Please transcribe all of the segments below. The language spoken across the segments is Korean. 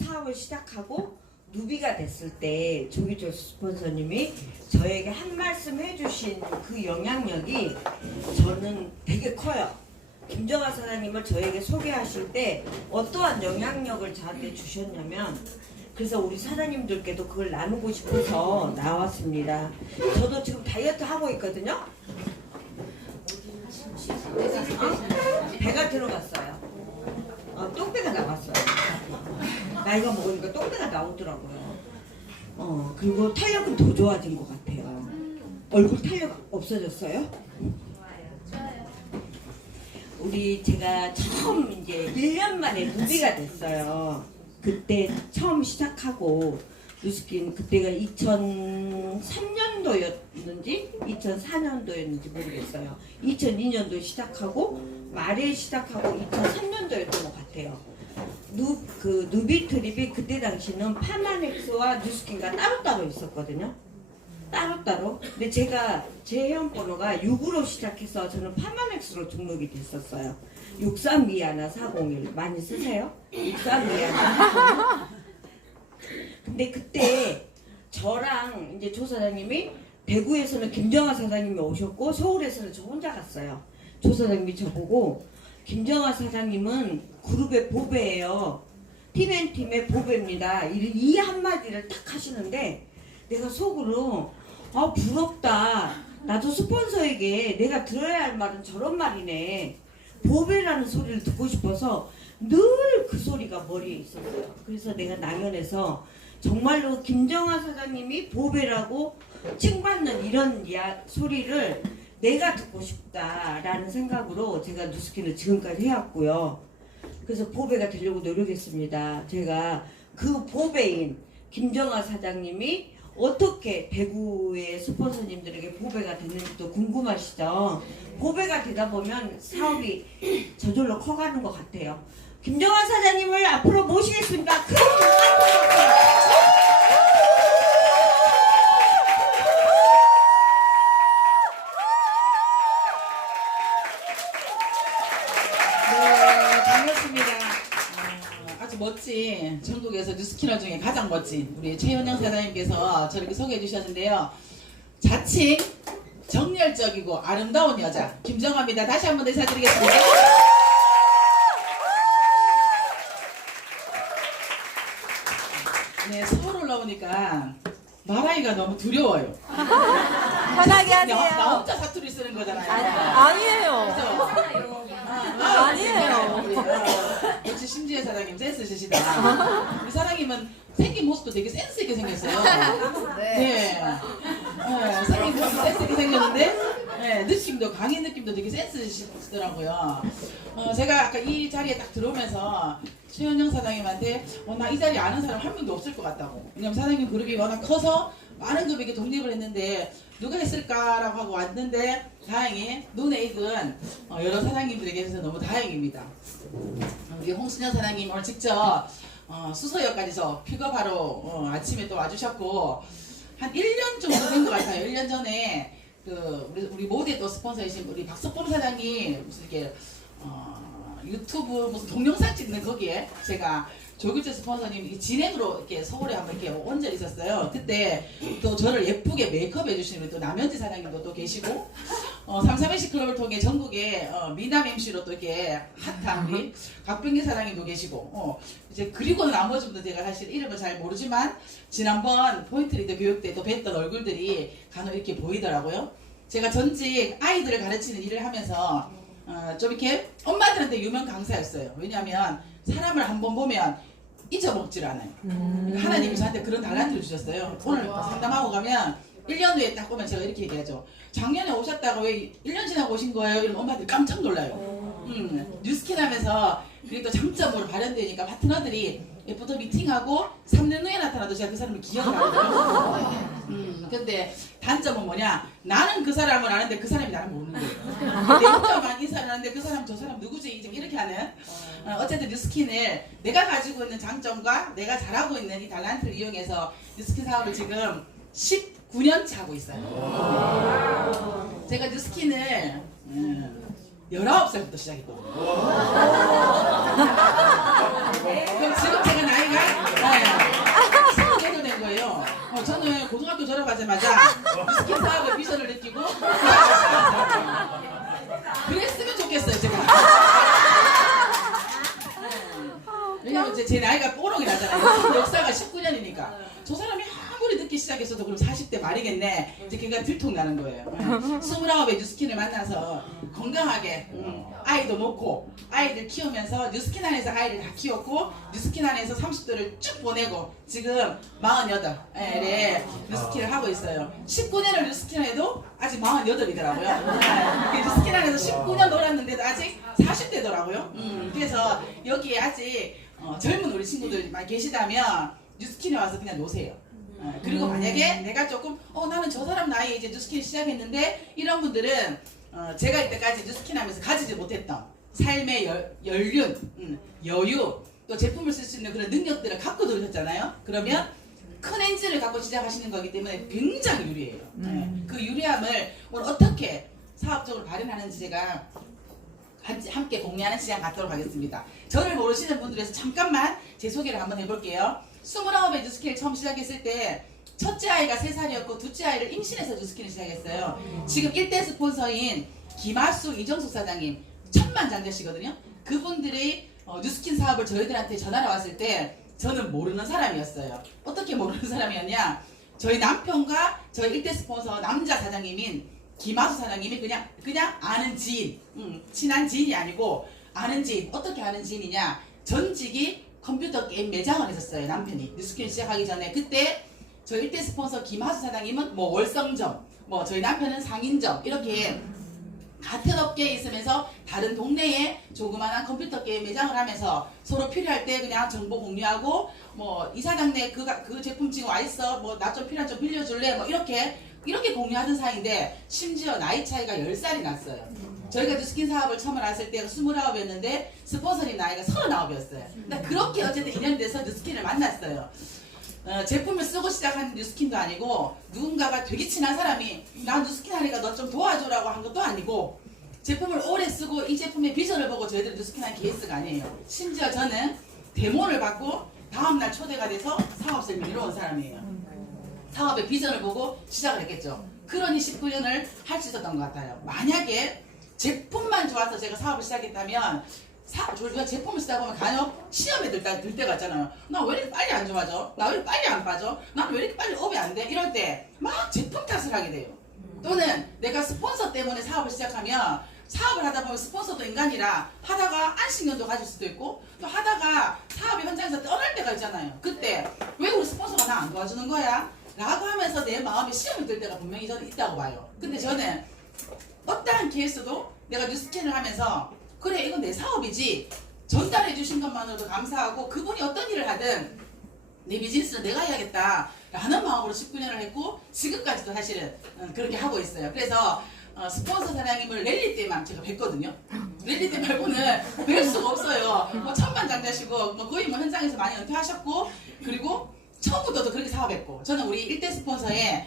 사업을 시작하고 누비가 됐을 때 조기조 스폰서님이 저에게 한 말씀 해주신 그 영향력이 저는 되게 커요. 김정아 사장님을 저에게 소개하실 때 어떠한 영향력을 저한테 주셨냐면, 그래서 우리 사장님들께도 그걸 나누고 싶어서 나왔습니다. 저도 지금 다이어트 하고 있거든요. 배가 들어갔어요. 똥배가 나왔어요. 나이가 먹으니까 똥배가 나오더라고요. 그리고 탄력은 더 좋아진 것 같아요. 얼굴 탄력 없어졌어요? 우리 제가 처음 이제 1년 만에 누비가 됐어요. 그때 처음 시작하고 뉴스킨 그때가 2003년도였는지 2004년도였는지 모르겠어요. 2002년도 시작하고 말에 시작하고 2003년도였던 것 같아요. 누비 트립이 그때 당시는 파마넥스와 뉴스킨가 따로따로 있었거든요. 따로따로. 근데 제가 제 회원번호가 6으로 시작해서 저는 파마넥스로 등록이 됐었어요. 6321-401 많이 쓰세요? 6321-401. 근데 그때 저랑 이제 조 사장님이 대구에서는 김정아 사장님이 오셨고 서울에서는 저 혼자 갔어요. 조 사장님이 저보고 김정아 사장님은 그룹의 보배예요. 팀앤팀의 보배입니다. 이 한마디를 딱 하시는데 내가 속으로 부럽다. 나도 스폰서에게 내가 들어야 할 말은 저런 말이네. 보배라는 소리를 듣고 싶어서 늘 그 소리가 머리에 있었어요. 그래서 내가 낭연에서 정말로 김정아 사장님이 보배라고 칭받는 이런 소리를 내가 듣고 싶다라는 생각으로 제가 뉴스킨을 지금까지 해왔고요. 그래서 보배가 되려고 노력했습니다. 제가 그 보배인 김정아 사장님이 어떻게 대구의 스폰서님들에게 보배가 됐는지도 궁금하시죠? 보배가 되다 보면 사업이 저절로 커가는 것 같아요. 김정아 사장님을 앞으로 모시겠습니다. 큰 박수 부탁드립니다. 멋진 전국에서 뉴스키너 중에 가장 멋진 우리 최현영 사장님께서 저렇게 소개해 주셨는데요. 자칭 정열적이고 아름다운 여자 김정아입니다. 다시 한번 더 인사드리겠습니다. 네, 서울 올라오니까 말하기가 너무 두려워요. 편하게 하세요. 나 혼자 사투리 쓰는 거잖아요. 아니에요. 아니에요. 역시 심지혜 사장님 센스 있으시다. 우리 사장님은 생긴 모습도 되게 센스 있게 생겼어요. 네. 생긴 모습 센스 있게 생겼는데 느낌도 강의 느낌도 되게 센스 있으시더라고요. 제가 아까 이 자리에 딱 들어오면서 최현영 사장님한테 나 이 자리에 아는 사람 한 명도 없을 것 같다고. 왜냐면 사장님 그룹이 워낙 커서 많은 그룹에게 독립을 했는데 누가 했을까라고 하고 왔는데 다행히 눈에 익은 여러 사장님들에게 해서 너무 다행입니다. 우리 홍순현 사장님 오늘 직접 수서역까지서 픽업하러 아침에 또 와주셨고 한 1년 정도 된 것 같아요. 1년 전에 우리 모두의 또 스폰서이신 우리 박석범 사장님 무슨 이렇게 유튜브 무슨 동영상 찍는 거기에 제가 조규태 스폰서님 진행으로 이렇게 서울에 한번 이렇게 온 적이 있었어요. 그때 또 저를 예쁘게 메이크업 해주시는 우리 또 남현지 사장님도 또 계시고 33MC 클럽을 통해 전국에 미남 MC로 또 이렇게 핫한 우리 박병기 사장님도 계시고 이제 그리고 나머지 분들 제가 사실 이름을 잘 모르지만 지난번 포인트 리더 교육 때 또 뵀던 얼굴들이 간혹 이렇게 보이더라고요. 제가 전직 아이들을 가르치는 일을 하면서 좀 이렇게 엄마들한테 유명 강사였어요. 왜냐하면 사람을 한번 보면 잊어먹질 않아요. 그러니까 하나님이 저한테 그런 달란트를 주셨어요. 오늘 상담하고 가면 1년 후에 딱 오면 제가 이렇게 얘기하죠. 작년에 오셨다가 왜 1년 지나고 오신 거예요? 이러면 엄마들이 깜짝 놀라요. 뉴스킨 하면서 그게 또 장점으로 발현되니까 파트너들이 애프터 미팅하고 3년 후에 나타나도 제가 그 사람을 기억을 하거든요. 근데 단점은 뭐냐? 나는 그 사람을 아는데 그 사람이 나를 모르는 거예요. 내 혼자만 인사를 하는데 그 사람 저 사람 누구지? 이렇게 하는 어쨌든 뉴스킨을 내가 가지고 있는 장점과 내가 잘하고 있는 이 달란트를 이용해서 뉴스킨 사업을 지금 19년째 하고 있어요. 제가 뉴스킨을 19살부터 시작했거든요. 그럼 지금 제가 나이가 고등학교 졸업하자마자 뉴스킨 사업의 비전을 느끼고 그랬으면 좋겠어요 제가. 왜냐면 제 나이가 뽀록이 나잖아요. 역사가 19년이니까. 저 사람이 아무리 늦게 시작했어도 그럼 40대 말이겠네. 이제 걔가 들통나는 거예요. 29의 뉴스킨을 만나서 건강하게 아이도 놓고 아이들 키우면서 뉴스킨 안에서 아이를 다 키웠고 뉴스킨 안에서 30대를 쭉 보내고 지금 48에 뉴스킨을 하고 있어요. 19년을 뉴스킨 해도 아직 48이더라고요. 뉴스킨 안에서 19년 놀았는데도 아직 40대더라고요. 그래서 여기에 아직 젊은 우리 친구들 많이 계시다면 뉴스킨에 와서 그냥 노세요. 그리고 만약에 내가 조금 나는 저 사람 나이에 이제 뉴스킨 시작했는데 이런 분들은 제가 이때까지 뉴스킨 하면서 가지지 못했던 삶의 연륜, 여유 또 제품을 쓸 수 있는 그런 능력들을 갖고 들으셨잖아요. 그러면 큰 엔진을 갖고 시작하시는 거기 때문에 굉장히 유리해요. 그 유리함을 오늘 어떻게 사업적으로 발현하는지 제가 함께 공유하는 시간 갖도록 하겠습니다. 저를 모르시는 분들에서 잠깐만 제 소개를 한번 해볼게요. 29의 뉴스킨을 처음 시작했을 때 첫째 아이가 3살이었고 둘째 아이를 임신해서 뉴스킨을 시작했어요. 지금 1대 스폰서인 김하수 이정숙 사장님 천만장자시거든요. 그분들이 뉴스킨 사업을 저희들한테 전화가 왔을 때 저는 모르는 사람이었어요. 어떻게 모르는 사람이었냐, 저희 남편과 저희 1대 스폰서 남자 사장님인 김하수 사장님이 그냥 아는 지인, 친한 지인이 아니고 아는 지인. 어떻게 아는 지인이냐, 전직이 컴퓨터 게임 매장을 했었어요. 남편이 뉴스킨 시작하기 전에. 그때 저희 1대 스폰서 김하수 사장님은 뭐 월성점, 뭐 저희 남편은 상인점, 이렇게 같은 업계에 있으면서 다른 동네에 조그마한 컴퓨터 게임 매장을 하면서 서로 필요할 때 그냥 정보 공유하고 뭐 이 사장네 그 제품 지금 와 있어, 뭐 나 좀 필요한 좀 빌려줄래, 뭐 이렇게 공유하던 사이인데 심지어 나이 차이가 10살이 났어요. 저희가 뉴스킨 사업을 처음 했을 때가 29이었는데 스폰서님 나이가 39이었어요. 근데 그렇게 어쨌든 인연이 돼서 뉴스킨을 만났어요. 제품을 쓰고 시작한 뉴스킨도 아니고 누군가가 되게 친한 사람이 나 뉴스킨 하니까 너 좀 도와줘라고 한 것도 아니고 제품을 오래 쓰고 이 제품의 비전을 보고 저희들이 뉴스킨 한 케이스가 아니에요. 심지어 저는 데모를 받고 다음날 초대가 돼서 사업을 이뤄온 사람이에요. 사업의 비전을 보고 시작을 했겠죠. 그러니 19년을 할 수 있었던 것 같아요. 만약에 제품만 좋아서 제가 사업을 시작했다면 우리가 제품을 쓰다 보면 간혹 시험에 들 때가 있잖아요. 나 왜 이렇게 빨리 안 좋아져? 나 왜 이렇게 빨리 안 빠져? 난 왜 이렇게 빨리 업이 안 돼? 이럴 때 막 제품 탓을 하게 돼요. 또는 내가 스폰서 때문에 사업을 시작하면 사업을 하다 보면 스폰서도 인간이라 하다가 안식년도 가질 수도 있고 또 하다가 사업의 현장에서 떠날 때가 있잖아요. 그때 왜 우리 스폰서가 나 안 도와주는 거야? 라고 하면서 내 마음에 시험이 들 때가 분명히 저는 있다고 봐요. 근데 저는 어떠한 케이스도 내가 뉴스킨을 하면서 그래 이건 내 사업이지 전달해 주신 것만으로도 감사하고 그분이 어떤 일을 하든 내 비즈니스는 내가 해야겠다 라는 마음으로 19년을 했고 지금까지도 사실은 그렇게 하고 있어요. 그래서 스폰서 사장님을 랠리 때만 제가 뵀거든요. 랠리 때 말고는 뵐 수가 없어요. 뭐 천만장자시고 뭐 거의 뭐 현장에서 많이 은퇴하셨고 그리고 처음부터도 그렇게 사업했고 저는 우리 1대 스폰서에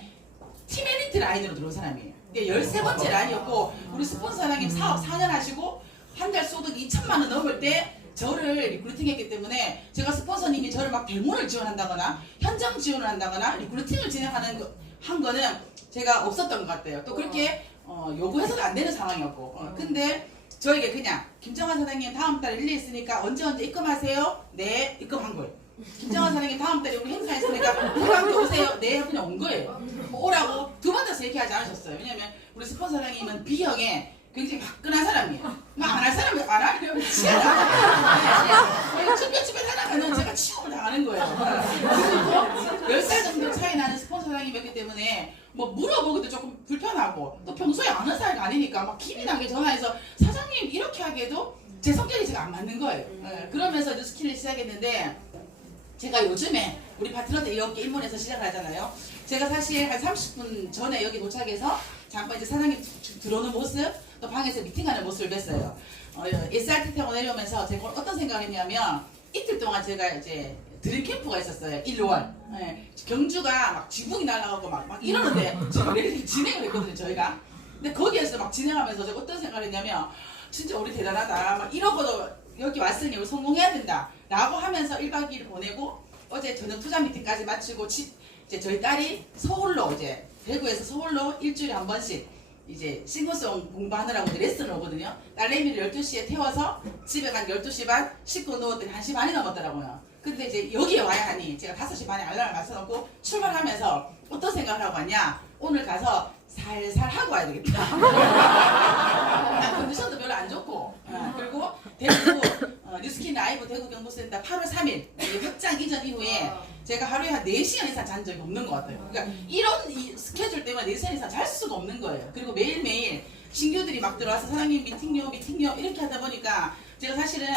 팀 엘리트 라인으로 들어온 사람이에요. 13번째 라인이었고 우리 스폰서 사장님 사업 4년 하시고 한 달 소득 2천만 원 넘을 때 저를 리크루팅했기 때문에 제가 스폰서님이 저를 막 대문을 지원한다거나 현장 지원을 한다거나 리크루팅을 진행하는 한 거는 제가 없었던 것 같아요. 또 그렇게 요구해서도 안 되는 상황이었고 근데 저에게 그냥 김정환 사장님 다음 달에 릴리 있으니까 언제 입금하세요? 네, 입금한 거예요. 김정환 사장님 다음 달에 우리 행사 있으니까 누구한테 오세요? 네, 그냥 온 거예요. 오라고 두 번 다시 얘기하지 않으셨어요. 왜냐면 우리 스폰서 사장님은 B형에 굉장히 화끈한 사람이에요. 막 안 할 사람이 안 하려면 치아가. 쭈뼛쭈뼛 하다가는 제가 취업을 당하는 거예요. 그리고 10살 정도 차이 나는 스폰서 사장님이었기 때문에 뭐 물어보기도 조금 불편하고 또 평소에 아는 사이가 아니니까 막 기민하게 전화해서 사장님 이렇게 하기에도 제 성격이 제가 안 맞는 거예요. 그러면서 뉴스킨을 시작했는데 제가 요즘에 우리 파트너들 이렇게 입문해서 시작을 하잖아요. 제가 사실 한 30분 전에 여기 도착해서 잠깐 이제 사장님 들어오는 모습 또 방에서 미팅하는 모습을 뵀어요. SRT 타고 내려오면서 제가 어떤 생각을 했냐면 이틀 동안 제가 이제 드림캠프가 있었어요. 1, 5월. 경주가 막 지붕이 날아가고 막 이러는데 지금 진행을 했거든요. 저희가. 근데 거기에서 막 진행하면서 제가 어떤 생각을 했냐면 진짜 우리 대단하다. 막 이러고도 여기 왔으니 우리 성공해야 된다. 라고 하면서 1박 2일 보내고 어제 저녁 투자 미팅까지 마치고 이제 저희 딸이 서울로 이제 대구에서 서울로 일주일에 한 번씩 이제 싱어송 공부하느라고 이제 레슨을 오거든요. 딸내미를 12시에 태워서 집에 간 12시 반 씻고 누웠더니 1시 반이 넘었더라고요. 근데 이제 여기에 와야 하니 제가 5시 반에 알람을 맞춰놓고 출발하면서 어떤 생각을 하고 왔냐. 오늘 가서 살살 하고 와야 되겠다. 컨디션도 별로 안 좋고 그리고 대구 뉴스킨 라이브 대구 경북센터 8월 3일 확장 이전 이후에 제가 하루에 한 4시간 이상 잔 적이 없는 것 같아요. 그러니까 이런 이 스케줄 때문에 4시간 이상 잘 수가 없는 거예요. 그리고 매일매일 신규들이 막 들어와서 사장님 미팅요 이렇게 하다 보니까 제가 사실은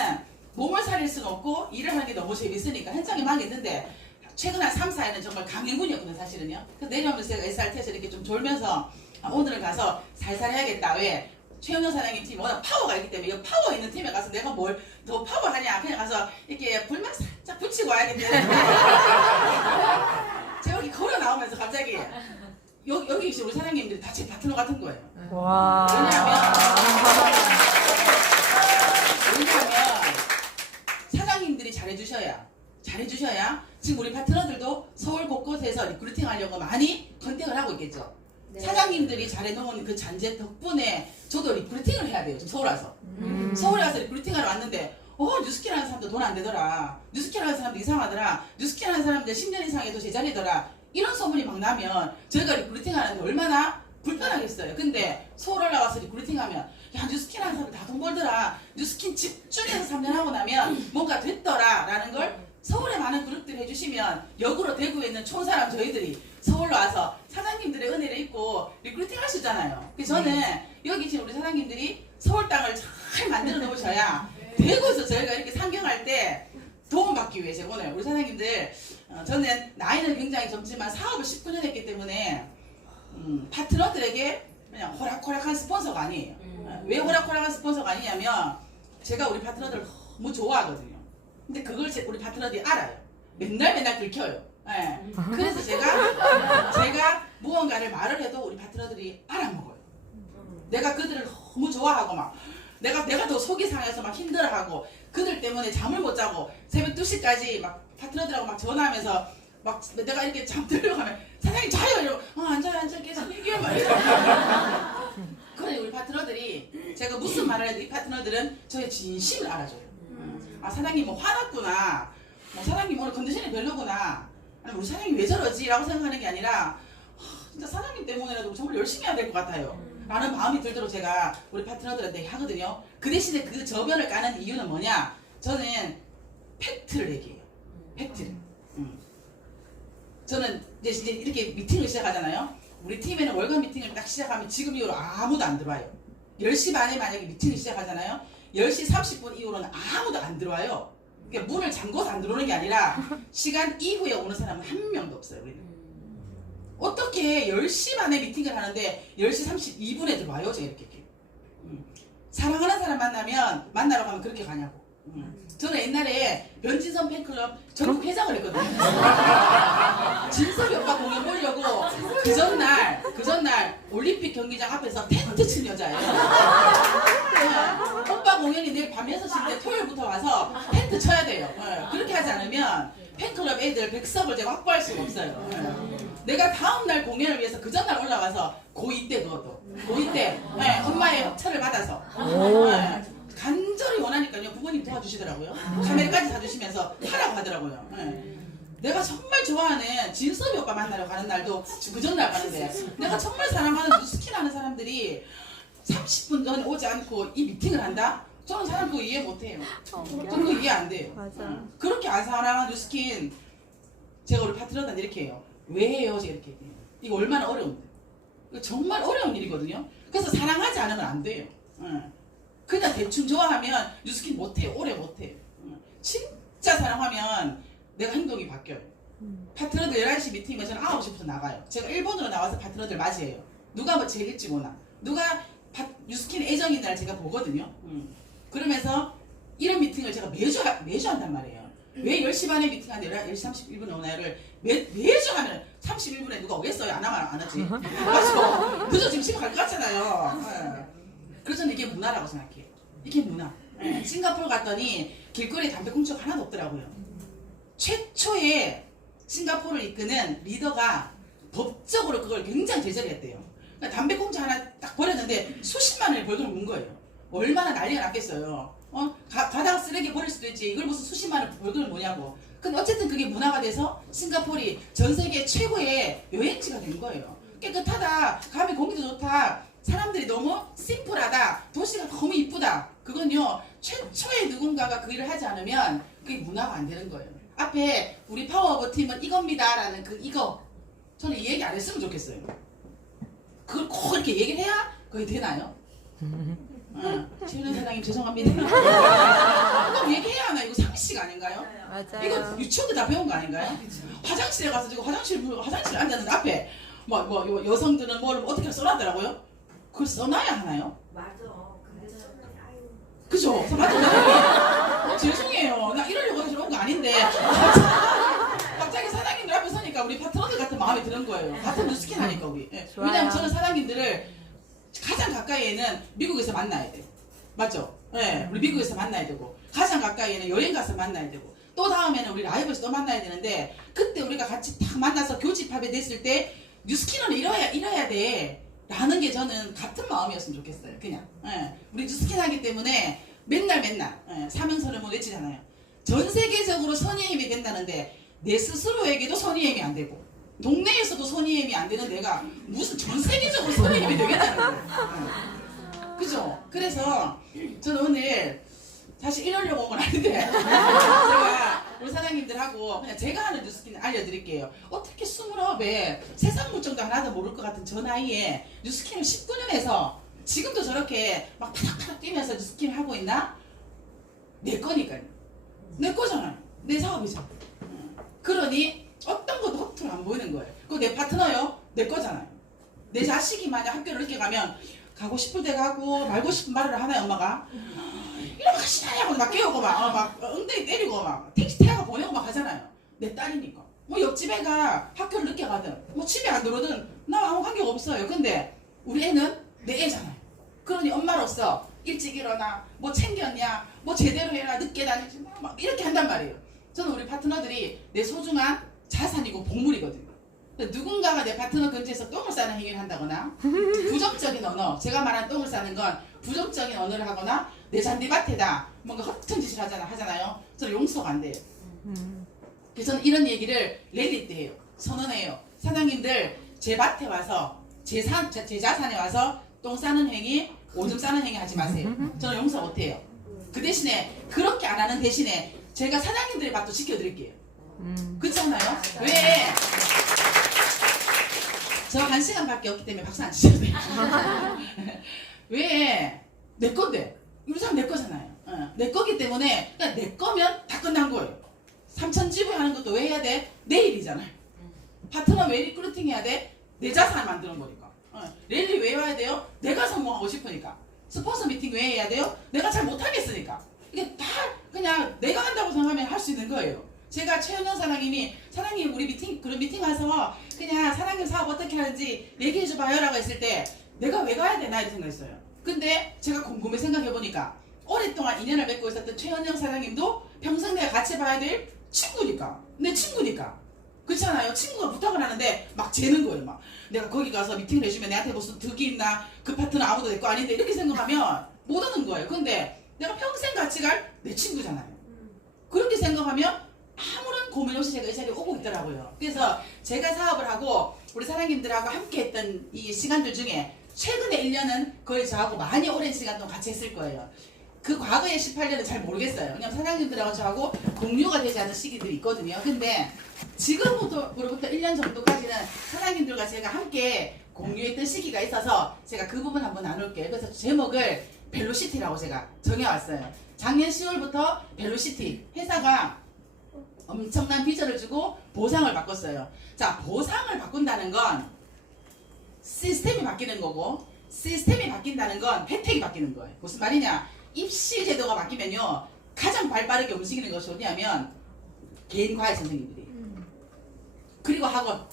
몸을 살릴 수가 없고 일을 하는 게 너무 재밌으니까 현장에 막 있는데 최근 한 3, 4일은 정말 강행군이었거든요, 사실은요. 그래서 내려오면서 제가 SRT에서 이렇게 좀 졸면서 오늘은 가서 살살 해야겠다. 왜? 최은영 사장님 팀이 워낙 파워가 있기 때문에 이 파워 있는 팀에 가서 내가 뭘 더 파워하냐. 그냥 가서 이렇게 불만 살짝 붙이고 와야겠는데 제가 여기 걸어 나오면서 갑자기 여기 우리 사장님들이 다 제 파트너 같은 거예요. 와. 왜냐하면 사장님들이 잘해주셔야 지금 우리 파트너들도 서울 곳곳에서 리크루팅 하려고 많이 컨택을 하고 있겠죠. 네. 사장님들이 잘해놓은 그 잔재 덕분에 저도 리크루팅을 해야 돼요. 지금 서울 와서. 서울에 와서 리크루팅하러 왔는데 뉴스킨 하는 사람도 돈 안 되더라. 뉴스킨 하는 사람도 이상하더라. 뉴스킨 하는 사람들 10년 이상 해도 제자리더라. 이런 소문이 막 나면 저희가 리크루팅 하는데 얼마나 불편하겠어요. 근데 서울 올라와서 리크루팅 하면 야 뉴스킨 하는 사람들 다 돈 벌더라. 뉴스킨 집중해서 3년 하고 나면 뭔가 됐더라 라는 걸 서울에 많은 그룹들 해주시면 역으로 대구에 있는 촌사람 저희들이 서울로 와서 사장님들의 은혜를 입고 리크루팅 할 수 있잖아요. 그래서 저는 여기 지금 우리 사장님들이 서울 땅을 잘 만들어 놓으셔야 대구에서 저희가 이렇게 상경할 때 도움받기 위해서 오늘 우리 사장님들 저는 나이는 굉장히 젊지만 사업을 19년 했기 때문에 파트너들에게 그냥 호락호락한 스폰서가 아니에요. 왜 호락호락한 스폰서가 아니냐면 제가 우리 파트너들을 너무 좋아하거든요. 근데 그걸 우리 파트너들이 알아요. 맨날 긁혀요. 네. 그래서 제가 무언가를 말을 해도 우리 파트너들이 알아먹어요. 내가 그들을 너무 좋아하고 막 내가 더 속이 상해서 막 힘들어하고 그들 때문에 잠을 못 자고 새벽 2시까지 막 파트너들하고 막 전화하면서 막 내가 이렇게 잠들려고 하면 사장님 자요 이러고 앉아요 계속 얘기해 막 이러고 그래 우리 파트너들이 제가 무슨 말을 해도 이 파트너들은 저의 진심을 알아줘요. 아 사장님 뭐 화났구나 사장님 오늘 컨디션이 별로구나 아니 우리 사장님 왜 저러지 라고 생각하는 게 아니라 진짜 사장님 때문에라도 정말 열심히 해야 될 것 같아요 라는 마음이 들도록 제가 우리 파트너들한테 하거든요. 그 대신에 그 저변을 까는 이유는 뭐냐 저는 팩트를 얘기해요. 팩트를 저는 이제 이렇게 미팅을 시작하잖아요. 우리 팀에는 월간 미팅을 딱 시작하면 지금 이후로 아무도 안 들어와요. 10시 반에 만약에 미팅을 시작하잖아요. 10시 30분 이후로는 아무도 안 들어와요. 그러니까 문을 잠궈서 안 들어오는 게 아니라 시간 이후에 오는 사람은 한 명도 없어요. 우리는. 어떻게 10시 반에 미팅을 하는데 10시 32분에 들어와요? 제가 이렇게. 사랑하는 사람 만나러 가면 그렇게 가냐고. 저는 옛날에 변진선 팬클럽 전국 회장을 했거든요. 진섭이 오빠 공연 보려고 그 전날 올림픽 경기장 앞에서 텐트 친 여자예요. 오빠 공연이 내일 밤 6시인데 토요일부터 와서 텐트 쳐야 돼요. 그렇게 하지 않으면 팬클럽 애들 100석을 제가 확보할 수가 없어요. 내가 다음날 공연을 위해서 그 전날 올라가서 고2 때 그것도 고2 때 엄마의 협찬을 받아서 간절히 원하니까요 부모님 도와주시더라고요. 카메라까지 사주시면서 하라고 하더라고요. 내가 정말 좋아하는 진섭이 오빠 만나러 가는 날도 그 전날 가는데 내가 정말 사랑하는 뉴스킨 하는 사람들이 30분 전에 오지 않고 이 미팅을 한다? 저는 사람 그거 이해 못해요. 저는 그거 이해 안 돼요. 맞아. 그렇게 안 사랑하는 뉴스킨 제가 우리 파트너한테 이렇게 해요. 왜 해요? 제가 이렇게 얘기해요. 이거 얼마나 어려운데. 이거 정말 어려운 일이거든요. 그래서 사랑하지 않으면 안 돼요. 그냥 대충 좋아하면 뉴스킨 못해요. 오래 못해요. 진짜 사랑하면 내가 행동이 바뀌어요. 파트너들 11시 미팅이면 저는 9시부터 나가요. 제가 일본으로 나와서 파트너들 맞이해요. 누가 뭐 제일 일찍 오나. 누가 뉴스킨 애정인 날 제가 보거든요. 그러면서 이런 미팅을 제가 매주 한단 말이에요. 왜 10시 반에 미팅하는데 10시 31분에 오나를 매주 하면 31분에 누가 오겠어요? 안 하면 안 하지. 맞죠? 늦어 지금 집에 갈 것 같잖아요. 그래서 저는 이게 문화라고 생각해요. 이게 문화. 싱가포르 갔더니 길거리에 담배 꽁초가 하나도 없더라고요. 최초의 싱가포르를 이끄는 리더가 법적으로 그걸 굉장히 제재를 했대요. 그러니까 담배 꽁초 하나 딱 버렸는데 수십만 원의 벌금을 문 거예요. 얼마나 난리가 났겠어요. 가다가 쓰레기 버릴 수도 있지. 이걸 무슨 수십만 원 벌금을 뭐냐고. 근데 어쨌든 그게 문화가 돼서 싱가포르이 전 세계 최고의 여행지가 된 거예요. 깨끗하다, 감이 공기도 좋다, 사람들이 너무 심플하다, 도시가 너무 이쁘다. 그건요, 최초의 누군가가 그 일을 하지 않으면 그게 문화가 안 되는 거예요. 앞에 우리 파워 오브 팀은 이겁니다 라는 그 이거, 저는 이 얘기 안 했으면 좋겠어요. 그걸 꼭 이렇게 얘기를 해야 그게 되나요? 최윤현 사장님 죄송합니다. 그럼 얘기해야 하나? 이거 상식 아닌가요? 맞아요. 이거 유치원도 다 배운 거 아닌가요? 화장실에 가서 지금 화장실에 앉았는데 앞에 여성들은 뭘 어떻게 써놨더라고요? 그걸 써놔야 하나요? 맞아. 그래서 아유. 그죠? 맞아. 죄송해요. 나 이러려고 해서 온 거 아닌데 갑자기 사장님들 앞에 서니까 우리 파트너들 같은 마음이 드는 거예요. 같은 뉴스킨 하니까 우리. 예. 좋아요. 왜냐면 저는 사장님들을 가장 가까이에는 미국에서 만나야 돼요. 맞죠? 예. 우리 미국에서 만나야 되고 가장 가까이에는 여행 가서 만나야 되고 또 다음에는 우리 라이브에서 또 만나야 되는데 그때 우리가 같이 딱 만나서 교집합이 됐을 때 뉴스킨은 이뤄야 돼 라는 게 저는 같은 마음이었으면 좋겠어요. 그냥 우리 뉴스킨 하기 때문에 맨날 사명선을 뭐 외치잖아요. 전 세계적으로 선의의 힘이 된다는데 내 스스로에게도 선의의 힘이 안 되고 동네에서도 선의의 힘이 안 되는 내가 무슨 전 세계적으로 선의의 힘이 되겠다는 거예요. 그죠? 그래서 저는 오늘 사실 이러려고 온 건 아닌데 제가 우리 사장님들하고 그냥 제가 하는 뉴스킨 알려드릴게요. 어떻게 29에 세상 물정도 하나도 모를 것 같은 저 나이에 뉴스킨을 19년 해서 지금도 저렇게 막 타닥타닥 뛰면서 뉴스킨 하고 있나? 내 거니까요. 내 거잖아요. 내 사업이죠. 그러니 어떤 것도 허투루 안 보이는 거예요. 그거 내 파트너요? 내 거잖아요. 내 자식이 만약 학교를 늦게 가면 가고 싶을 때 가고 말고 싶은 말을 하나요 엄마가? 이러면 가시나요? 하고 막 깨우고 막 엉덩이 때리고 막 택시 태워가 보내고 막 하잖아요. 내 딸이니까. 뭐 옆집 애가 학교를 늦게 가든 뭐 집에 안 들어오든 나 아무 관계가 없어요. 근데 우리 애는 내 애잖아요. 그러니 엄마로서 일찍 일어나 뭐 챙겼냐 뭐 제대로 해라 늦게 다니지 막 이렇게 한단 말이에요. 저는 우리 파트너들이 내 소중한 자산이고 보물이거든요. 누군가가 내 파트너 근처에서 똥을 싸는 행위를 한다거나 부정적인 언어, 제가 말한 똥을 싸는 건 부정적인 언어를 하거나 내 잔디밭에다 뭔가 허튼 짓을 하잖아요. 저는 용서가 안 돼요. 그래서 저는 이런 얘기를 랠리 때 해요. 선언해요. 사장님들 제 밭에 와서 제 자산에 와서 똥 싸는 행위, 오줌 싸는 행위 하지 마세요. 저는 용서 못 해요. 그 대신에 그렇게 안 하는 대신에 제가 사장님들의 밭도 지켜드릴게요. 그렇지 않아요? 왜? 저 1시간밖에 없기 때문에 박수 안 치셔도 돼요. 왜? 내 건데. 우리 사람 내 거잖아요. 내 거기 때문에 그냥 내 거면 다 끝난 거예요. 3천 지불하는 것도 왜 해야 돼? 내 일이잖아요. 파트너 왜 리크루팅 해야 돼? 내 자산을 만드는 거니까. 랠리 왜 해야 돼요? 내가 성공하고 싶으니까. 스폰서 미팅 왜 해야 돼요? 내가 잘 못하겠으니까. 이게 다 그냥 내가 한다고 생각하면 할 수 있는 거예요. 제가 최윤현 사장님이 사장님 우리 그런 미팅 와서 그냥 사장님 사업 어떻게 하는지 얘기해 줘봐요 라고 했을 때 내가 왜 가야 되나 이렇게 생각했어요. 근데 제가 곰곰이 생각해보니까 오랫동안 인연을 맺고 있었던 최현영 사장님도 평생 내가 같이 봐야 될 친구니까 내 친구니까 그렇잖아요. 친구가 부탁을 하는데 막 재는 거예요. 막 내가 거기 가서 미팅을 해주면 내한테 무슨 득이 있나 그 파트너 아무도 내 거 아닌데 이렇게 생각하면 못 오는 거예요. 근데 내가 평생 같이 갈 내 친구잖아요. 그렇게 생각하면 아무런 고민 없이 제가 이 자리에 오고 있더라고요. 그래서 제가 사업을 하고 우리 사장님들하고 함께 했던 이 시간들 중에 최근에 1년은 거의 저하고 많이 오랜 시간 동안 같이 했을 거예요. 그 과거의 18년은 잘 모르겠어요. 왜냐면 사장님들하고 저하고 공유가 되지 않은 시기들이 있거든요. 근데 지금부터 1년 정도까지는 사장님들과 제가 함께 공유했던 시기가 있어서 제가 그 부분 한번 나눌게요. 그래서 제목을 벨로시티라고 제가 정해왔어요. 작년 10월부터 벨로시티 회사가 엄청난 비전을 주고 보상을 바꿨어요. 자, 보상을 바꾼다는 건 시스템이 바뀌는 거고 시스템이 바뀐다는 건 혜택이 바뀌는 거예요. 무슨 말이냐? 입시 제도가 바뀌면요 가장 발빠르게 움직이는 것이 어디냐면 개인 과외 선생님들이 그리고 학원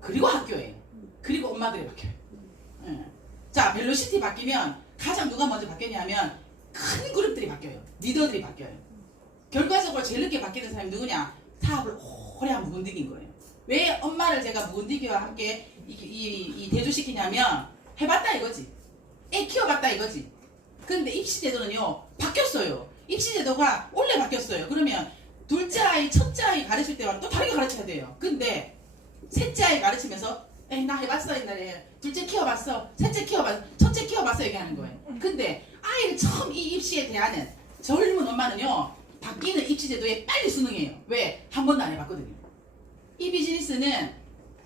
그리고 학교예요. 그리고 엄마들이 바뀌어요. 자, 벨로시티 바뀌면 가장 누가 먼저 바뀌냐면 큰 그룹들이 바뀌어요. 리더들이 바뀌어요. 결과적으로 제일 늦게 바뀌는 사람이 누구냐? 사업을 오래 묵은디긴 거예요. 왜 엄마를 제가 묵은디기와 함께 이 대조시키냐면 해봤다 이거지. 애 키워봤다 이거지. 근데 입시제도는요 바뀌었어요. 입시제도가 원래 바뀌었어요. 그러면 둘째 아이, 첫째 아이 가르칠 때와 또 다르게 가르쳐야 돼요. 근데 셋째 아이 가르치면서 에이 나 해봤어 옛날에 둘째 키워봤어 셋째 키워봤어 첫째 키워봤어 얘기하는 거예요. 근데 아이를 처음 이 입시에 대하는 젊은 엄마는요 바뀌는 입시제도에 빨리 순응해요. 왜? 한 번도 안 해봤거든요. 이 비즈니스는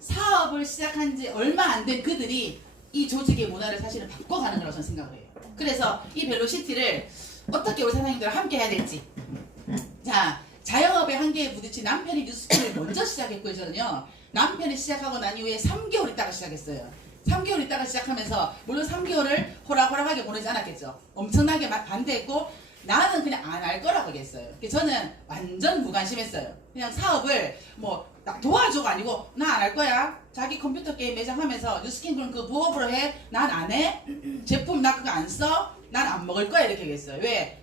사업을 시작한 지 얼마 안 된 그들이 이 조직의 문화를 사실은 바꿔가는 거라고 저는 생각을 해요. 그래서 이 벨로시티를 어떻게 우리 사장님들과 함께 해야 될지. 자, 자영업의 한계에 부딪힌 남편이 뉴스키를 먼저 시작했고요. 저는요. 남편이 시작하고 난 이후에 3개월 있다가 시작했어요. 3개월 있다가 시작하면서 물론 3개월을 호락호락하게 보내지 않았겠죠. 엄청나게 반대했고 나는 그냥 안 할 거라고 얘기했어요. 저는 완전 무관심했어요. 그냥 사업을 뭐 도와줘가 아니고 나 안 할 거야. 자기 컴퓨터 게임 매장 하면서 뉴스킨 그럼 그 부업으로 해. 난 안 해. 제품 나 그거 안 써. 난 안 먹을 거야 이렇게 얘기했어요. 왜?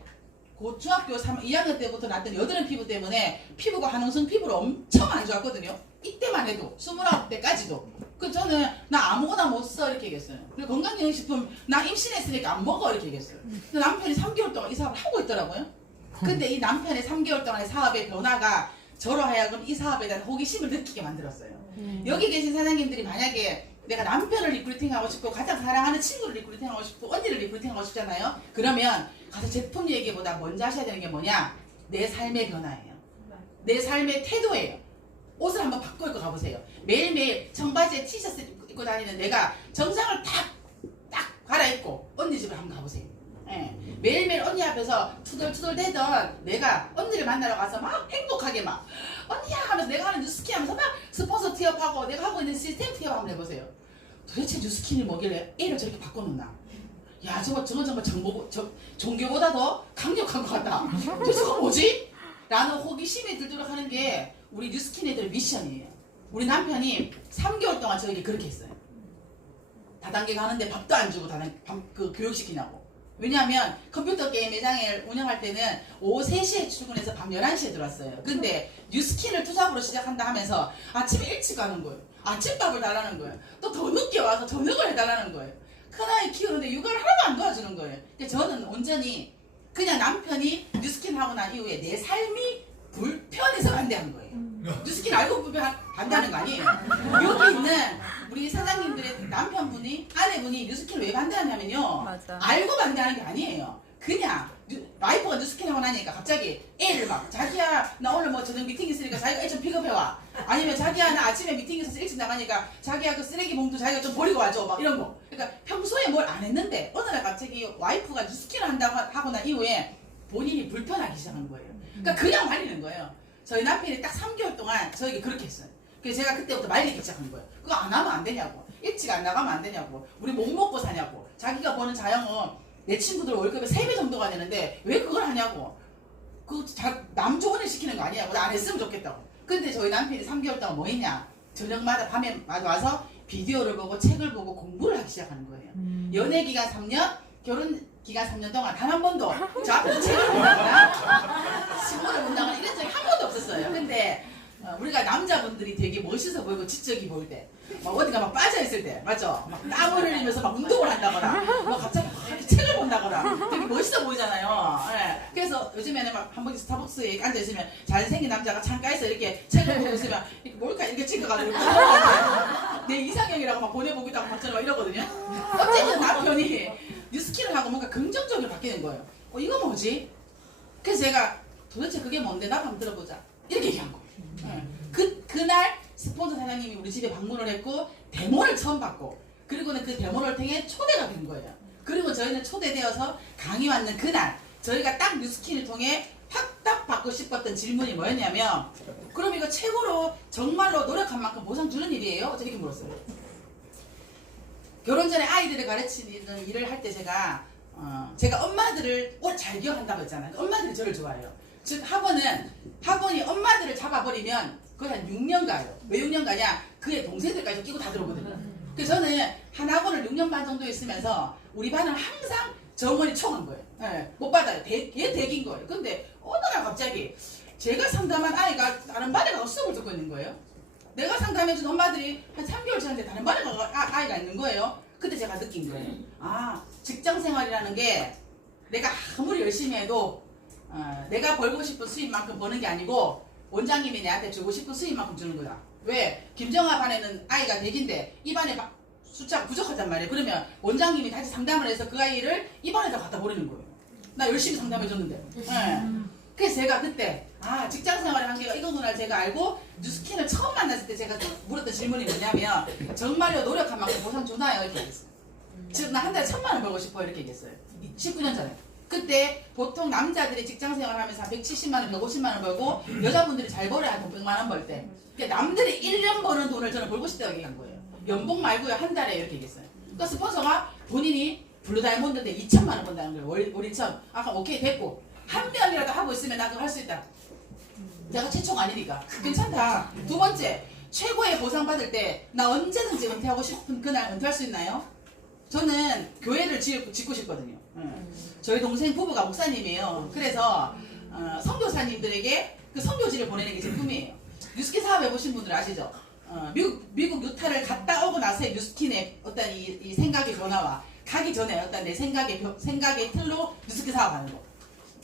고등학교 2학년 때부터 났던 여드름 피부 때문에 피부가 한홍성 피부로 엄청 안 좋았거든요. 이때만 해도 29때까지도. 그 저는 나 아무거나 못 써 이렇게 얘기했어요. 그리고 건강기능식품 나 임신했으니까 안 먹어 이렇게 얘기했어요. 근데 남편이 3개월 동안 이 사업을 하고 있더라고요. 근데 이 남편의 3개월 동안의 사업의 변화가 저로 하여금 이 사업에 대한 호기심을 느끼게 만들었어요. 여기 계신 사장님들이 만약에 내가 남편을 리크루팅하고 싶고 가장 사랑하는 친구를 리크루팅하고 싶고 언니를 리크루팅하고 싶잖아요. 그러면 가서 제품 얘기보다 먼저 하셔야 되는 게 뭐냐? 내 삶의 변화예요. 내 삶의 태도예요. 옷을 한번 바꿔 입고 가보세요. 매일매일 청바지에 티셔츠 입고 다니는 내가 정장을 딱 갈아입고 언니 집을 한번 가보세요. 예. 매일매일 언니 앞에서 투덜투덜 대던 내가 언니를 만나러 가서 막 행복하게 막 언니야 하면서 내가 하는 뉴스킨 하면서 막 스폰서 티업하고 내가 하고 있는 시스템 티업 한번 해보세요. 도대체 뉴스킨이 뭐길래 애를 저렇게 바꿔놓나? 야 저거 정말 종교보다 더 강력한 것 같다. 도대체 저거 뭐지? 라는 호기심이 들도록 하는 게 우리 뉴스킨 애들의 미션이에요. 우리 남편이 3개월 동안 저에게 그렇게 했어요. 다단계 가는데 밥도 안 주고 그 교육시키냐고. 왜냐하면 컴퓨터 게임 매장을 운영할 때는 오후 3시에 출근해서 밤 11시에 들어왔어요. 근데 뉴스킨을 투잡으로 시작한다 하면서 아침에 일찍 가는 거예요. 아침밥을 달라는 거예요. 또 더 늦게 와서 저녁을 해달라는 거예요. 큰아이 키우는데 육아를 하나도 안 도와주는 거예요. 근데 저는 온전히 그냥 남편이 뉴스킨 하고 난 이후에 내 삶이 불편해서 반대한 거예요. 뉴스킨 알고 반대하는 거 아니에요. 여기 있는 우리 사장님들의 남편분이 아내분이 뉴스킨을 왜 반대하냐면요. 맞아. 알고 반대하는 게 아니에요. 그냥 와이프가 뉴스킨 하고 나니까 갑자기 애를 막 자기야 나 오늘 뭐 저녁 미팅 있으니까 자기가 애 좀 픽업해와. 아니면 자기야 나 아침에 미팅 있어서 일찍 나가니까 자기야 그 쓰레기 봉투 자기가 좀 버리고 와줘 막 이런 거. 그러니까 평소에 뭘 안 했는데 어느 날 갑자기 와이프가 뉴스킨을 한다고 하고 난 이후에 본인이 불편하기 시작한 거예요. 그러니까 그냥 말리는 거예요. 저희 남편이 딱 3개월 동안 저에게 그렇게 했어요. 그래서 제가 그때부터 말리기 시작한 거예요. 그거 안 하면 안 되냐고. 일찍 안 나가면 안 되냐고. 우리 못 먹고 사냐고. 자기가 버는 자영업 내 친구들 월급의 3배 정도가 되는데 왜 그걸 하냐고. 그거 남 좋은 일 시키는 거 아니냐고. 나 안 했으면 좋겠다고. 근데 저희 남편이 3개월 동안 뭐 했냐. 저녁마다 밤에 와서 비디오를 보고 책을 보고 공부를 하기 시작하는 거예요. 연애 기간 3년, 결혼 기간 3년 동안 단 한 번도 저 앞에서 책을 본다거나 신문을 본다거나 이런 적이 한 번도 없었어요. 근데 우리가 남자분들이 되게 멋있어 보이고 지적이 보일 때, 막 어디가 막 빠져있을 때, 맞죠? 막 땀을 흘리면서 막 운동을 한다거나, 막 갑자기 막 이렇게 책을 본다거나 되게 멋있어 보이잖아요. 네. 그래서 요즘에는 막 한 번씩 스타벅스에 앉아있으면 잘생긴 남자가 창가에서 이렇게 책을 보고 있으면 이렇게 뭘까 이렇게 찍어가지고 내 이상형이라고 막 보내보고 있다고 막 저는 막 이러거든요. 어쨌든 남편이 뉴스킨을 하고 뭔가 긍정적으로 바뀌는 거예요. 이거 뭐지? 그래서 제가 도대체 그게 뭔데? 나도 한번 들어보자. 이렇게 얘기한 거예요. 그날 스폰서 사장님이 우리 집에 방문을 했고 데모를 처음 받고 그리고는 그 데모를 통해 초대가 된 거예요. 그리고 저희는 초대되어서 강의 왔는 그날 저희가 딱 뉴스킨을 통해 확 받고 싶었던 질문이 뭐였냐면 그럼 이거 최고로 정말로 노력한 만큼 보상 주는 일이에요? 이렇게 물었어요. 결혼 전에 아이들을 가르치는 일을 할 때 제가 엄마들을 잘 기억한다고 했잖아요. 엄마들이 저를 좋아해요. 즉 학원이 엄마들을 잡아버리면 거의 한 6년 가요. 왜 6년 가냐? 그의 동생들까지 끼고 다 들어오거든요. 그래서 저는 한 학원을 6년 반 정도 있으면서 우리 반은 항상 정원이 총한 거예요. 네, 못 받아요. 얘 대기인 거예요. 근데 어느 날 갑자기 제가 상담한 아이가 다른 반에 가서 수업을 듣고 있는 거예요. 내가 상담해준 엄마들이 한 3개월 지났는데 다른 반에 가서 아이가 있는 거예요. 그때 제가 느낀 거예요. 아, 직장 생활이라는 게 내가 아무리 열심히 해도 내가 벌고 싶은 수입만큼 버는 게 아니고 원장님이 내한테 주고 싶은 수입만큼 주는 거다. 왜? 김정아 반에는 아이가 100인데 이 반에 숫자가 부족하단 말이에요. 그러면 원장님이 다시 상담을 해서 그 아이를 이 반에다 갖다 버리는 거예요. 나 열심히 상담해줬는데. 네. 그래서 제가 그때 직장생활의 한계가 이거구나 제가 알고 뉴스킨을 처음 만났을 때 제가 물었던 질문이 뭐냐면 정말로 노력한 만큼 보상 주나요? 이렇게 얘기했어요. 즉 나 한 달에 1,000만 원 벌고 싶어 이렇게 얘기했어요. 19년 전에. 그때 보통 남자들이 직장생활 하면서 한 170만 원, 150만 원 벌고 여자분들이 잘 벌어야 한 100만 원 벌 때. 그러니까 남들이 1년 버는 돈을 저는 벌고 싶다고 얘기한 거예요. 연봉 말고요 한 달에 이렇게 얘기했어요. 그러니까 스폰서가 본인이 블루다이몬드인데 2,000만 원 번다는 거예요. 월 2,000. 아까 오케이 됐고 한 명이라도 하고 있으면 나도 할 수 있다. 내가 최초가 아니니까 괜찮다. 두 번째, 최고의 보상 받을 때 나 언제든지 은퇴하고 싶은 그날 은퇴할 수 있나요? 저는 교회를 짓고 싶거든요. 저희 동생 부부가 목사님이에요. 그래서 선교사님들에게 그 선교지를 보내는 게 제 꿈이에요. 뉴스킨 사업 해보신 분들 아시죠? 미국 유타를 갔다 오고 나서의 뉴스킨의 어떤 이 생각의 변화와 가기 전에 어떤 내 생각의 틀로 뉴스킨 사업하는 거.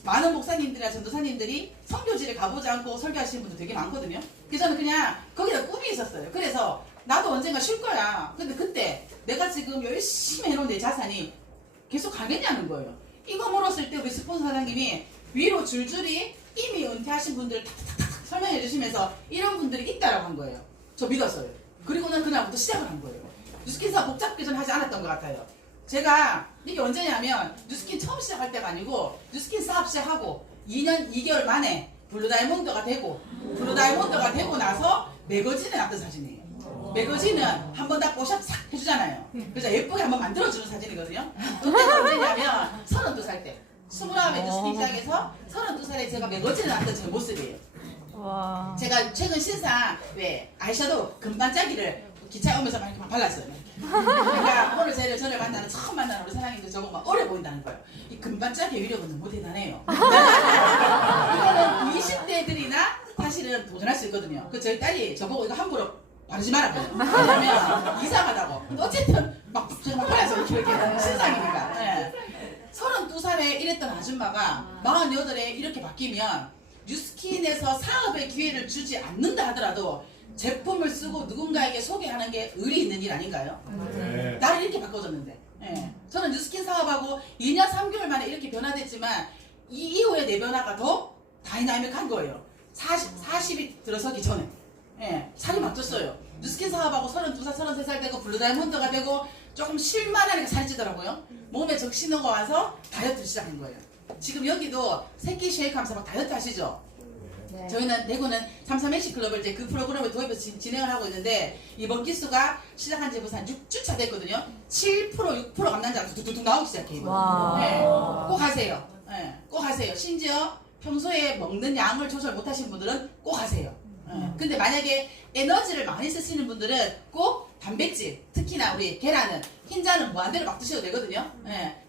많은 목사님들이나 전도사님들이 선교지를 가보지 않고 설교하시는 분들 되게 많거든요. 그래서 저는 그냥 거기다 꿈이 있었어요. 그래서 나도 언젠가 쉴 거야. 근데 그때 내가 지금 열심히 해놓은 내 자산이 계속 가겠냐는 거예요. 이거 물었을 때 우리 스폰서 사장님이 위로 줄줄이 이미 은퇴하신 분들을 탁탁탁 설명해 주시면서 이런 분들이 있다라고 한 거예요. 저 믿었어요. 그리고 난 그날부터 시작을 한 거예요. 뉴스킨 사업 복잡하게 전 하지 않았던 것 같아요. 제가 이게 언제냐면 뉴스킨 처음 시작할 때가 아니고 뉴스킨 사업 시작하고 2년 2개월 만에 블루다이몬드가 되고 블루다이몬드가 되고 나서 매거진에 났던 사진이에요. 매거진은 한 번 다 뽀샵 싹 해주잖아요. 그래서 예쁘게 한번 만들어주는 사진이거든요. 그때가 언제냐면 32살 때 29에 뉴스킨 시작해서 32살에 제가 매거진에 났던 제 모습이에요. 와. 제가 최근 신상 아이섀도우 금반짝이를 기차에 오면서 많이 발랐어요. 그러니까 오늘 저를 처음 만나는 우리 사장님들 저거 막 어려 보인다는 거예요. 이 금반짝이의 위력은 너무 대단해요. 이거는 20대들이나 사실은 도전할 수 있거든요. 그 저희 딸이 저보고 이거 함부로 바르지 말았거든요. 왜냐면 이상하다고. 어쨌든 막 발라서 이렇게 신상이니까. 네. 32살에 이랬던 아줌마가 48에 이렇게 바뀌면 뉴스킨에서 사업의 기회를 주지 않는다 하더라도 제품을 쓰고 누군가에게 소개하는 게 의리 있는 일 아닌가요? 네. 나를 이렇게 바꿔줬는데. 예. 저는 뉴스킨 사업하고 2년 3개월 만에 이렇게 변화됐지만 이 이후에 내 변화가 더 다이나믹한 거예요. 40이 들어서기 전에. 예. 살이 막 쪘어요. 뉴스킨 사업하고 32살, 33살 되고 블루다이몬드가 되고 조금 쉴만하니까 살이 찌더라고요. 몸에 적신호가 와서 다이어트를 시작한 거예요. 지금 여기도 새끼 쉐이크 하면서 막 다이어트 하시죠? 네. 저희는 대구는 33MC 클럽을 이제 그 프로그램을 도입해서 진행을 하고 있는데 이번 기수가 시작한 지 벌써 한 6주차 됐거든요. 7%, 6% 감량자가 뚝뚝뚝 나오기 시작해요. 와. 네. 꼭 하세요. 네. 꼭 하세요. 심지어 평소에 먹는 양을 조절 못하신 분들은 꼭 하세요. 근데 만약에 에너지를 많이 쓰시는 분들은 꼭 단백질, 특히나 우리 계란은 흰자는 무한대로 막 드셔도 되거든요.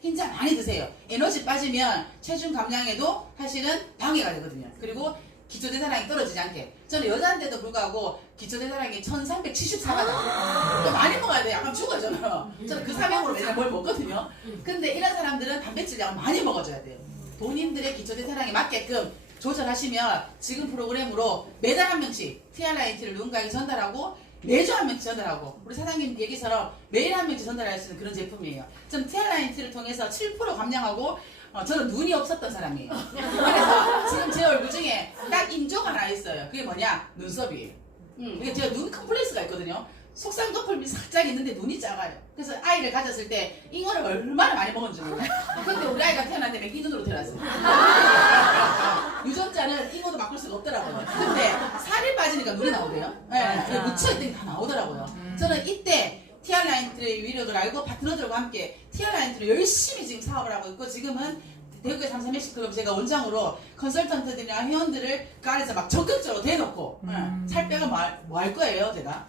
흰자 많이 드세요. 에너지 빠지면 체중 감량에도 사실은 방해가 되거든요. 그리고 기초대사량이 떨어지지 않게. 저는 여자인데도 불구하고 기초대사량이 1374가 또 많이 먹어야 돼요. 약간 죽어요 저는. 저는 그 사명으로 맨날 뭘 먹거든요. 근데 이런 사람들은 단백질량을 많이 먹어줘야 돼요. 본인들의 기초대사량에 맞게끔 조절하시면 지금 프로그램으로 매달 한 명씩 TRIT를 누군가에게 전달하고 매주 한 명씩 전달하고 우리 사장님 얘기처럼 매일 한 명씩 전달할 수 있는 그런 제품이에요. 저는 TRIT를 통해서 7% 감량하고 저는 눈이 없었던 사람이에요. 그래서 지금 제 얼굴 중에 딱 인조가 하나 있어요. 그게 뭐냐? 눈썹이에요. 그게 제가 눈 컴플렉스가 있거든요. 속쌍꺼풀이 살짝 있는데 눈이 작아요. 그래서 아이를 가졌을 때 잉어를 얼마나 많이 먹었는지 몰라요. 근데 우리 아이가 태어났는데 이 눈으로 태어났어요. 유전자는 잉어도 바꿀 수가 없더라고요. 근데 살이 빠지니까 눈이 나오대요. 네, 묻혀있던 게 다 나오더라고요. 저는 이때 TR라인트의 위력을 알고 파트너들과 함께 TR라인트를 열심히 지금 사업을 하고 있고 지금은 대구의 33MC 클럽 제가 원장으로 컨설턴트들이나 회원들을 그 안에서 막 적극적으로 대놓고 살 빼면 뭐 할 거예요 제가.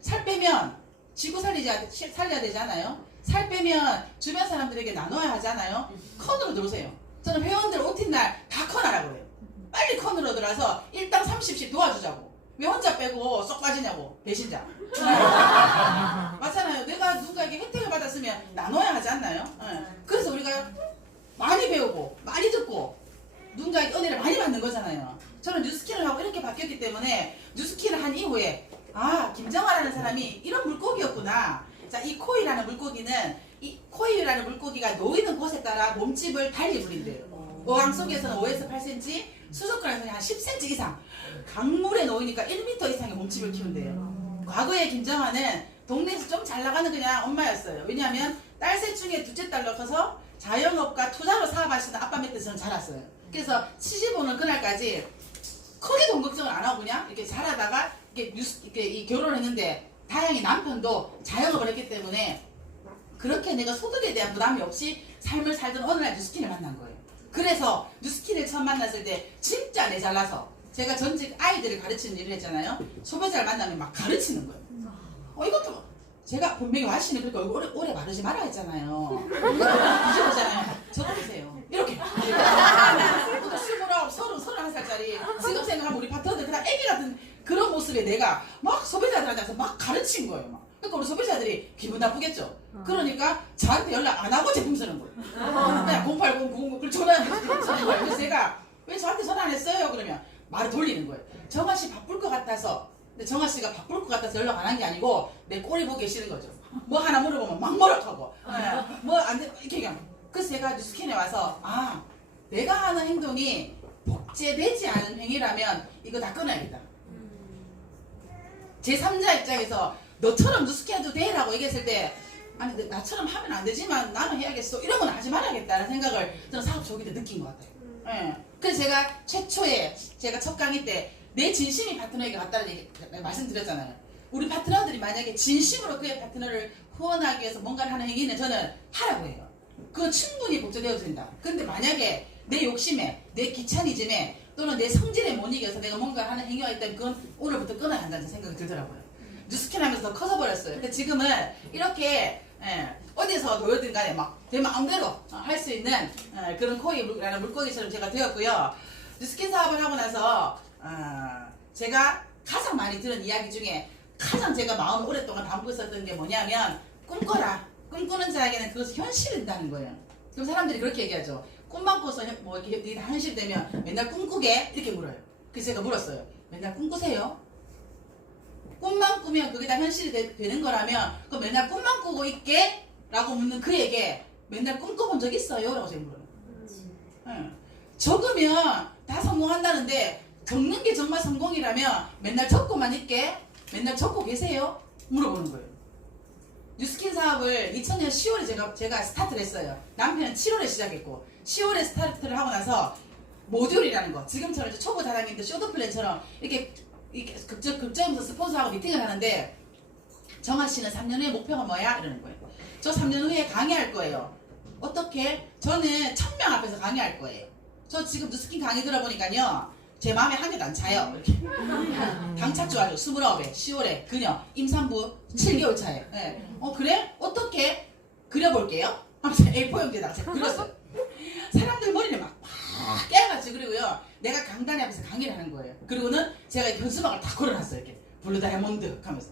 살 빼면 지구 살려야 되지 않아요? 살 빼면 주변 사람들에게 나눠야 하잖아요. 컨으로 들어오세요. 저는 회원들 OT 날 다 컨하라고 해요. 빨리 컨으로 들어서 일당 30씩 도와주자고. 왜 혼자 빼고 쏙 빠지냐고. 배신자. 맞잖아요. 내가 누군가에게 혜택을 받았으면 나눠야 하지 않나요? 네. 그래서 우리가 많이 배우고 많이 듣고 누군가에게 은혜를 많이 받는 거잖아요. 저는 뉴스킨을 하고 이렇게 바뀌었기 때문에 뉴스킨을 한 이후에 아, 김정아라는 사람이 이런 물고기였구나. 자, 이 코이라는 물고기는 이 코이라는 물고기가 놓이는 곳에 따라 몸집을 달리 부린대요. 어항 속에서는 5에서 8cm, 수족관에서는 한 10cm 이상. 강물에 놓이니까 1m 이상의 몸집을 키운대요. 과거에 김정아는 동네에서 좀 잘 나가는 그냥 엄마였어요. 왜냐하면 딸셋 중에 둘째 딸로 커서 자영업과 투자로 사업하시는 아빠 밑에서 저는 자랐어요. 그래서 시집 오는 그날까지 크게 돈 걱정을 안 하고 그냥 이렇게 자라다가 이렇게 결혼했는데 다행히 남편도 자영업을 했기 때문에 그렇게 내가 소득에 대한 부담이 없이 삶을 살던 어느 날 뉴스킨을 만난 거예요. 그래서 뉴스킨을 처음 만났을 때 진짜 내 잘나서 제가 전직 아이들을 가르치는 일을 했잖아요. 소비자를 만나면 막 가르치는 거예요. 이것도 제가 분명히 와씨는 그렇게 얼굴 오래 바르지 말아 했잖아요. 뒤집어잖아요. 저도 보세요. 이렇게. 그것도 29, 30, 31살짜리 지금 생각하면 우리 파트너들 그냥 애기 같은 그런 모습에 내가 막 소비자들한테 가서 막 가르친 거예요. 막. 그러니까 우리 소비자들이 기분 나쁘겠죠. 그러니까 저한테 연락 안 하고 제품 쓰는 거예요. 그냥 080, 909 그걸 전화하면서 쓰는 거예요. 그래서 제가 왜 저한테 전화 안 했어요? 그러면 말을 돌리는 거예요. 정아씨 바쁠 것 같아서. 근데 정아씨가 바쁠 것 같아서 연락 안 한 게 아니고 내 꼴이 보기 싫은 거죠. 뭐 하나 물어보면 막 뭐라고 뭐 안 돼 이렇게 그냥. 그래서 제가 뉴스킨에 와서 아 내가 하는 행동이 복제되지 않은 행위라면 이거 다 끊어야겠다. 제3자 입장에서 너처럼 뉴스킨해도 돼 라고 얘기했을 때 아니 나처럼 하면 안 되지만 나는 해야겠어 이런 건 하지 말아야겠다는 생각을 저는 사업 초기 때 느낀 것 같아요. 예. 그래서 제가 최초에 제가 첫 강의 때 내 진심이 파트너에게 갔다는 얘기 말씀드렸잖아요. 우리 파트너들이 만약에 진심으로 그의 파트너를 후원하기 위해서 뭔가를 하는 행위는 저는 하라고 해요. 그건 충분히 복제되어도 된다. 근데 만약에 내 욕심에 내 귀차니즘에 또는 내 성질에 못 이겨서 내가 뭔가 하는 행위가 있다면 그건 오늘부터 끊어야 한다는 생각이 들더라고요. 뉴스킨 하면서 더 커져버렸어요. 근데 지금은 이렇게 어디서 보여든 간에 막 내 마음대로 할 수 있는 그런 코이라는 물고기처럼 제가 되었고요. 뉴스킨 사업을 하고 나서 제가 가장 많이 들은 이야기 중에 가장 제가 마음을 오랫동안 담고 있었던 게 뭐냐면 꿈꿔라. 꿈꾸는 자에게는 그것이 현실이된다는 거예요. 그럼 사람들이 그렇게 얘기하죠. 꿈만 꿔서 뭐 이렇게 현실되면 맨날 꿈꾸게 이렇게 물어요. 그래서 제가 물었어요. 맨날 꿈꾸세요? 꿈만 꾸면 그게 다 현실이 되는 거라면 그럼 맨날 꿈만 꾸고 있게? 라고 묻는 그에게 맨날 꿈꿔본 적 있어요? 라고 제가 물어요. 적으면 다 성공한다는데 적는 게 정말 성공이라면 맨날 적고만 있게? 맨날 적고 계세요? 물어보는 거예요. 뉴스킨 사업을 2000년 10월에 제가 스타트를 했어요. 남편은 7월에 시작했고 10월에 스타트를 하고 나서 모듈이라는 거 지금처럼 이제 초보 자랑인데 쇼도 플랜처럼 이렇게 극점에서 스폰서하고 미팅을 하는데 정아씨는 3년 후에 목표가 뭐야? 이러는 거예요. 저 3년 후에 강의할 거예요. 어떻게? 저는 1000명 앞에서 강의할 거예요. 저 지금 뉴스킨 강의 들어보니까요. 제 마음에 한 개도 안 차요. 이렇게. 당착주 아주 29에 10월에 그녀 임산부 7개월 차에. 네. 그래? 어떻게? 그려볼게요. 하면서 A4 용지에다가 제가 그렸어요. 사람들 머리를 막 깨가지고 그리고요. 내가 강단에 앞에서 강의를 하는 거예요. 그리고는 제가 변수막을 다 걸어놨어요. 이렇게 블루 다이아몬드 하면서.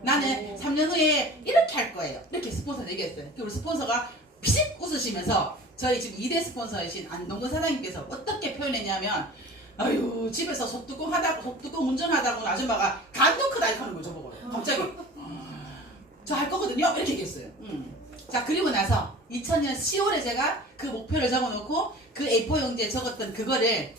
나는 3년 후에 이렇게 할 거예요. 이렇게 스폰서 얘기했어요. 우리 스폰서가 피식 웃으시면서 저희 지금 2대 스폰서이신 안동근 사장님께서 어떻게 표현했냐면 아유 집에서 속뚜껑 운전하다고 아줌마가 간도 크다 이렇게 하는 거죠. 저보고 갑자기 저 할 거거든요. 이렇게 얘기했어요. 자 그리고 나서 2000년 10월에 제가 그 목표를 적어놓고 그 A4 용지에 적었던 그거를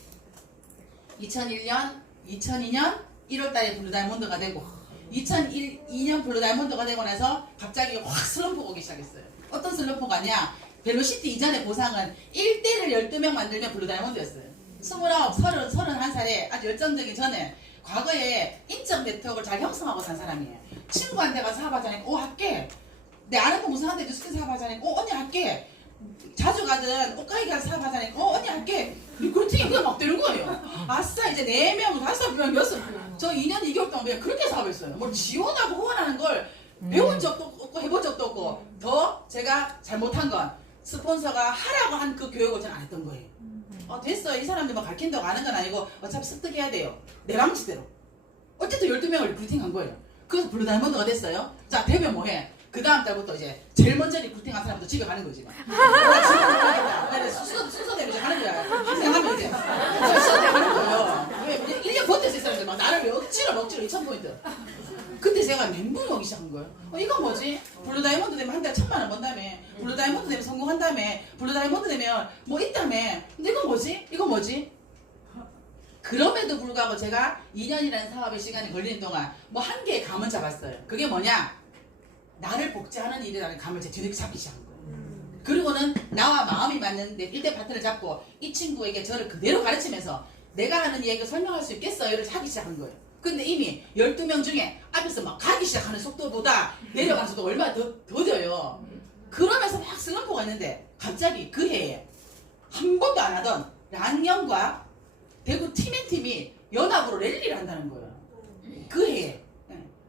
2001년, 2002년 1월달에 블루 다이아몬드가 되고 2002년 블루 다이아몬드가 되고 나서 갑자기 확 슬럼프가 오기 시작했어요. 어떤 슬럼프가 아니야? 벨로시티 이전의 보상은 1대를 12명 만들면 블루 다이아몬드였어요. 29, 30, 31살에 아주 열정적인 저는 과거에 인적 네트워크를 잘 형성하고 산 사람이에요. 친구한테 가서 사업하자니까 할게. 내 아는 거 무슨 한테 뉴스킨 사업하자니까 언니 할게. 자주 가든 옷가게 가서 사업하자니까 언니 할게. 그렇게 그냥 막 되는 거예요. 아싸 이제 4명, 5명, 6명 저 2년 2개월 동안 그냥 그렇게 사업했어요. 뭘 지원하고 후원하는 걸 배운 적도 없고 해본 적도 없고 더 제가 잘못한 건 스폰서가 하라고 한 그 교육을 저는 안 했던 거예요. 됐어. 이 사람들 뭐 가르친다고 아는 건 아니고 어차피 습득해야 돼요. 내 방식대로. 어쨌든 12명을 리크루팅한 거예요. 그래서 블루 다이아몬드가 됐어요. 자, 되면 뭐해? 그 다음 달부터 이제 제일 먼저 리크루팅한 사람부터 집에 가는 거지. 순서대로 이제 가는 거야. 희생하면 이제. 순서대로 가는 거예요. 왜? 1년 버텼을 사람들 막 나를 왜 억지로 2000포인트. 그때 제가 멘붕이 오기 시작한 거예요. 이거 뭐지? 블루 다이아몬드 되면 한 달에 1000만 원 번다며. 블루 다이아몬드 되면 성공한다며. 블루 다이아몬드 되면 뭐 있다며. 근데 이건 뭐지? 이건 뭐지? 그럼에도 불구하고 제가 2년이라는 사업의 시간이 걸리는 동안 뭐 한 개의 감은 잡았어요. 그게 뭐냐? 나를 복제하는 일이라는 감을 제 뒤늦게 잡기 시작한 거예요. 그리고는 나와 마음이 맞는 내 1대 파트를 잡고 이 친구에게 저를 그대로 가르치면서 내가 하는 이야기를 설명할 수 있겠어요를 하기 시작한 거예요. 근데 이미 12명 중에 앞에서 막 가기 시작하는 속도보다 내려가는 속도가 얼마나 더뎌요. 그러면서 막 슬럼프가 있는데 갑자기 그 해에 한 번도 안 하던 랑년과 대구 팀앤팀이 연합으로 랠리를 한다는 거예요. 그 해에.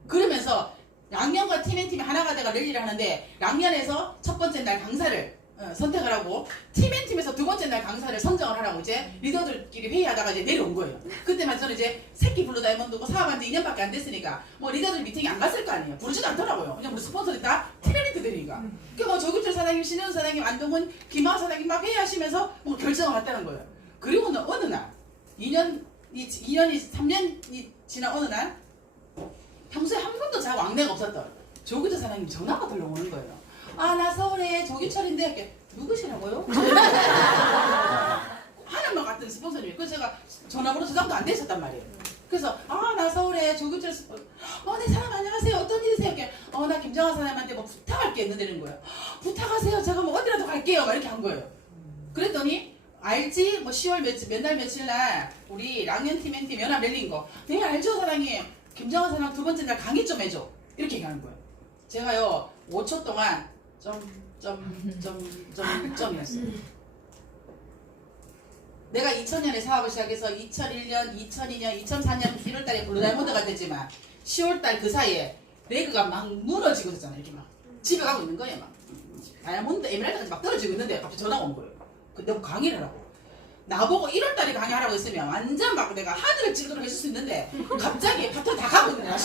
그러면서 랑년과 팀앤팀이 하나가 돼가 랠리를 하는데 랑년에서 첫 번째 날 강사를 선택을 하고 팀앤팀에서 두 번째 날 강사를 선정을 하라고 이제 리더들끼리 회의하다가 이제 내려온 거예요. 그때만 저는 이제 새끼 블루 다이아몬드고 사업한 지 2년밖에 안 됐으니까 뭐 리더들 미팅이 안 갔을 거 아니에요. 부르지도 않더라고요. 그냥 우리 스폰서들이 다 팀앤리더들이니까. 그러니까 뭐 조규철 사장님, 신현 사장님, 안동훈, 김하우 사장님 막 회의하시면서 뭐 결정을 했다는 거예요. 그리고는 어느 날 3년이 지난 어느 날 평소에 한 번도 자 왕래가 없었던 조규철 사장님 전화가 들어오는 거예요. 나 서울에 조규철인데 이렇게 누구시라고요? 하나만 같은 스폰서님이. 그래서 제가 전화번호 저장도 안 돼 있었단 말이에요. 그래서 나 서울에 조규철 네 사람 안녕하세요. 어떤 일이세요? 이렇게 나 김정아 사람한테 뭐 부탁할 게 있는데는 거예요. 부탁하세요. 제가 뭐 어디라도 갈게요. 막 이렇게 한 거예요. 그랬더니 알지? 뭐 10월 몇 날 며칠 날 우리 랑년 팀앤팀 연합 랠리인 거. 네 알죠 사장님. 김정아 사람 두 번째 날 강의 좀 해줘. 이렇게 얘기하는 거예요. 제가요 5초 동안 점이었어요. 내가 2000년에 사업을 시작해서 2001년, 2002년, 2004년 1월달에 블루 다이아몬드가 됐지만 10월달 그 사이에 레그가 막 무너지고 있었잖아요. 이렇게 막 집에 가고 있는 거예요. 막 다이아몬드, 에메랄드까지 막 떨어지고 있는데 갑자기 전화가 온 거예요. 너무 강의를 하라고. 나보고 1월달에 강의하라고 했으면 완전 막 내가 하늘을 찌르도록 해줄 수 있는데 갑자기 파트를 다 가고 있는 거야.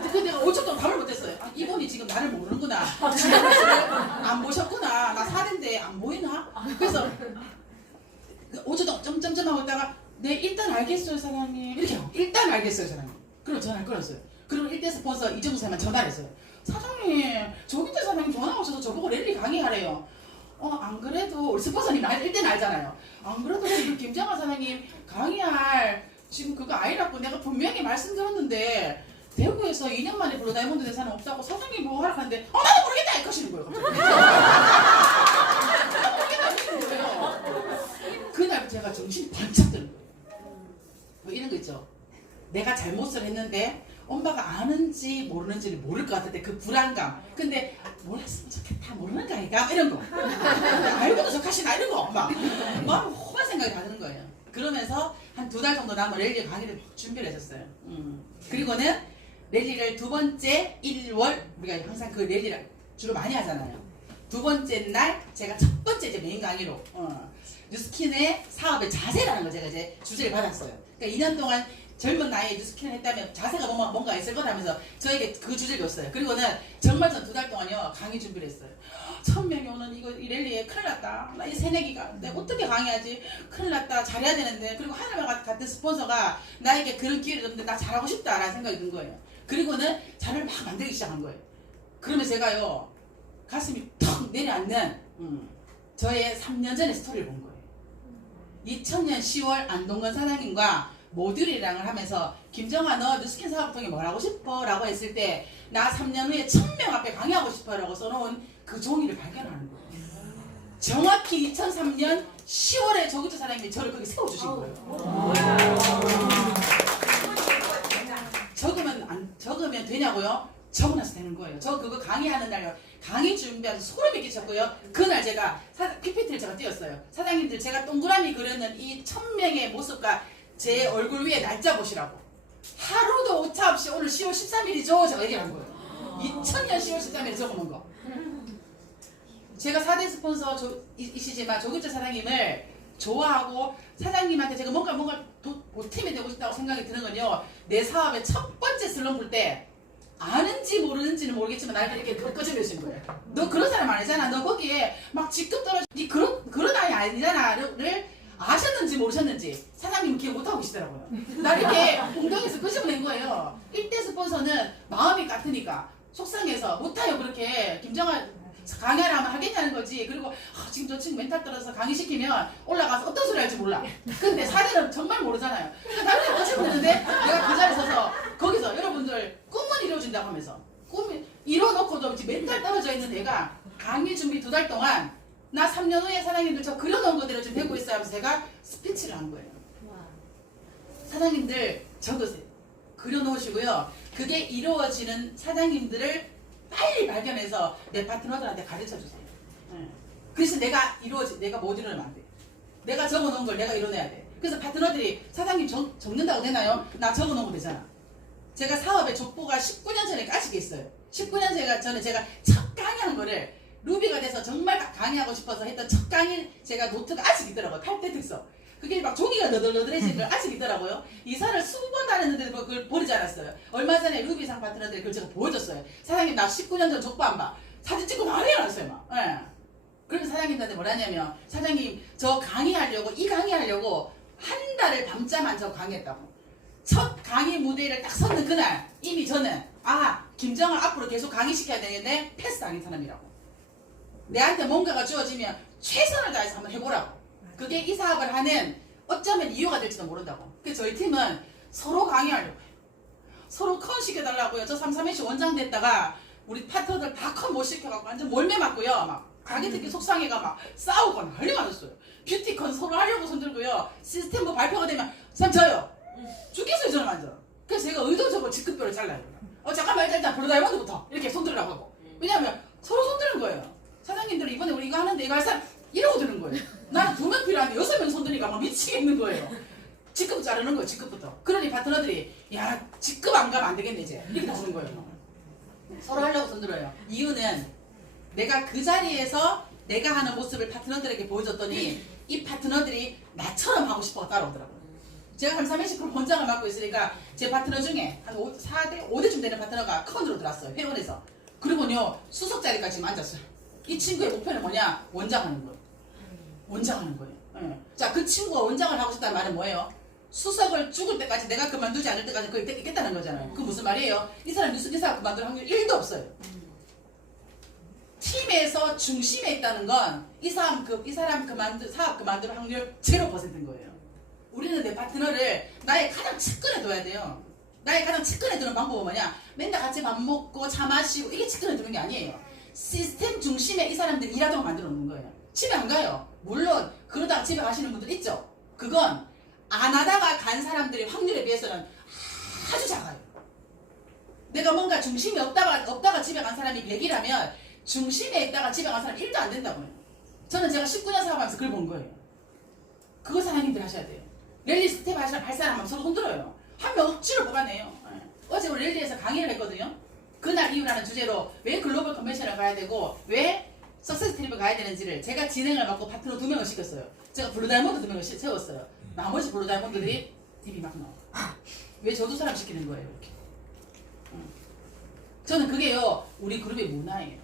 근데 내가 5초 동안 답을 못했어요. 이분이 지금 나를 모르는구나. 안 보셨구나. 나 4대인데 안 보이나? 그래서 5초 동안 점점점 하고 있다가 네 일단 알겠어요 사장님. 이렇게 하고 일단 알겠어요 사장님. 그리고 전화를 끊었어요. 그리고 1대 스폰서 이정수 사람한테 전화를 했어요. 사장님 조규태 사장님 전화 오셔서 저보고 랠리 강의하래요. 안 그래도 우리 스폰서님 1대는 알잖아요. 안 그래도 지금 김정아 사장님 강의할 지금 그거 아니라고 내가 분명히 말씀드렸는데 대구에서 2년 만에 블루 다이아몬드 된 사람 없다고 사장님 뭐 하라고 하는데 나도 모르겠다 이렇게 하시는 거예요. 갑자기. 모르겠다 하시는 거예요. 그날 제가 정신이 번쩍 드는 거예요. 뭐 이런 거 있죠. 내가 잘못을 했는데 엄마가 아는지 모르는지를 모를 것 같은데 그 불안감. 근데 몰랐으면 좋겠다. 모르는 거 아닌가? 이런 거. 알고도 좋겠시나 이런 거. 막 험한 생각이 다 드는 거예요. 그러면서 한 2달 정도 남은 랠리 강의를 준비를 했었어요. 그리고는 랠리를 두 번째 1월 우리가 항상 그 랠리를 주로 많이 하잖아요. 두 번째 날 제가 첫 번째 이제 메인 강의로 뉴스킨의 사업의 자세라는 걸 제가 이제 주제를 받았어요. 그러니까 2년 동안 젊은 나이에 뉴스킨을 했다면 자세가 뭔가 있을 것 하면서 저에게 그 주제를 줬어요. 그리고는 정말 전 2달 동안요 강의 준비를 했어요. 1000명이 오는 이 랠리에 큰일 났다. 나 이 새내기가 내가 어떻게 강의하지? 큰일 났다. 잘해야 되는데. 그리고 하늘과 같은 스폰서가 나에게 그런 기회를 줬는데 나 잘하고 싶다라는 생각이 든 거예요. 그리고는 자료를 막 만들기 시작한 거예요. 그러면 제가요 가슴이 턱 내려앉는 저의 3년 전의 스토리를 본 거예요. 2000년 10월 안동건 사장님과 모듈이랑을 하면서 김정아 너 뉴스킨 사업 통해 뭘 하고 싶어? 라고 했을 때 나 3년 후에 1000명 앞에 강의하고 싶어 라고 써놓은 그 종이를 발견하는 거예요. 정확히 2003년 10월에 조규태 사장님이 저를 거기 세워주신 거예요. 적으면 되냐고요? 적어놔서 되는 거예요. 저 그거 강의하는 날 강의 준비하면서 소름이 끼쳤고요. 그날 제가 PPT를 제가 띄웠어요. 사장님들 제가 동그라미 그렸는 이 1000명의 모습과 제 얼굴 위에 날짜 보시라고. 하루도 오차 없이 오늘 10월 13일이죠. 제가 얘기를 한 거예요. 2000년 10월 13일에 적어놓은 거. 제가 4대 스폰서이시지만 조규태 사장님을 좋아하고 사장님한테 제가 뭔가 보탬이 되고 싶다고 생각이 드는 건요. 내 사업의 첫 번째 슬럼프일 때 아는지 모르는지는 모르겠지만 나를 이렇게 끄집어주신 거예요. 너 그런 사람 아니잖아. 너 거기에 막 직급 떨어져. 니 그런 아이 아니잖아를 아셨는지 모르셨는지 사장님은 기억 못하고 계시더라고요. 나 이렇게 엉덩이에서 끄집어낸 거예요. 1대 스폰서는 마음이 같으니까 속상해서 못해요. 그렇게 김정아 강의를 하면 하겠냐는 거지. 그리고 지금 저 친구 멘탈 떨어져서 강의시키면 올라가서 어떤 소리 할지 몰라. 근데 사대는 정말 모르잖아요. 그러니까 다른 애 끄집어내는데 내가 그 자리에 서서 거기서 여러분들 꿈은 이루어진다고 하면서 꿈이 이뤄놓고도 멘탈 떨어져 있는 애가 강의 준비 2달 동안 나 3년 후에 사장님들 저 그려놓은 거대로 지금 되고 있어요 하면서 제가 스피치를 한 거예요. 사장님들 적으세요. 그려놓으시고요. 그게 이루어지는 사장님들을 빨리 발견해서 내 파트너들한테 가르쳐주세요. 그래서 내가 못 이루면 안 돼. 내가 적어놓은 걸 내가 이뤄내야 돼. 그래서 파트너들이 사장님 적는다고 되나요? 나 적어놓은 거 되잖아. 제가 사업의 족보가 19년 전에 까지게 있어요. 19년 전에 제가 첫 강의한 거를 루비가 돼서 정말 강의하고 싶어서 했던 첫 강의 제가 노트가 아직 있더라고요. 8대 특서. 그게 막 종이가 너덜너덜해진 걸 아직 있더라고요. 이사를 수번 다녔는데 그걸 버리지 않았어요. 얼마 전에 루비상 파트너들 그걸 제가 보여줬어요. 사장님 나 19년 전 족보 안 봐. 사진 찍고 난리가 났어요 막. 예. 그래서 사장님한테 뭐라냐면 사장님 저 강의하려고 한 달을 밤잠 저 강의했다고. 첫 강의 무대를 딱 섰는 그날 이미 저는 김정아 앞으로 계속 강의시켜야 되겠네 패스당한 사람이라고. 내한테 뭔가가 주어지면 최선을 다해서 한번 해보라고. 그게 이 사업을 하는 어쩌면 이유가 될지도 모른다고. 그래서 저희 팀은 서로 강의하려고 해요. 서로 컨 시켜달라고요. 저 33NC 원장 됐다가 우리 파트너들 다 컨 못 시켜갖고 완전 몰매 맞고요. 막 가게 듣기 속상해가 막 싸우고 난리가 났어요. 뷰티 컨 서로 하려고 손들고요. 시스템 뭐 발표가 되면 참 저요. 죽겠어요 저는 완전. 그래서 제가 의도적으로 직급별을 잘라요. 잠깐만 일단 블루다이몬드부터 이렇게 손들으라고 하고. 왜냐하면 서로 손드는 거예요. 사장님들은 이번에 우리 이거 하는데 이거 할 사람 이러고 드는 거예요. 나는 2명 필요한데 6명 손드니까 막 미치겠는 거예요. 직급 자르는 거예요. 직급부터. 그러니 파트너들이 야 직급 안 가면 안 되겠네 이제 이렇게 나오는 거예요. 서로 하려고 손들어요. 이유는 내가 그 자리에서 내가 하는 모습을 파트너들에게 보여줬더니 이 파트너들이 나처럼 하고 싶어 따라오더라고요. 제가 한 30% 원장을 맡고 있으니까 제 파트너 중에 한 5대쯤 되는 파트너가 컨으로 들어왔어요. 회원에서. 그리고요 수석 자리까지 지금 앉았어요. 이 친구의 목표는 뭐냐? 원장하는 거예요. 원장하는 거예요. 네. 자, 그 친구가 원장을 하고 싶다는 말은 뭐예요? 수석을 죽을 때까지 내가 그만두지 않을 때까지 그걸 있겠다는 거잖아요. 그 무슨 말이에요? 이 사람 뉴스기사 그만둘 확률 1도 없어요. 팀에서 중심에 있다는 건 이 사람 사업 그만둘 확률 0%인 거예요. 우리는 내 파트너를 나의 가장 측근에 둬야 돼요. 나의 가장 측근에 두는 방법은 뭐냐? 맨날 같이 밥 먹고 차 마시고 이게 측근에 두는 게 아니에요. 시스템 중심에 이 사람들이 일하도록 만들어 놓는 거예요. 집에 안 가요. 물론 그러다가 집에 가시는 분들 있죠. 그건 안 하다가 간 사람들의 확률에 비해서는 아주 작아요. 내가 뭔가 중심이 없다가 집에 간 사람이 100이라면 중심에 있다가 집에 간 사람 1도 안 된다고요. 저는 제가 19년 사업하면서 그걸 본 거예요. 그거 사장님들 하셔야 돼요. 랠리 스텝 할 사람은 서로 손들어요. 한 명 억지로 뽑아내요. 어제 우리 랠리에서 강의를 했거든요. 그날 이유라는 주제로 왜 글로벌 컨벤션을 가야 되고 왜 석세스 트립을 가야 되는지를 제가 진행을 맡고 파트너 2명을 시켰어요. 제가 블루다이몬드 2명을 세웠어요. 나머지 블루다이몬드들이 입이 막 나와. 왜 저도 사람 시키는 거예요 이렇게. 저는 그게요 우리 그룹의 문화예요.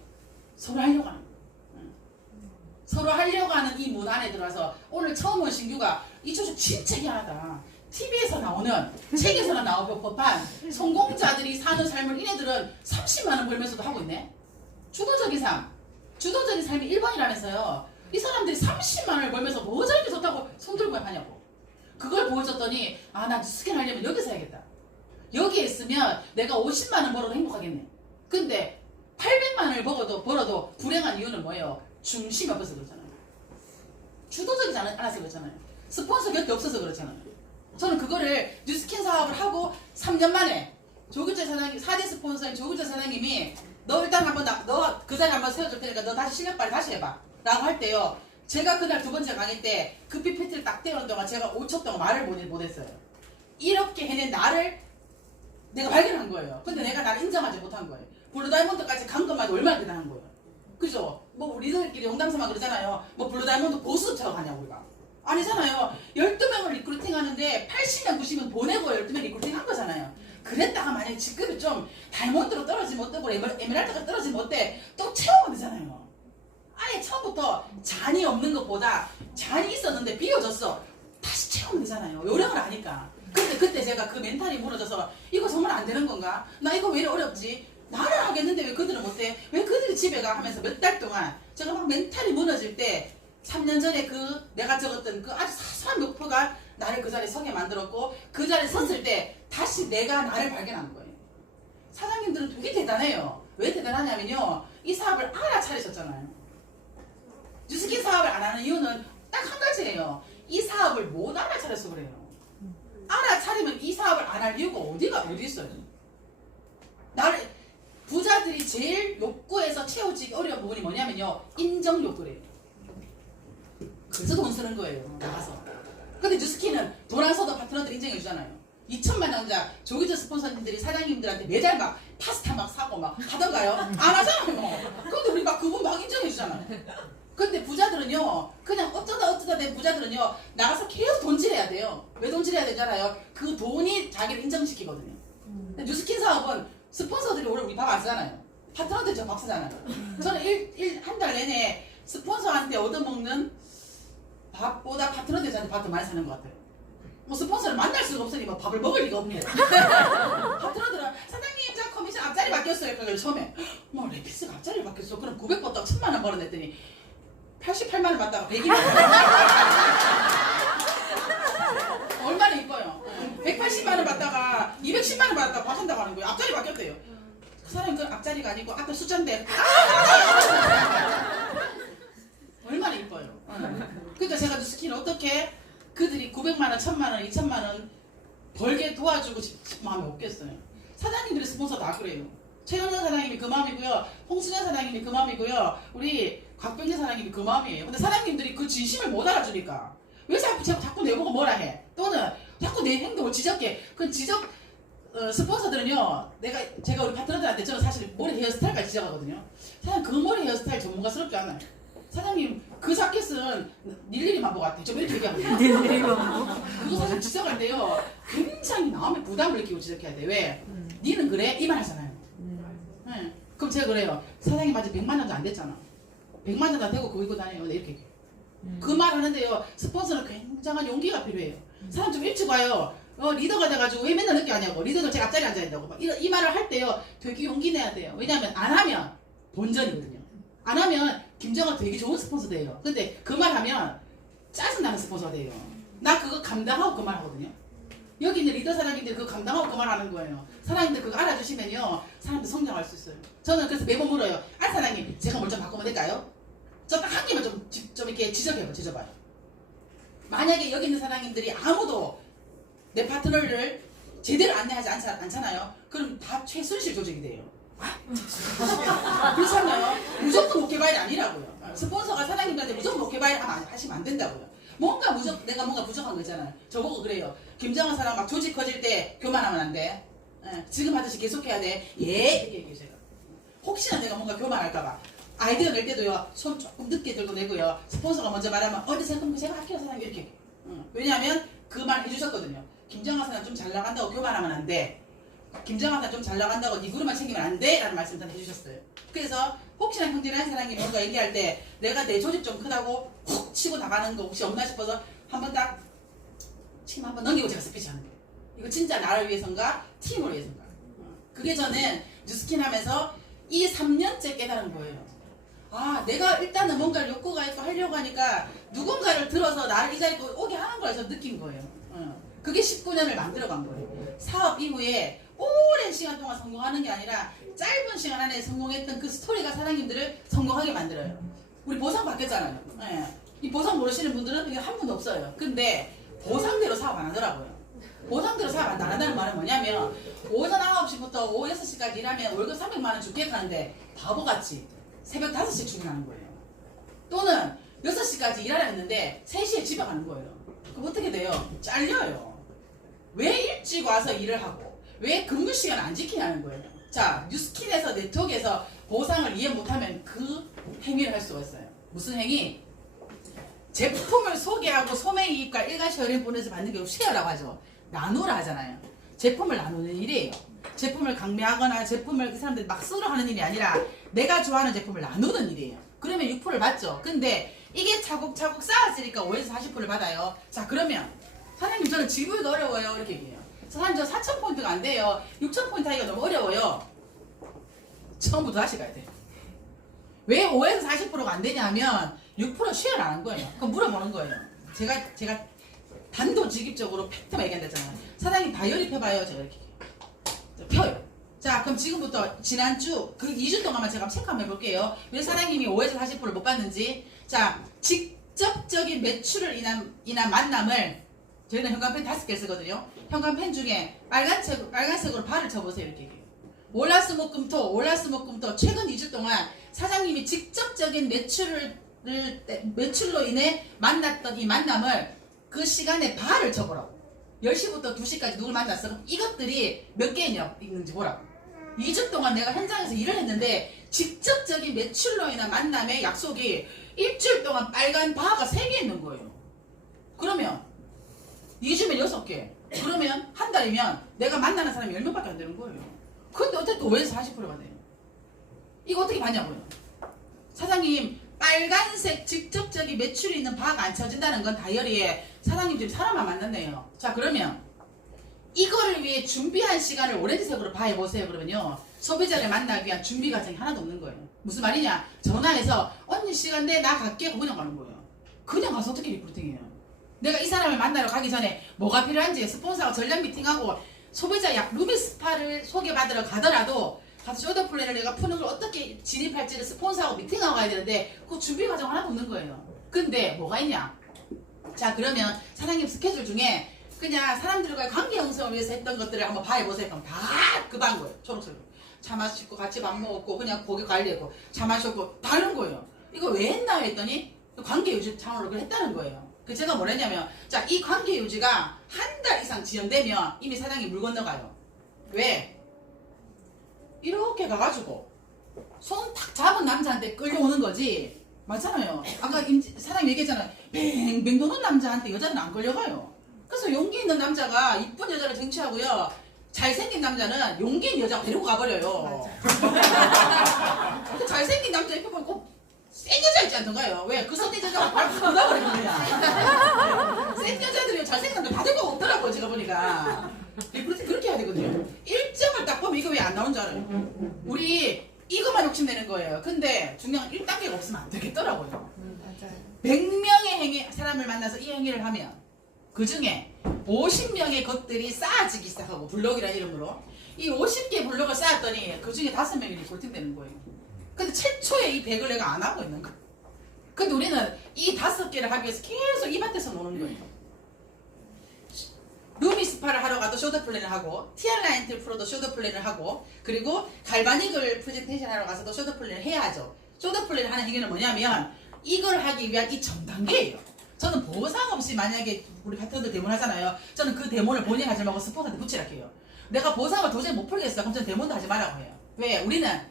서로 하려고 하는 거예요. 서로 하려고 하는 이 문화 안에 들어와서 오늘 처음 온 신규가 이 조직 진짜 희한하다. TV에서 나오는 책에서나 나오고 법한 성공자들이 사는 삶을 이네들은 30만 원 벌면서도 하고 있네. 주도적인 삶이 1번이라면서요. 이 사람들이 30만 원을 벌면서 뭐 저렇게 좋다고 손들고 하냐고. 그걸 보여줬더니 나 스캔 하려면 여기서 해야겠다. 여기에 있으면 내가 50만 원 벌어도 행복하겠네. 근데 800만 원을 벌어도 불행한 이유는 뭐예요? 중심이 없어서 그렇잖아요. 주도적이지 않아서 그렇잖아요. 스폰서 곁에 없어서 그렇잖아요. 저는 그거를 뉴스캔 사업을 하고 3년 만에 조규철 사장님, 4대 스폰서인 조규철 사장님이 너 일단 한번 너 그 자리 한번 세워줄 테니까 너 다시 실력 발휘 다시 해봐 라고 할 때요. 제가 그날 2번째 강의 때 그 PPT를 딱 떼어놓은 동안 제가 5초 동안 말을 못했어요. 이렇게 해낸 나를 내가 발견한 거예요. 근데 내가 나를 인정하지 못한 거예요. 블루다이몬드까지 간 것만 얼마나 대단한 거예요. 그죠? 뭐 우리들끼리 농담삼아 그러잖아요. 뭐 블루다이몬드 보스처럼 하냐고 우리가. 아니잖아요. 12명을 리크루팅 하는데 80명, 90명 보내고 12명 리크루팅 한 거잖아요. 그랬다가 만약에 직급이 좀 다이몬드로 떨어지면 어떠고 에메랄드가 떨어지면 어때? 또 채우면 되잖아요. 아예 처음부터 잔이 없는 것보다 잔이 있었는데 비워졌어. 다시 채우면 되잖아요. 요령을 아니까. 근데 그때 제가 그 멘탈이 무너져서 이거 정말 안 되는 건가? 나 이거 왜 이렇게 어렵지? 나는 하겠는데 왜 그들은 못해? 왜 그들이 집에 가? 하면서 몇 달 동안 제가 막 멘탈이 무너질 때 3년 전에 그 내가 적었던 그 아주 사소한 목표가 나를 그 자리에 서게 만들었고 그 자리에 섰을 때 다시 내가 나를 발견한 거예요. 사장님들은 되게 대단해요. 왜 대단하냐면요. 이 사업을 알아차리셨잖아요. 뉴스킨 사업을 안 하는 이유는 딱 한 가지예요. 이 사업을 못 알아차려서 그래요. 알아차리면 이 사업을 안 할 이유가 어디 있어요? 나를 부자들이 제일 욕구에서 채워지기 어려운 부분이 뭐냐면요. 인정 욕구래요. 그래서 돈 쓰는 거예요. 나가서. 근데 뉴스킨은 돈 안 써도 파트너들 인정해 주잖아요. 2천만 원자 조기전 스폰서님들이 사장님들한테 매달 막 파스타 막 사고 막 하던가요? 안 하잖아요. 근데 우리 막 그분 막 인정해 주잖아요. 근데 부자들은요, 그냥 어쩌다 된 부자들은요, 나가서 계속 돈질해야 돼요. 왜 돈질해야 되잖아요. 그 돈이 자기를 인정시키거든요. 근데 뉴스킨 사업은 스폰서들이 오늘 우리 밥 안 사잖아요. 파트너들이 저 밥 사잖아요. 저는 한 달 내내 스폰서한테 얻어먹는 밥보다 파트너들이 저한테 밥도 많이 사는 것 같아요. 뭐 스폰서를 만날 수가 없으니 뭐 밥을 먹을 리가 없네요. 파트너들은 사장님 저 커미션 앞자리 바뀌었어요. 그걸 처음에 뭐 레피스가 앞자리 바뀌었어. 그럼 900 벌다가 1000만 원 벌어냈더니 88만 원 받다가 100이 얼마나 이뻐요. 180만 원 받다가 210만 원 받았다가 바꾼다고 하는 거예요. 앞자리 바뀌었대요. 그 사람이 그 앞자리가 아니고 앞에 숫자인데 얼마나 이뻐요. 그러니까 제가 뉴스킨을 어떻게 그들이 900만 원, 1000만 원, 2000만 원 벌게 도와주고 마음이 없겠어요. 사장님들의 스폰서 다 그래요. 최현정 사장님이 그 마음이고요. 홍순현 사장님이 그 마음이고요. 우리 곽병재 사장님이 그 마음이에요. 근데 사장님들이 그 진심을 못 알아주니까 왜 자꾸 내보고 뭐라 해? 또는 자꾸 내 행동을 지적해. 그 지적 스폰서들은요. 제가 우리 파트너들한테 저는 사실 머리 헤어스타일까지 지적하거든요. 사장님 그 머리 헤어스타일 전문가스럽지 않아요. 사장님 그 자켓은 닐리리 만보 같아. 좀 이렇게 얘기하면 돼요. 그거 사실 지적할 때요. 굉장히 마음에 부담을 느끼고 지적해야 돼. 왜? 니는 그래? 이 말 하잖아요. 네. 그럼 제가 그래요. 사장님 아직 100만 원도 안 됐잖아. 100만 원도 안 되고 그거 입고 다녀요. 네, 이렇게. 그 말 하는데요. 스폰서는 굉장한 용기가 필요해요. 사람 좀 일찍 와요. 리더가 돼가지고 왜 맨날 늦게 하냐고. 리더도 제가 앞자리에 앉아야 된다고. 막 이 말을 할 때요. 되게 용기 내야 돼요. 왜냐하면 안 하면 본전이거든요. 안 하면 김정은 되게 좋은 스폰서 돼요. 근데 그 말 하면 짜증나는 스폰서 돼요. 나 그거 감당하고 그 말 하거든요. 여기 있는 리더 사장님들 그거 감당하고 그 말 하는 거예요. 사장님들 그거 알아주시면요. 사람들 성장할 수 있어요. 저는 그래서 매번 물어요. 아 사장님 제가 뭘 좀 바꾸면 될까요? 저 딱 한 개만 좀 이렇게 지적봐요. 만약에 여기 있는 사장님들이 아무도 내 파트너를 제대로 안내하지 않잖아요. 그럼 다 최순실 조직이 돼요. 그렇지 않나요? 무조건 오케바일 아니라고요. 스폰서가 사장님들한테 무조건 오케바일 하시면 안 된다고요. 내가 뭔가 부족한 거 있잖아요. 저보고 그래요. 김정은 사람 막 조직 커질 때 교만하면 안 돼. 지금 하듯이 계속해야 돼. 예 이렇게 얘기해요 제가. 혹시나 내가 뭔가 교만할까봐 아이디어 낼 때도요. 손 조금 늦게 들고 내고요. 스폰서가 먼저 말하면 그럼 제가 할게요 사장님 이렇게. 왜냐하면 그 말 해주셨거든요. 김정은 사람 좀 잘 나간다고 교만하면 안 돼. 김정은 사람 좀 잘 나간다고 네 그룹만 챙기면 안 돼 라는 말씀을 해주셨어요. 그래서 혹시나 형제라는 사람이 뭔가 얘기할 때 내가 내 조직 좀 크다고 훅 치고 나가는 거 혹시 없나 싶어서 한번 딱 침 한번 넘기고 제가 스피치 하는 거예요. 이거 진짜 나를 위해서인가 팀을 위해서인가. 그게 저는 뉴스킨 하면서 이 3년째 깨달은 거예요. 아 내가 일단은 뭔가를 욕구가 있고 하려고 하니까 누군가를 들어서 나를 이 자리에 오게 하는 걸 저는 느낀 거예요. 그게 19년을 만들어간 거예요. 사업 이후에 오랜 시간 동안 성공하는 게 아니라 짧은 시간 안에 성공했던 그 스토리가 사장님들을 성공하게 만들어요. 우리 보상 바뀌었잖아요. 이 보상 모르시는 분들은 이게 한 분도 없어요. 근데 보상대로 사업 안 하더라고요. 보상대로 사업 안 한다는 말은 뭐냐면 오전 9시부터 오후 6시까지 일하면 월급 300만 원 줄게 하는데 바보같이 새벽 5시에 출근하는 거예요. 또는 6시까지 일하라 했는데 3시에 집에 가는 거예요. 그럼 어떻게 돼요? 잘려요. 왜 일찍 와서 일을 하고 왜 근무 시간 안 지키냐는 거예요. 자, 뉴스킨에서 네트워크에서 보상을 이해 못하면 그 행위를 할 수가 있어요. 무슨 행위? 제품을 소개하고 소매이익과 일가시어린 분에서 받는 게 쉐어라고 하죠. 나누라 하잖아요. 제품을 나누는 일이에요. 제품을 강매하거나 제품을 그 사람들이 막 쓰러 하는 일이 아니라 내가 좋아하는 제품을 나누는 일이에요. 그러면 6%를 받죠. 근데 이게 차곡차곡 쌓았으니까 5에서 40%를 받아요. 자, 그러면 사장님 저는 지불도 어려워요. 이렇게 얘기해요. 사장님 저 4,000포인트가 안 돼요. 6,000포인트 하기가 너무 어려워요. 처음부터 다시 가야 돼. 왜 5에서 40%가 안 되냐 하면 6% 쉐어를 안 한 거예요. 그럼 물어보는 거예요. 제가 단도직입적으로 팩트만 얘기한다잖아요. 사장님 다이어리 펴봐요. 제가 이렇게 펴요. 자, 그럼 지금부터 지난주 그 2주 동안만 제가 체크 한번 해볼게요. 왜 사장님이 5에서 40%를 못 받는지. 자, 직접적인 매출을 인한 만남을 저희는 현관펜 5개 쓰거든요. 현관펜 중에 빨간색으로 발을 쳐보세요. 이렇게 얘기해요. 월화수목금토 최근 2주 동안 사장님이 직접적인 매출로 인해 만났던 이 만남을 그 시간에 발을 쳐보라고. 10시부터 2시까지 누굴 만났어? 그럼 이것들이 몇 개 있는지 보라고. 2주 동안 내가 현장에서 일을 했는데 직접적인 매출로 인한 만남의 약속이 일주일 동안 빨간 바가 3개 있는 거예요. 그러면 2주면 6개. 그러면 한 달이면 내가 만나는 사람이 10명밖에 안 되는 거예요. 근데 어떻게 5에서 40%가 돼요? 이거 어떻게 봤냐고요? 사장님 빨간색 직접적인 매출이 있는 바가 안 쳐진다는 건 다이어리에 사장님 지금 사람만 만났네요. 자, 그러면 이거를 위해 준비한 시간을 오렌지색으로 봐보세요. 그러면요, 소비자를 만나기 위한 준비 과정이 하나도 없는 거예요. 무슨 말이냐? 전화해서 언니 시간 내 나 갈게 그냥 가는 거예요. 그냥 가서 어떻게 리프팅해요? 내가 이 사람을 만나러 가기 전에 뭐가 필요한지 스폰서하고 전략 미팅하고 소비자 루미스파를 소개받으러 가더라도 가서 쇼더 플랜을 내가 푸는 걸 어떻게 진입할지를 스폰서하고 미팅하고 가야 되는데 그 준비 과정 하나도 없는 거예요. 근데 뭐가 있냐? 자, 그러면 사장님 스케줄 중에 그냥 사람들과의 관계 형성을 위해서 했던 것들을 한번 봐보세요. 그럼 다 그 반 거예요. 초록색으로. 차 마시고 같이 밥 먹었고 그냥 고기 관리했고 차 마셨고 다른 거예요. 이거 왜 했나요? 했더니 관계 유지 차원으로 그걸 했다는 거예요. 그 제가 뭘 했냐면, 자, 이 관계 유지가 한 달 이상 지연되면 이미 사장이 물 건너가요. 왜? 이렇게 가가지고 손 탁 잡은 남자한테 끌려오는 거지. 맞잖아요. 아까 사장님 얘기했잖아요. 뱅뱅 도는 남자한테 여자는 안 끌려가요. 그래서 용기 있는 남자가 이쁜 여자를 쟁취하고요, 잘생긴 남자는 용기 있는 여자가 데리고 가버려요. 그 잘생긴 남자 옆에 보고 센 여자 있지 않던가요? 왜? 그 선대 여자가 바로 걷어버리는 거야. 센 여자들이 잘생긴 남자 받을 거 없더라고요. 제가 보니까. 그렇게 해야 되거든요. 일정을 딱 보면 이거 왜 안 나온 줄 알아요? 우리 이것만 욕심내는 거예요. 근데 중요한 1단계가 없으면 안 되겠더라고요. 맞아요. 100명의 사람을 만나서 이 행위를 하면 그 중에 50명의 것들이 쌓아지기 시작하고, 블록이라는 이름으로 이 50개 블록을 쌓았더니 그 중에 5명이 리포팅 되는 거예요. 근데 최초에 이 100을 내가 안 하고 있는 거야. 근데 우리는 이 5개를 하기 위해서 계속 이 밭에서 노는 거예요. 루미스파를 하러 가도 쇼더 플랜을 하고, 티알라인트 프로도 쇼더 플랜을 하고, 그리고 갈바닉을 프레젠테이션 하러 가서도 쇼더 플랜을 해야 하죠. 쇼더 플랜을 하는 행위는 뭐냐면 이걸 하기 위한 이 전단계예요. 저는 보상 없이 만약에 우리 파트너들 데모를 하잖아요. 저는 그 데모를 본인이 하지 말고 스폰서한테 붙이라고 해요. 내가 보상을 도저히 못 풀겠어. 그럼 저는 데모도 하지 말라고 해요. 왜? 우리는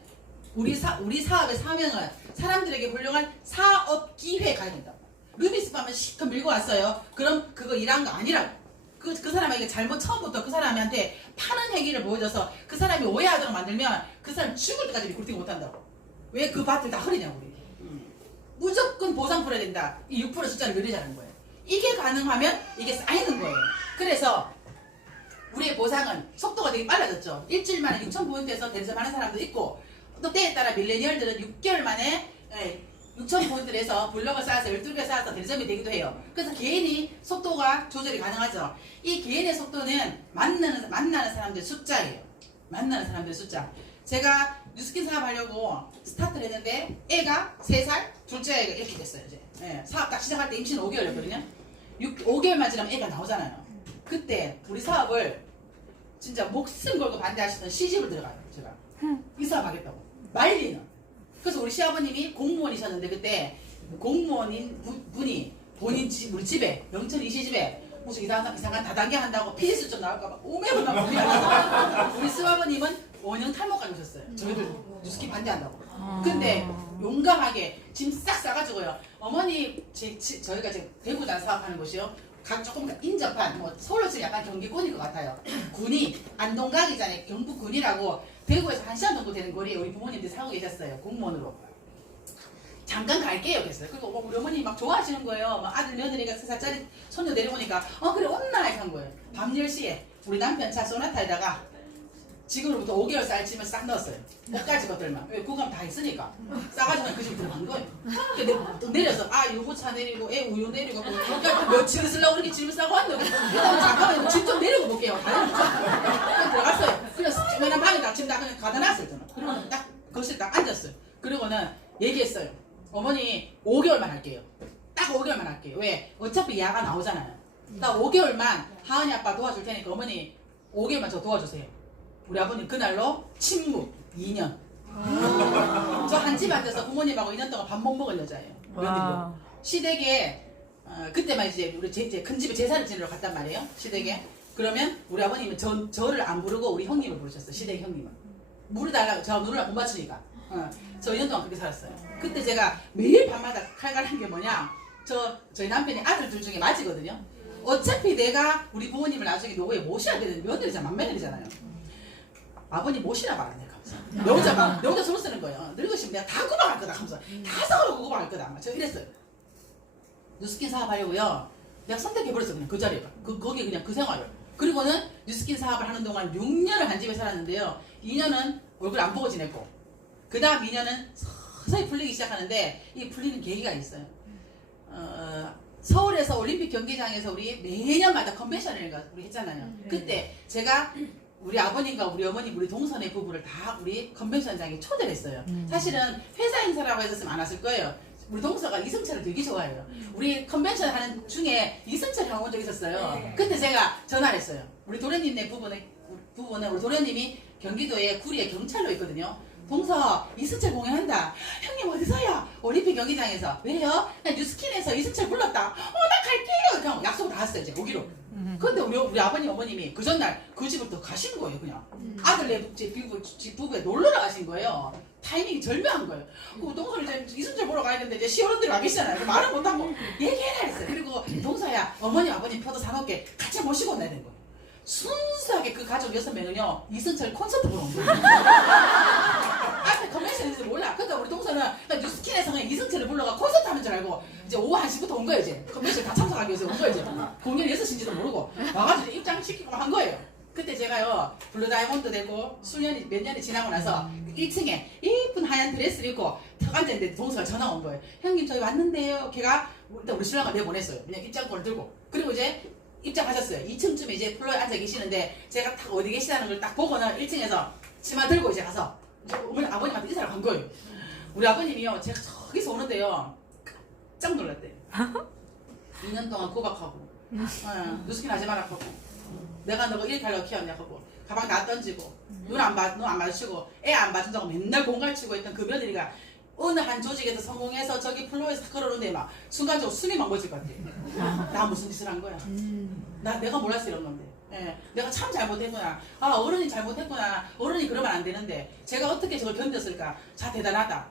우리 사업의 사명은 사람들에게 훌륭한 사업 기회 가야 된다. 루미스파면 시커 밀고 왔어요. 그럼 그거 일한 거 아니라고. 그 사람에게 잘못 처음부터 그 사람한테 파는 행위를 보여줘서 그 사람이 오해하도록 만들면 그 사람 죽을 때까지 리크루팅 못한다고. 왜 그 밭을 다 흐리냐고 우리. 무조건 보상 풀어야 된다. 이 6% 숫자를 늘리자는 거예요. 이게 가능하면 이게 쌓이는 거예요. 그래서 우리의 보상은 속도가 되게 빨라졌죠. 일주일 만에 6,000포인트에서 대리점하는 사람도 있고, 또 때에 따라 밀레니얼들은 6개월 만에 6,000포인트를 해서 블록을 쌓아서 12개 쌓아서 대리점이 되기도 해요. 그래서 개인이 속도가 조절이 가능하죠. 이 개인의 속도는 만나는 사람들의 숫자예요. 만나는 사람들의 숫자. 제가 뉴스킨 사업 하려고 스타트를 했는데 애가 3살, 둘째 애가 이렇게 됐어요. 이제 사업 딱 시작할 때 임신 5개월이었거든요. 5개월만 지나면 애가 나오잖아요. 그때 우리 사업을 진짜 목숨 걸고 반대하시던 시집을 들어가요. 제가 이 사업 하겠다고 말리는. 그래서 우리 시아버님이 공무원이셨는데 그때 공무원인 분이 본인 우리 집에 영천 이시집에 무슨 이상한 다단계 한다고 피스 좀 나올까봐 오매고 나고 우리 스와버님은 5년 탈모까지 오셨어요. 저희들 뉴스킨 반대한다고. 근데 용감하게 짐 싹 싸가지고요. 어머니 저희가 지금 대구단 사업하는 곳이요. 각 조금 인접한 뭐 서울로 치면 약간 경기권일 것 같아요. 군이 안동각이잖아요. 경북군이라고 대구에서 1시간 정도 되는 거리에 우리 부모님들이 살고 계셨어요. 공무원으로. 잠깐 갈게요 그랬어요. 그리고 우리 어머니 막 좋아하시는 거예요. 막 아들 며느리가 3살짜리 손녀 내려오니까 그래 온나 이렇게 한 거예요. 밤 10시에 우리 남편 차 소나타에다가 지금으로부터 5개월 쌀찜을 싹 넣었어요. 옷가지 것들만. 왜 구감 다 있으니까. 싸가지고 그 집 들어간 거예요. 근데 내려서 유모차 내리고 애 우유 내리고 그러니까 며칠을 쓰려고 그렇게 짐을 싸고 왔네요. 잠깐만 짐 좀 내리고 볼게요. 다 내리고 들어갔어요. 그래서 조그만한 방에다 짐 다 그냥 가다 놨어요. 저는. 그러고는 딱 거실에 딱 앉았어요. 그러고는 얘기했어요. 어머니 5개월만 할게요. 딱 5개월만 할게요. 왜? 어차피 야가 나오잖아요. 딱 5개월만 하은이 아빠 도와줄 테니까 어머니 5개월만 저 도와주세요. 우리 아버님 그날로 침묵 2년. 저 한 집 앉아서 부모님하고 2년 동안 밥 못 먹을 여자예요. 며느리로. 시댁에 그때만 이제 우리 이제 큰 집에 제사를 지내러 갔단 말이에요. 시댁에. 그러면 우리 아버님은 저를 안 부르고 우리 형님을 부르셨어요. 시댁 형님은. 물을 달라고 저 눈을 못 맞추니까. 저 2년 동안 그렇게 살았어요. 그때 제가 매일 밤마다 칼갈한 게 뭐냐. 저희 남편이 아들 둘 중에 맞이거든요. 어차피 내가 우리 부모님을 나중에 노후에 모셔야 되는 며느리잖아. 맏며느리잖아요. 아버님 모시라 말았네 하면서 내 혼자 손을 쓰는 거예요. 늙으시면 내가 다 구박할 거다 하면서 다 서로 구박할 거다. 저 이랬어요. 뉴스킨 사업하려고요. 내가 선택해버렸어 그냥 그 자리에. 거기 그냥 그 생활을. 그리고는 뉴스킨 사업을 하는 동안 6년을 한 집에 살았는데요. 2년은 얼굴 안 보고 지냈고 그 다음 2년은 서서히 풀리기 시작하는데 이 풀리는 계기가 있어요. 서울에서 올림픽 경기장에서 우리 매년마다 컨벤션을 우리 했잖아요. 그때 제가 우리 아버님과 우리 어머니, 우리 동선의 부부를 다 우리 컨벤션장에 초대를 했어요. 사실은 회사 행사라고 했었으면 안 왔을 거예요. 우리 동서가 이승철을 되게 좋아해요. 우리 컨벤션 하는 중에 이승철이 온 적이 있었어요. 그때 제가 전화를 했어요. 우리 도련님네 부부는 우리 도련님이 경기도에 구리에 경찰로 있거든요. 동서 이승철 공연한다. 형님 어디서요? 올림픽 경기장에서. 왜요? 나 뉴스킨에서 이승철 불렀다. 나 갈게요. 그냥 약속을 다 했어요. 이제 오기로. 근데 우리 아버님 어머님이 그 전날 그 집을 또 가신 거예요. 그냥 아들네 집 부부에 놀러라 가신 거예요. 타이밍이 절묘한 거예요. 그 동서를 이제 이승철 보러 가야 되는데 이제 시어른들이 와 계시잖아요. 말을 못하고 얘기해라 했어요. 그리고 동서야 어머니 아버님 표도 사놓게 같이 모시고 나야 되는 거예요. 순수하게 그 가족 6명은요 이승철 콘서트 보러 온 거예요. 앞에 컨벤션인지 몰라. 그러니까 우리 동서는 뉴스킨에서 그냥 이승철을 불러가 콘서트 하는 줄 알고 이제 오후 1시부터 온 거예요. 이제 컨벤션 다 참석하기 위해서 온 거예요. 이제 공연 6시인지도 모르고 와가지고 입장시키고 한 거예요. 그때 제가요 블루 다이아몬드 되고 몇 년이 지나고 나서 1층에 이쁜 하얀 드레스를 입고 턱 앉았는데 동서가 전화 온 거예요. 형님 저희 왔는데요. 걔가 일단 우리 신랑을 내보냈어요. 그냥 입장권을 들고. 그리고 이제 입장하셨어요. 2층쯤에 이제 플로어에 앉아 계시는데 제가 딱 어디 계시다는 걸 딱 보고는 1층에서 치마 들고 이제 가서 이제 아버님한테 인사를 간 거예요. 우리 아버님이요 제가 저기서 오는데요 깜짝 놀랐대요. 2년 동안 구박하고 뉴스킨 하지 마라 하고 내가 너가 이렇게 하려고 키웠냐 하고 가방 나 던지고 눈 안 마주치고 애 안 봐준다고 맨날 공갈치고 했던 그 며느리가 어느 한 조직에서 성공해서 저기 플로어에서 걸어오는데 막 순간적으로 숨이 막 멎을 것 같아. 나 무슨 짓을 한 거야. 내가 몰랐어 이런 건데. 예, 내가 참 잘못했구나. 어른이 잘못했구나. 어른이 그러면 안 되는데 제가 어떻게 저걸 견뎠을까. 자 대단하다.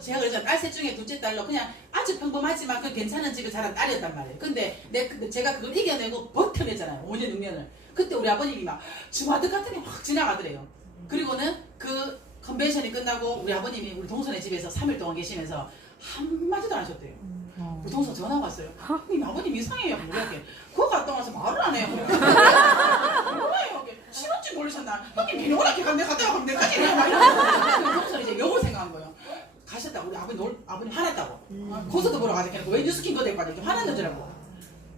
제가 그래서 딸 셋 중에 둘째 딸로 그냥 아주 평범하지만 그 괜찮은 집에 자란 딸이었단 말이에요. 근데 제가 그걸 이겨내고 버텨냈잖아요. 5년 6년을. 그때 우리 아버님이 막 주마등 같은 게 확 지나가더래요. 그리고는 그 컨벤션이 끝나고 우리 아버님이 우리 동선의 집에서 3일 동안 계시면서 한마디도 안 하셨대요. 우리 동선 전화 왔어요. 형님 아버님 이상해요. 이렇게 그거 갔다 와서 말을 안 해요. 뭐예요? 신혼증 걸리셨나? 형님 비료라게 갔네 갔다 와서 내까지 해요. 막 이러고 동선 이제 역을 생각한 거예요. 가셨다고 우리 아버님 화났다고. 콘서트 보러 가자. 왜 뉴스킨 거 데리고 가냐. 화났는 줄 알고.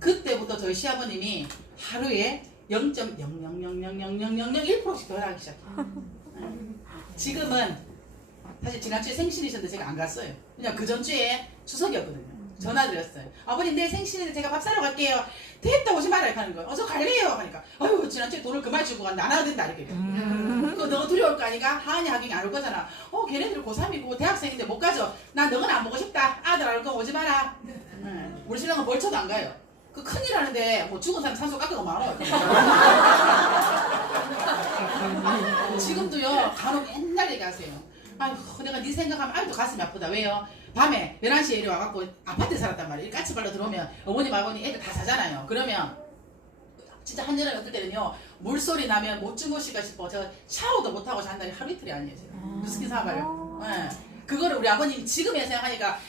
그때부터 저희 시아버님이 하루에 0.0000001%씩 더 하기 시작해요. 지금은 사실 지난주에 생신이셨는데 제가 안 갔어요. 그냥 그 전주에 추석이었거든요. 전화드렸어요. 아버님 내일 생신인데 제가 밥 사러 갈게요. 됐다 오지 말아요 하는 거예요. 저 갈래요 하니까 아유 지난주에 돈을 그만 주고 갔는데 안 와도 된다 이렇게. 그거 너가 두려울 거 아니까 하은이 하긴 안 올 거잖아. 걔네들 고3이고 대학생인데 못 가죠. 나 너는 안 보고 싶다. 아들 안 올 거 오지 마라. 우리 신랑은 벌쳐도 안 가요. 그 큰일 하는데 뭐 죽은 사람 산소 깎아가 많아요. 지금도요 간혹 옛날 얘기하세요. 아이고 내가 네 생각하면 아직도 가슴이 아프다. 왜요? 밤에 11시에 이리 와갖고 아파트에 살았단 말이에요. 까치발로 들어오면 어머님 아버님 애들 다 자잖아요. 그러면 진짜 한여름에 어떨 때는요 물소리 나면 못 주무실까 싶어 제가 샤워도 못하고 잔 날이 하루 이틀이 아니에요. 제가 누스킨 사발요. 네. 그거를 우리 아버님이 지금에 생각하니까 확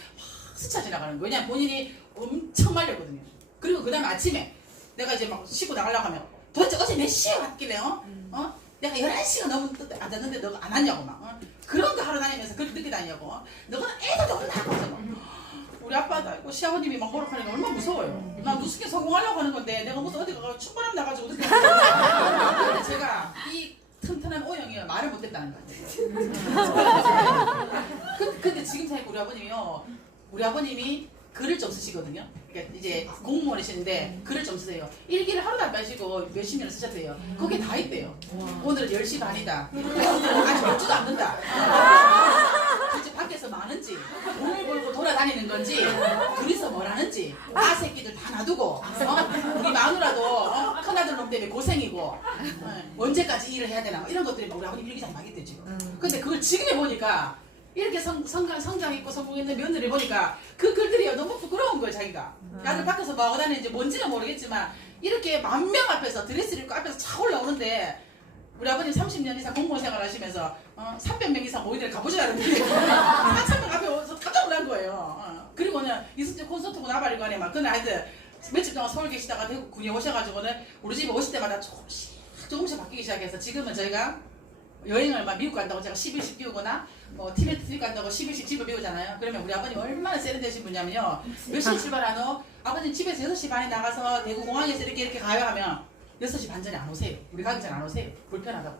스쳐 지나가는 거예요. 왜냐면 본인이 엄청 말렸거든요. 그리고 그 다음에 아침에 내가 이제 막 씻고 나가려고 하면 도대체 어제 몇 시에 왔길래 내가 11시가 넘은 안 잤는데 너가 안 왔냐고 막 그런 거 하러 다니면서 그렇게 늦게 다니냐고 너는 애들도 혼나고 우리 아빠도 알고 시아버님이 막 호락하니까 얼마나 무서워요. 나 누스킨 성공하려고 하는 건데 내가 무슨 어디 가서 춤바람 나가지고 어떻게 근데 제가 이 튼튼한 O형이 말을 못했다는 거예요. 근데 지금 생각해 우리 아버님이 글을 좀 쓰시거든요. 그러니까 이제 공무원이시는데 글을 좀 쓰세요. 일기를 하루도 안 빼시고 몇십 년을 쓰셨대요. 거기에 다 있대요. 오늘은 10시 반이다. 아직 몇 주도 안 된다. 도대체 밖에서 많은지 돈을 벌고 돌아다니는 건지 둘이서 뭘 하는지 새끼들 다 놔두고 우리 마누라도 큰아들 놈 때문에 고생이고 언제까지 일을 해야 되나 이런 것들이 우리 아버님 일기장에 많이 있대 지금. 근데 그걸 지금 해보니까 이렇게 성장했고 성공했는 며느리 보니까 그 글들이 너무 부끄러운 거예요. 자기가 아들 밖에서 뭐 하고 다니는지 뭔지는 모르겠지만 이렇게 10,000명 앞에서 드레스를 입고 앞에서 차 올라오는데 우리 아버님 30년 이상 공무원 생활 하시면서 300명 이상 모임을 가보지 않았는데 4,000명 앞에 와서 깜짝 놀란 거예요. 그리고는 이순재 콘서트고 나발이고 하네 막 그날 하여튼 며칠 동안 서울 계시다가 대구 군에 오셔가지고는 우리 집에 오실 때마다 조금씩 바뀌기 시작해서 지금은 저희가 여행을 막 미국 간다고 제가 10일씩 비우거나 뭐 티베트 간다고 10일씩 집을 비우잖아요. 그러면 우리 아버님 얼마나 세련되신 분이냐면요. 몇 시에 출발하노? 아버님 집에서 6시 반에 나가서 대구 공항에서 이렇게 가요 하면 6시 반 전에 안 오세요. 우리 가기 전에 안 오세요. 불편하다고.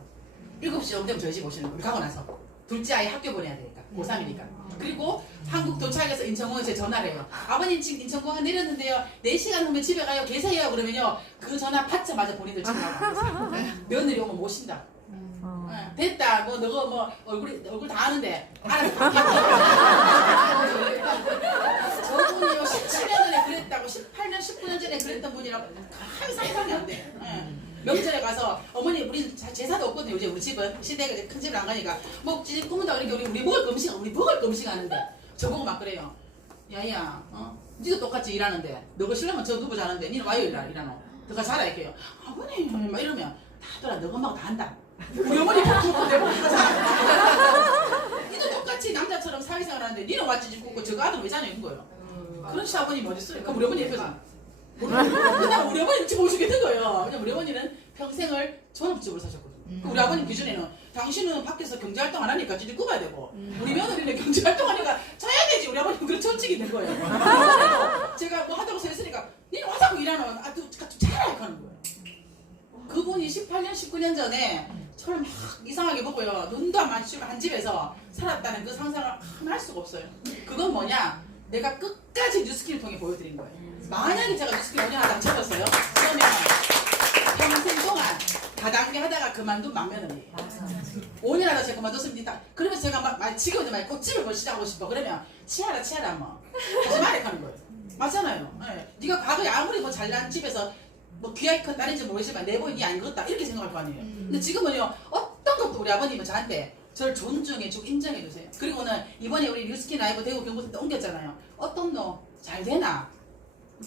7시 정도 되면 저희 집 오시는 거예요. 우리 가고 나서. 둘째 아이 학교 보내야 되니까. 고3이니까. 그리고 한국 도착해서 인천공항에 제 전화를 해요. 아버님 지금 인천공항 내렸는데요. 4시간 후면 집에 가요. 계세요. 그러면요. 그 전화 받자마자 본인들 집에 가고 안 계세요. 며느리 오면 못 쉰다. 됐다. 뭐 너가 뭐 얼굴 다 아는데 알아서 바뀌었다. 저분이요 17년 전에 그랬다고 18년 19년 전에 그랬던 분이라고 한 상상이 안 돼. 명절에 가서 어머니 우리 제사도 없거든요. 이제 우리 집은 시댁가 이제 큰 집을 안 가니까 뭐 집 꾸문다 그러니까 우리 먹을 거 음식 하는데 저보고 막 그래요. 야야 니도 똑같이 일하는데 너가 싫으면 저 누구 자는데 니는 와요 일하노. 너가 자라 이렇게요. 아버님 막 이러면 다더라 너가 엄마가 다 한다. 우리 어머니 보고 내보고 가자. 니도 똑같이 남자처럼 사회생활 하는데 니는 왔지 집 굽고 저거 아들 왜 자냐 이런 거예요. 그런 시아버님이 어딨어요? 그럼 우리 어머니 옆에서 그냥 우리 어머니 눈치 보시겠는 거예요. 왜냐면 우리 어머니는 평생을 전업주부를 사셨거든요. 우리 아버님 기준에는 당신은 밖에서 경제활동 안 하니까 집 굽어야 되고 우리 며느리는 경제활동 하니까 자야 되지. 우리 아버님 그런 천칙이 있는 거예요. 제가 뭐 하다고 서 있으니까 니는 하자고 일하는 좀 자라 이렇게 하는 거예요. 그분이 18년 19년 전에 저를 막 이상하게 보고요. 눈도 안 마주치고 한 집에서 살았다는 그 상상을 하나 할 수가 없어요. 그건 뭐냐? 내가 끝까지 뉴스킨을 통해 보여드린 거예요. 만약에 제가 뉴스킨 5년 하다 쳐졌어요. 그러면 평생 동안 다단계 하다가 그만둔 맘며느리예요. 5년 하다 제가 그만뒀으면 다 그러면서 제가 막 지금 이제 꽃집을 뭐 시작하고 싶어. 그러면 치아라 뭐 하지 말라 하는 거예요. 맞잖아요. 네. 네가 과거에 아무리 뭐 잘난 집에서 뭐 귀하게 큰 딸인지 모르지만 내 보이 니 안 그렇다 이렇게 생각할 거 아니에요. 근데 지금은요 어떤 것도 우리 아버님은 저한테 저를 존중해주고 인정해주세요. 그리고는 이번에 우리 뉴스킨 라이브 대구 경북센터 옮겼잖아요. 어떤 너 잘 되나?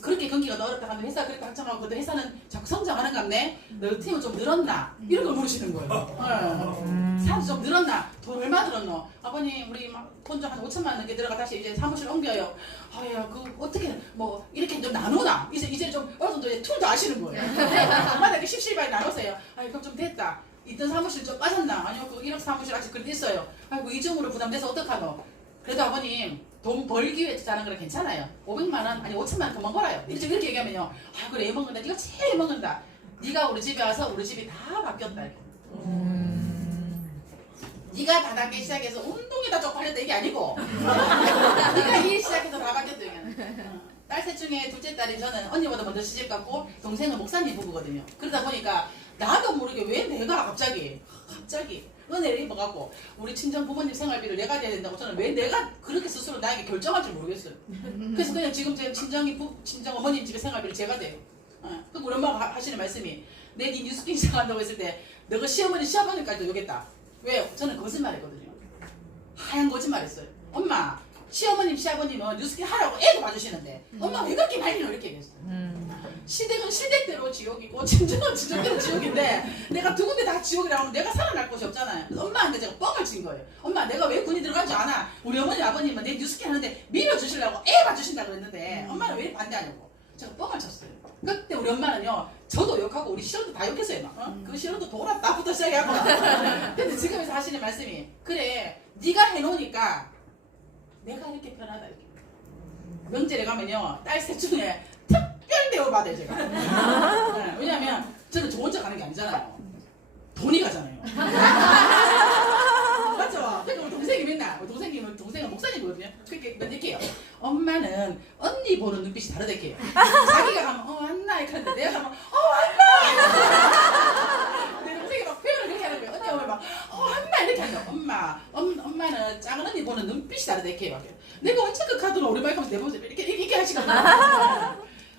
그렇게 경기가 어렵다 하면 회사 그렇게 확장하고 근데 회사는 자꾸 성장하는 갑네? 너 팀은 좀 늘었나? 이런 걸 물으시는 거예요. 사람 좀 늘었나? 돈 얼마 들었노? 아버님 우리 돈 좀 한 5천만 원 넘게 들어가 다시 이제 사무실 옮겨요. 아야 그 어떻게 뭐 이렇게 좀 나누나? 이제 좀 어느 정도 툴도 아시는 거예요. 엄마가 이렇게 십시일반에 나누세요. 아이 그럼 좀 됐다. 있던 사무실 좀 빠졌나? 아니요 그 1억 사무실 아직 그래도 있어요. 아이고 이중으로 부담돼서 어떡하노? 그래도 아버님 돈 벌기 위해 투자하는 거는 괜찮아요. 500만 원 아니 5천만 원 그만 벌어요. 이렇게 얘기하면요. 아 그래 애 먹는다. 네가 제일 먹는다. 네가 우리 집에 와서 우리 집이 다 바뀌었다. 네가 다단계 시작해서 운동이 다 쪽팔렸다 이게 아니고 네가 일 시작해서 다 바뀌었다 이게 딸 셋 중에 둘째 딸인 저는 언니보다 먼저 시집 갔고 동생은 목사님 부부거든요. 그러다 보니까 나도 모르게 왜 내가 갑자기 은혜를 입어갖고 우리 친정 부모님 생활비를 내가 내야 된다고 저는 왜 내가 그렇게 스스로 나에게 결정할 줄 모르겠어요. 그래서 그냥 지금 제 친정 어머님 집에 생활비를 제가 내요. 그럼 우리 엄마가 하시는 말씀이 내 네 뉴스킨 시작한다고 했을 때 너가 시어머니까지도 욕했다. 왜? 저는 거짓말했거든요. 하얀 거짓말했어요. 엄마 시어머님 시아버님은 뉴스킨 하라고 애도 봐주시는데 엄마 왜 그렇게 말리노 이렇게 얘기했어요. 시댁은 시댁대로 지옥이고 친정은 친정대로 지옥인데 내가 두 군데 다 지옥이라고 하면 내가 살아날 곳이 없잖아요. 그래서 엄마한테 제가 뻥을 친 거예요. 엄마 내가 왜 군이 들어간 줄 아나? 우리 어머니 아버님은 내 뉴스킨 하는데 밀어주시려고 애 봐주신다고 그랬는데 엄마는 왜 반대하냐고 제가 뻥을 쳤어요. 그때 우리 엄마는요 저도 욕하고 우리 시어도 다 욕했어요. 막. 그 시어도 돌았다부터 시작해갖고 근데 지금에서 하시는 말씀이 그래 네가 해놓으니까 내가 이렇게 편하다 이렇게. 명절에 가면요 딸 셋 중에 특별 대우 받아요 제가. 네, 왜냐면 저는 저 혼자 가는 게 아니잖아요. 돈이 가잖아요. 맞죠? 그러니까 우리 동생이 맨날 우리 동생은 목사님이거든요. 그렇게 얘기해요. 엄마는 언니 보는 눈빛이 다르대게요. 자기가 가면 안나 이렇게 하는데 내가 가면 안나 내 동생이 막 표현을 그렇게 하는 거예요. 언니 오면 막 안나 이렇게 하는 거예요. 엄마는 작은 언니 보는 눈빛이 다르대게요. 내가 언제 그 카드로 오랜만에 가면 내 모습 이렇게 하시거든요.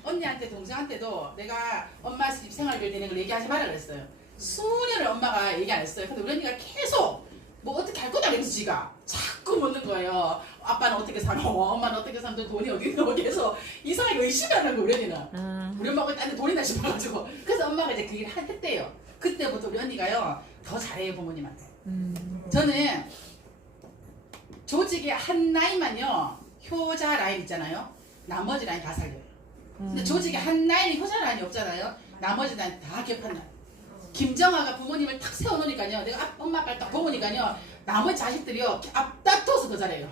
언니한테 동생한테도 내가 엄마 집 생활비 내는 걸 얘기하지 마라 그랬어요. 수년을 엄마가 얘기 안 했어요. 근데 우리 언니가 계속 뭐 어떻게 할 거다 그래서 지가 자꾸 묻는 거예요. 아빠는 어떻게 사노? 엄마는 어떻게 사는데 돈이 어디 있노? 계속 이상하게 의심이 하는 거예요. 우리 언니는. 우리 엄마가 딴데 돈이 나 싶어가지고 그래서 엄마가 이제 그 일을 했대요. 그때부터 우리 언니가요 더 잘해요 부모님한테. 저는 조직의 한 라인만요 효자 라인 있잖아요. 나머지 라인 다 살려요. 근데 조직의 한 라인이 효자 라인이 없잖아요. 나머지 라인 다 개판나요. 김정아가 부모님을 탁 세워놓으니까요. 내가 엄마 아빠를 딱 보니까요. 나머지 자식들이요. 앞다퉈서 더 잘해요.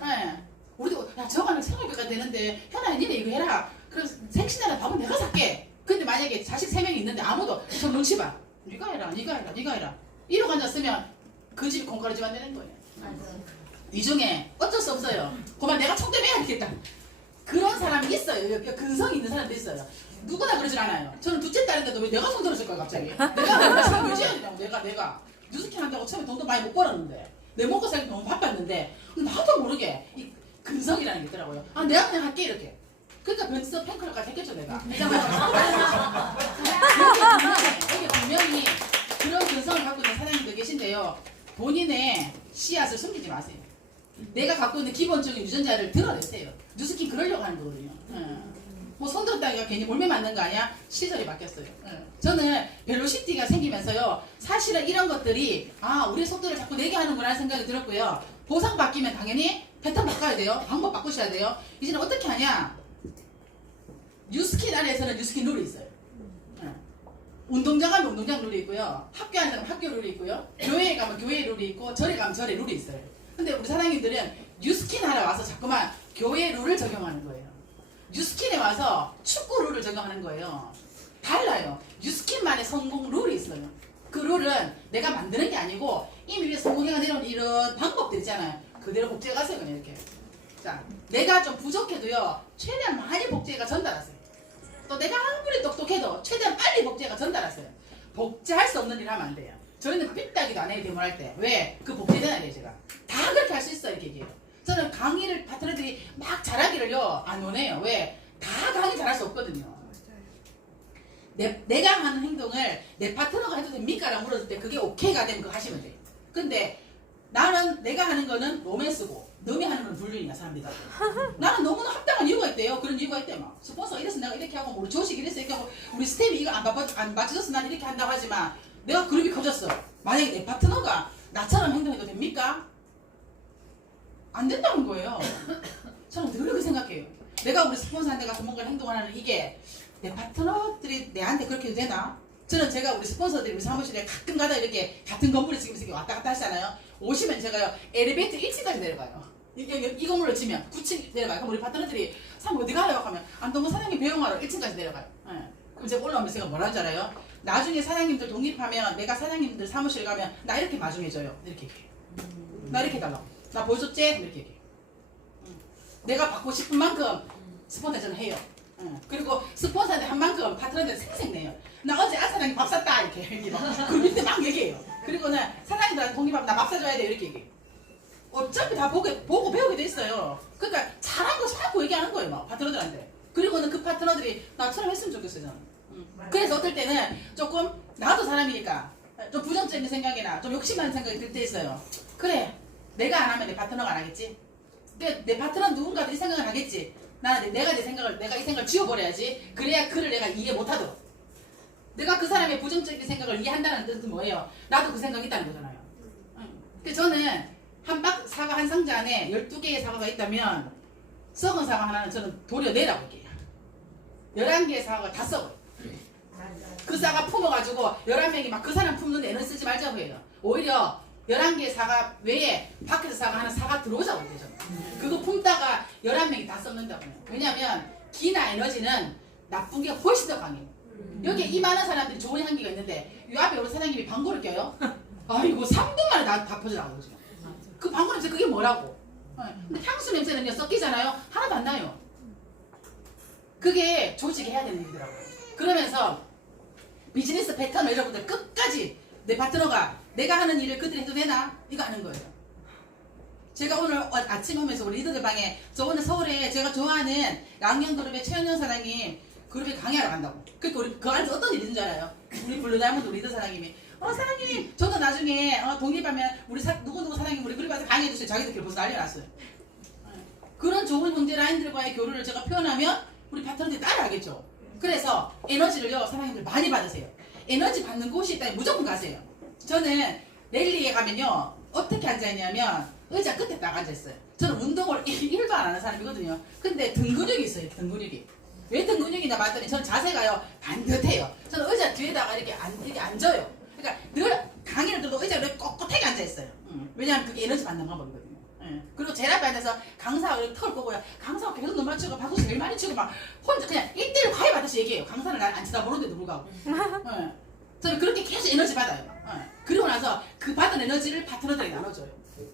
네. 우리도 야 저거는 생활비가 되는데 현아 니네 이거 해라. 그래서 생신날에 밥은 내가 살게. 근데 만약에 자식 3명이 있는데 아무도 저 눈치 봐. 네가 해라. 이러고 앉았으면 그 집이 콩가루 집 안 되는 거예요. 이 중에 어쩔 수 없어요. 그만 내가 총대매야 되겠다. 그런 사람이 있어요. 근성이 있는 사람도 있어요. 누구나 그러질 않아요. 저는 둘째 딸인데도 왜 내가 손 들어줄 거야 갑자기? 내가 지금 왜 지어야 되냐고 내가 뉴스킨 한다고 처음에 돈도 많이 못 벌었는데 내 먹고 살기 너무 바빴는데 나도 모르게 이 근성이라는 게 있더라고요. 아 내가 그냥 할게 이렇게. 그러니까 변서 팬클럽까지 했겠죠 내가. 여기 분명히 그런 근성을 갖고 있는 사장님들 계신데요. 본인의 씨앗을 숨기지 마세요. 내가 갖고 있는 기본적인 유전자를 드러내세요. 뉴스킨 그러려고 하는 거거든요. 뭐 손들었다기가 괜히 몰매 맞는 거 아니야? 시절이 바뀌었어요. 저는 벨로시티가 생기면서요. 사실은 이런 것들이 우리 속도를 자꾸 내게 하는구나 하는 생각이 들었고요. 보상 바뀌면 당연히 패턴 바꿔야 돼요. 방법 바꾸셔야 돼요. 이제는 어떻게 하냐? 뉴스킨 안에서는 뉴스킨 룰이 있어요. 운동장 가면 운동장 룰이 있고요. 학교 안에 가면 학교 룰이 있고요. 교회에 가면 교회 룰이 있고 절에 가면 절에 룰이 있어요. 근데 우리 사장님들은 뉴스킨 하러 와서 자꾸만 교회 룰을 적용하는 거예요. 뉴스킨에 와서 축구 룰을 적용하는 거예요. 달라요. 뉴스킨만의 성공 룰이 있어요. 그 룰은 내가 만드는 게 아니고 이미 위에 성공해가 내려온 이런 방법들 있잖아요. 그대로 복제해 가세요. 그냥 이렇게. 자, 내가 좀 부족해도요. 최대한 많이 복제해가 전달하세요. 또 내가 아무리 똑똑해도 최대한 빨리 복제해가 전달하세요. 복제할 수 없는 일 하면 안 돼요. 저희는 삐딱이도 안 해요. 데모할 때. 왜? 그 복제되잖아요. 제가. 다 그렇게 할 수 있어 이렇게 얘기해요. 저는 강의를 파트너들이 막 잘하기를요 안 원해요. 왜? 다 강의 잘할 수 없거든요. 내가 하는 행동을 내 파트너가 해도 됩니까? 라고 물었을 때 그게 오케이가 되면 그거 하시면 돼요. 근데 나는 내가 하는 거는 로맨스고 너이 하는 건 불륜이야 사람들이. 나는 너무나 합당한 이유가 있대요. 그런 이유가 있대 막. 스폰서가 이래서 내가 이렇게 하고 우리 조식 이래서 이렇게 하고 우리 스텝이 이거 안 맞춰져서 난 이렇게 한다고 하지만 내가 그룹이 커졌어. 만약에 내 파트너가 나처럼 행동해도 됩니까? 안 된다는 거예요. 저는 늘 그렇게 생각해요. 내가 우리 스폰서한테 가서 뭔가 행동을 하는 이게 내 파트너들이 내한테 그렇게 해도 되나? 저는 제가 우리 스폰서들이 우리 사무실에 가끔 가다 이렇게 같은 건물에 지금 이렇게 왔다 갔다 하시잖아요. 오시면 제가요 엘리베이터 1층까지 내려가요. 이 건물로 치면 9층 내려가요. 그럼 우리 파트너들이 사람 어디 가요? 하면 안동구 사장님 배웅하러 1층까지 내려가요. 그럼 제가 올라오면 제가 뭐라 하는 줄 알아요? 나중에 사장님들 독립하면 내가 사장님들 사무실 가면 나 이렇게 마중해줘요. 이렇게 얘기해요. 나 이렇게 해달라고. 나 보여줬지? 이렇게 얘기해요. 내가 받고 싶은 만큼 스폰서 저는 해요. 그리고 스폰서한테 한 만큼 파트너한테 생색내요. 나 어제 아사장님 밥 샀다 이렇게 그 밑에 막 얘기해요. 그리고는 사장님들한테 동기밥 나 밥 사줘야 돼 이렇게 얘기해요. 어차피 다 보고 배우게 돼 있어요. 그러니까 잘한 거 자꾸 얘기하는 거예요, 막 파트너들한테. 그리고는 그 파트너들이 나처럼 했으면 좋겠어요, 저는. 그래서 어떨 때는 조금 나도 사람이니까 좀 부정적인 생각이나 좀 욕심 많은 생각이 들 때 있어요. 그래, 내가 안 하면 내 파트너가 안 하겠지. 내 파트너 누군가도 이 생각을 하겠지. 나는 내가 이 생각을 지워버려야지. 그래야 그를 내가 이해 못하도록. 내가 그 사람의 부정적인 생각을 이해한다는 뜻은 뭐예요? 나도 그 생각이 있다는 거잖아요. 그래서 저는 사과 한 상자 안에 12개의 사과가 있다면 썩은 사과 하나는 저는 도려 내라고 할게요. 11개의 사과가 다 썩어요. 그 사과 품어가지고 11명이 막 그 사람 품는데 애는 쓰지 말자고 해요. 오히려 11개의 사과 외에 밖에서 사과 하나 사과 들어오자고 해요. 저는. 그거 품다가 11명이 다 썩는다고 해요. 왜냐하면 기나 에너지는 나쁜 게 훨씬 더 강해요. 여기에 이 많은 사람들이 좋은 향기가 있는데 이 앞에 우리 사장님이 방구를 껴요. 아이고 3분 만에 다 퍼져나가고 지금. 그 방구 냄새 그게 뭐라고? 근데 향수 냄새는요 섞이잖아요. 하나도 안 나요. 그게 조직이 해야 되는 일이더라고요. 그러면서 비즈니스 패턴을 여러분들 끝까지 내 파트너가 내가 하는 일을 그들이 해도 되나? 이거 아는 거예요. 제가 오늘 아침 오면서 우리 리더들 방에 저 오늘 서울에 제가 좋아하는 양현그룹의 최현영 사장님 그룹에 강의하러 간다고. 그러니까 우리 그 안에서 어떤 일이 있는 줄 알아요? 우리 블루다이몬드 리더 사장님이 사장님 저도 나중에 독립하면 우리 누구누구 사장님 우리 그룹 와서 강의해주세요. 자기들끼리 벌써 난리났어요. 그런 좋은 형제 라인들과의 교류를 제가 표현하면 우리 파트너들이 따라하겠죠. 그래서 에너지를요 사장님들 많이 받으세요. 에너지 받는 곳이 있다면 무조건 가세요. 저는 랠리에 가면요 어떻게 앉아있냐면 의자 끝에 딱 앉아있어요. 저는 운동을 1도 안 하는 사람이거든요. 근데 등 근육이 있어요. 등 근육이. 왜 등 근육이냐 봤더니 저는 자세가요 반듯해요. 저는 의자 뒤에다가 이렇게 앉아요. 그러니까 늘 강의를 들어도 의자를 꼿꼿하게 앉아있어요. 왜냐하면 그게 에너지 받는 방법이거든요. 그리고 제일 앞에 앉아서 강사가 이렇게 털 거고요. 강사가 계속 눈 맞추고 박수 제일 많이 치고 막 혼자 그냥 1대1 과외 받듯이 얘기해요. 강사는 날 안 쳐다보는데도 불구하고. 저는 그렇게 계속 에너지 받아요. 그리고 나서 그 받은 에너지를 파트너들에게 나눠줘요.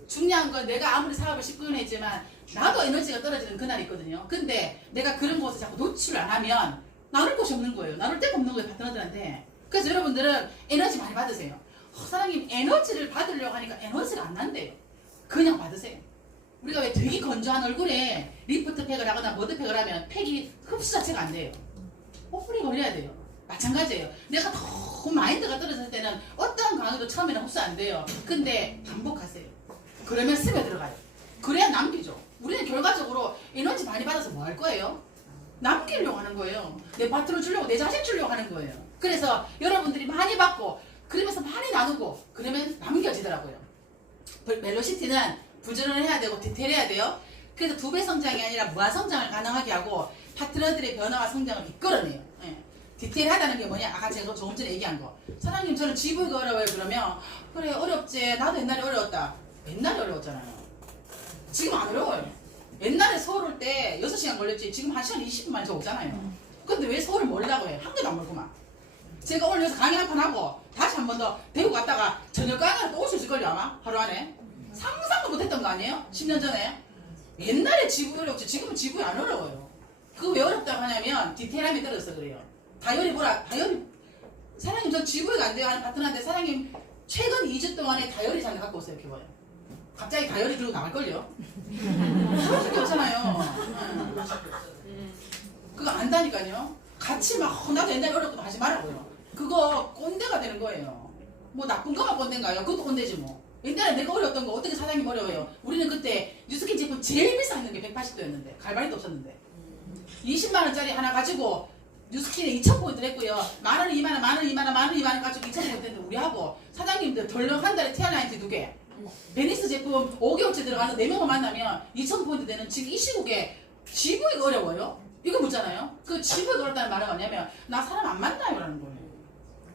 중요한 건 내가 아무리 사업을 19년 했지만 나도 에너지가 떨어지는 그날이 있거든요. 근데 내가 그런 곳을 자꾸 노출을 안 하면 나눌 곳이 없는 거예요. 나눌 데가 없는 거예요. 파트너들한테. 그래서 여러분들은 에너지 많이 받으세요. 사장님 에너지를 받으려고 하니까 에너지가 안 난대요. 그냥 받으세요. 우리가 왜 되게 건조한 얼굴에 리프트 팩을 하거나 머드팩을 하면 팩이 흡수 자체가 안 돼요. 뽀뽀리 걸려야 돼요. 마찬가지예요. 내가 너무 마인드가 떨어졌을 때는 어떠한 강의도 처음에는 흡수 안 돼요. 근데 반복하세요. 그러면 스며들어가요. 그래야 남기죠. 우리는 결과적으로 에너지 많이 받아서 뭐 할 거예요? 남기려고 하는 거예요. 내 파트너 주려고 내 자신 주려고 하는 거예요. 그래서 여러분들이 많이 받고 그러면서 많이 나누고 그러면 남겨지더라고요. 멜로시티는 부지런을 해야 되고 디테일해야 돼요. 그래서 2배 성장이 아니라 무한 성장을 가능하게 하고 파트너들의 변화와 성장을 이끌어내요. 디테일하다는 게 뭐냐? 아까 제가 조금 전에 얘기한 거. 사장님 저는 GV가 어려워요. 그러면 그래 어렵지. 나도 옛날에 어려웠다. 옛날에 어려웠잖아요. 지금 안 어려워요. 옛날에 서울 올 때 6시간 걸렸지. 지금 1시간 20분 만에 저 오잖아요. 근데 왜 서울을 몰라고 해? 한 개도 안 멀구만. 제가 오늘 여기서 강의 한 판 하고 다시 한 번 더 대구 갔다가 저녁 강의를 또 올 수 있을걸요 아마? 하루 안에. 상상도 못했던 거 아니에요? 10년 전에. 옛날에 지구 어렵지. 지금은 지구에 안 어려워요. 그거 왜 어렵다고 하냐면 디테일함이 떨어져서 그래요. 다이어리 보라. 다이어리. 사장님 저 지구가 안 돼요 하는 파트너한테 사장님 최근 2주 동안에 다이어리 잔을 갖고 오세요. 이렇게 봐요. 갑자기 다이어리 들고 나갈걸요? 그럴 수도 없잖아요. 그거 안다니까요. 같이 막 나도 옛날에 어렵고 하지 말라고요. 그거 꼰대가 되는 거예요. 뭐 나쁜 거만 꼰대인가요? 그것도 꼰대지 뭐. 옛날에 내가 어려웠던 거 어떻게 사장님 어려워요? 우리는 그때 뉴스킨 제품 제일 비싼 게 180도였는데 갈바리도 없었는데 20만원짜리 하나 가지고 뉴스킨에 2,000포인트를 했고요. 만원, 2만원, 만원, 2만원, 만원, 2만원 가지고 2,000포인트 했는데 우리하고 사장님들 덜렁 한 달에 티알라인트 2개 베니스 제품 5개월째 들어가서 4명을 만나면 2,000포인트 되는 지금 이 시국에 GV가 어려워요? 이거 묻잖아요. 그 GV가 어렵다는 말은 뭐냐면 나 사람 안 만나요 라는 거예요.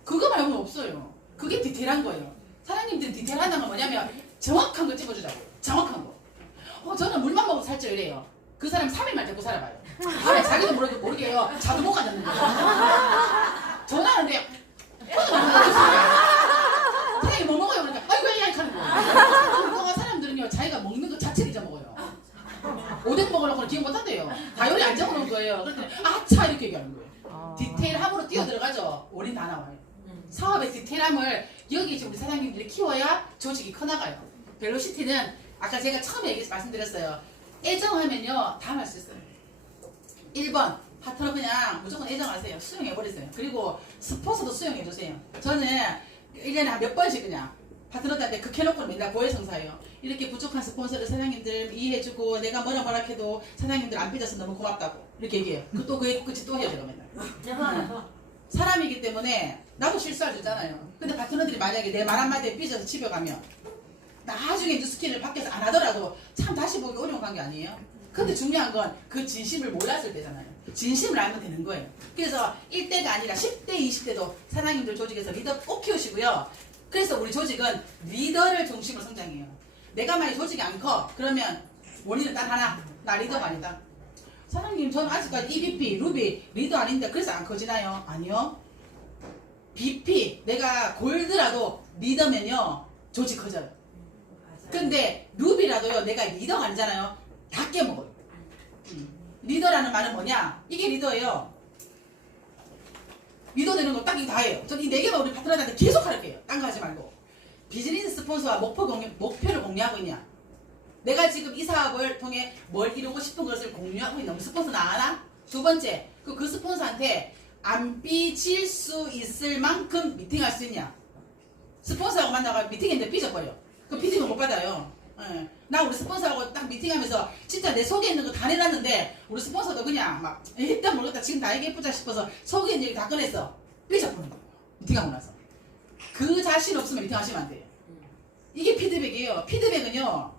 그거 말고는 없어요. 그게 디테일한 거예요. 사장님들이 디테일하다는 건 뭐냐면 정확한 거 찍어주자고요. 정확한 거. 저는 물만 먹어도 살쪄 이래요. 그 사람 3일만 데리고 살아봐요. 밤에 자기도 모르게 해요. 자도 못 가졌는 거예요. 전화하는데 사장님 뭐 먹어요? 그러니까 아이고 야 하는 거예요. 그거 사람들은요 자기가 먹는 거 자체를 잊어먹어요. 오뎅 먹으려고 기억 못한대요. 다이어리 안 적어놓은 거예요. 그랬더니 아차 얘기하는 거예요. 디테일함으로 뛰어들어가죠. 원인 다 나와요. 사업의 디테일함을 여기 지금 우리 사장님들이 키워야 조직이 커나가요. 벨로시티는 아까 제가 처음에 말씀드렸어요. 애정하면요 다 할 수 있어요. 1번 파트너 그냥 무조건 애정하세요. 수용해버리세요. 그리고 스폰서도 수용해주세요. 저는 1년에 한 몇 번씩 그냥 파트너들한테 극해놓고 맨날 고해성사해요. 이렇게 부족한 스폰서를 사장님들 이해해주고 내가 뭐라 해도 사장님들 안 삐져서 너무 고맙다고 이렇게 얘기해요. 또 그 끝이 또 해요 제가 맨날. 사람이기 때문에 나도 실수할 수 있잖아요. 근데 파트너들이 만약에 내 말 한마디에 삐져서 집에 가면 나중에 뉴스킨을 밖에서 안 하더라도 참 다시 보기 어려운 관계 아니에요? 근데 중요한 건 그 진심을 몰랐을 때잖아요. 진심을 알면 되는 거예요. 그래서 1대가 아니라 10대, 20대도 사장님들 조직에서 리더 꼭 키우시고요. 그래서 우리 조직은 리더를 중심으로 성장해요. 내가 만약 조직이 안 커, 그러면 원인은 딱 하나, 나 리더가 아니다. 사장님 저는 아직까지 EVP, 루비 리더 아닌데 그래서 안 커지나요? 아니요. BP, 내가 골드라도 리더면요 조직 커져요. 근데 루비라도요 내가 리더가 아니잖아요. 다 깨먹어요. 리더라는 말은 뭐냐? 이게 리더예요. 리더 되는 거 딱 이거 다 해요. 전 이 4개만 우리 파트너한테 계속 가르쳐요. 딴 거 하지 말고. 비즈니스 스폰서와 목표를 공유하고 있냐? 내가 지금 이 사업을 통해 뭘 이루고 싶은 것을 공유하고 있는 스폰서 나가나? 두 번째, 그 스폰서한테 안 삐질 수 있을 만큼 미팅할 수 있냐? 스폰서하고 만나가 미팅했는데 삐져버려. 그 삐지면 못 받아요. 예. 나 우리 스폰서하고 딱 미팅하면서 진짜 내 속에 있는 거 다 내놨는데 우리 스폰서도 그냥 막 일단 모르겠다 지금 나 얘기해보자 싶어서 속에 있는 얘기 다 꺼냈어. 삐져버린 거예요. 미팅하고 나서. 그 자신 없으면 미팅하시면 안 돼요. 이게 피드백이에요. 피드백은요.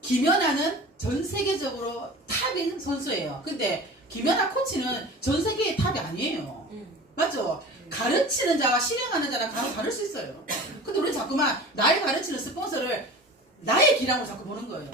김연아는 전 세계적으로 탑인 선수예요. 근데 김연아 코치는 전 세계의 탑이 아니에요. 맞죠? 가르치는 자와 실행하는 자랑 간혹 다를 수 있어요. 근데 우리 자꾸만 나를 가르치는 스폰서를 나의 기량으로 자꾸 보는 거예요.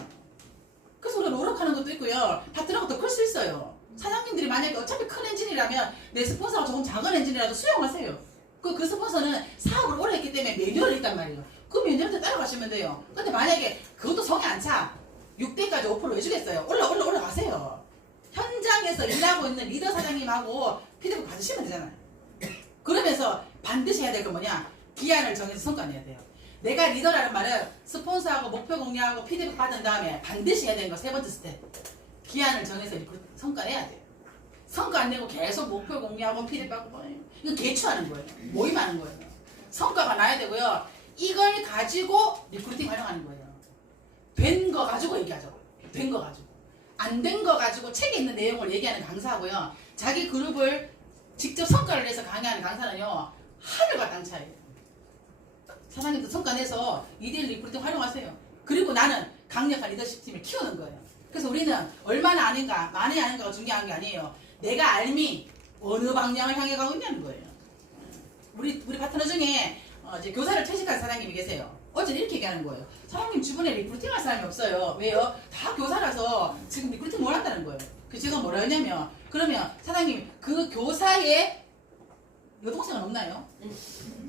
그래서 우리가 노력하는 것도 있고요. 파트너가 더 클 수 있어요. 사장님들이 만약에 어차피 큰 엔진이라면 내 스폰서가 조금 작은 엔진이라도 수용하세요. 그 스폰서는 사업을 오래 했기 때문에 매뉴얼이 있단 말이에요. 그 매뉴얼을 따라가시면 돼요. 근데 만약에 그것도 성에 안 차. 6대까지 5% 해주겠어요. 올라가세요. 현장에서 일하고 있는 리더 사장님하고 피드백 받으시면 되잖아요. 그러면서 반드시 해야 될 건 뭐냐? 기한을 정해서 성과내야 돼요. 내가 리더라는 말은 스폰서하고 목표 공유하고 피드백 받은 다음에 반드시 해야 되는 거 세 번째 스텝. 기한을 정해서 성과내야 돼요. 성과 안 내고 계속 목표 공유하고 피드백 받고 뭐예요? 이거 개추하는 거예요. 모임하는 거예요. 성과가 나야 되고요. 이걸 가지고 리크루팅 활용하는 거예요. 된 거 가지고 얘기하죠. 된 거 가지고. 안 된 거 가지고 책에 있는 내용을 얘기하는 강사하고요. 자기 그룹을 직접 성과를 내서 강의하는 강사는요. 하늘과 땅 차이에요. 사장님도 성과 내서 2대1 리크루팅 활용하세요. 그리고 나는 강력한 리더십 팀을 키우는 거예요. 그래서 우리는 얼마나 아는가, 많이 아는가가 중요한 게 아니에요. 내가 알미 어느 방향을 향해 가고 있냐는 거예요. 우리 파트너 중에 이제 교사를 퇴직한 사장님이 계세요. 어제 이렇게 얘기하는 거예요. 사장님 주변에 리크루팅 할 사람이 없어요. 왜요? 다 교사라서 지금 리크루팅 못 한다는 거예요. 그 제가 뭐라 했냐면 그러면 사장님 그 교사의 여동생은 없나요?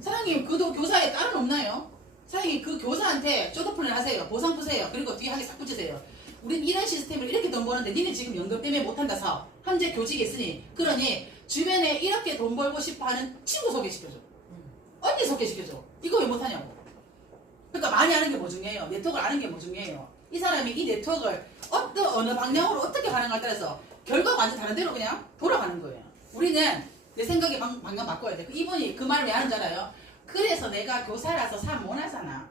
사장님 그 교사의 딸은 없나요? 사장님 그 교사한테 쪼도폰을 하세요. 보상 푸세요. 그리고 뒤에 하게 싹 붙이세요. 우린 이런 시스템을 이렇게 돈 버는데 니네 지금 연금 때문에 못한다 사업. 현재 교직에 있으니 그러니 주변에 이렇게 돈 벌고 싶어하는 친구 소개시켜줘. 언니 소개시켜줘. 이거 왜 못하냐고. 그러니까 많이 아는 게 뭐 중요해요. 네트워크를 아는 게 뭐 중요해요. 이 사람이 이 네트워크를 어느 방향으로 어떻게 가능할까 따라서 결과가 완전 다른 데로 그냥 돌아가는 거예요. 우리는 내 생각에 방향 바꿔야 돼. 이분이 그 말을 왜 하는 줄 알아요? 그래서 내가 교사라서 사업 못 하잖아.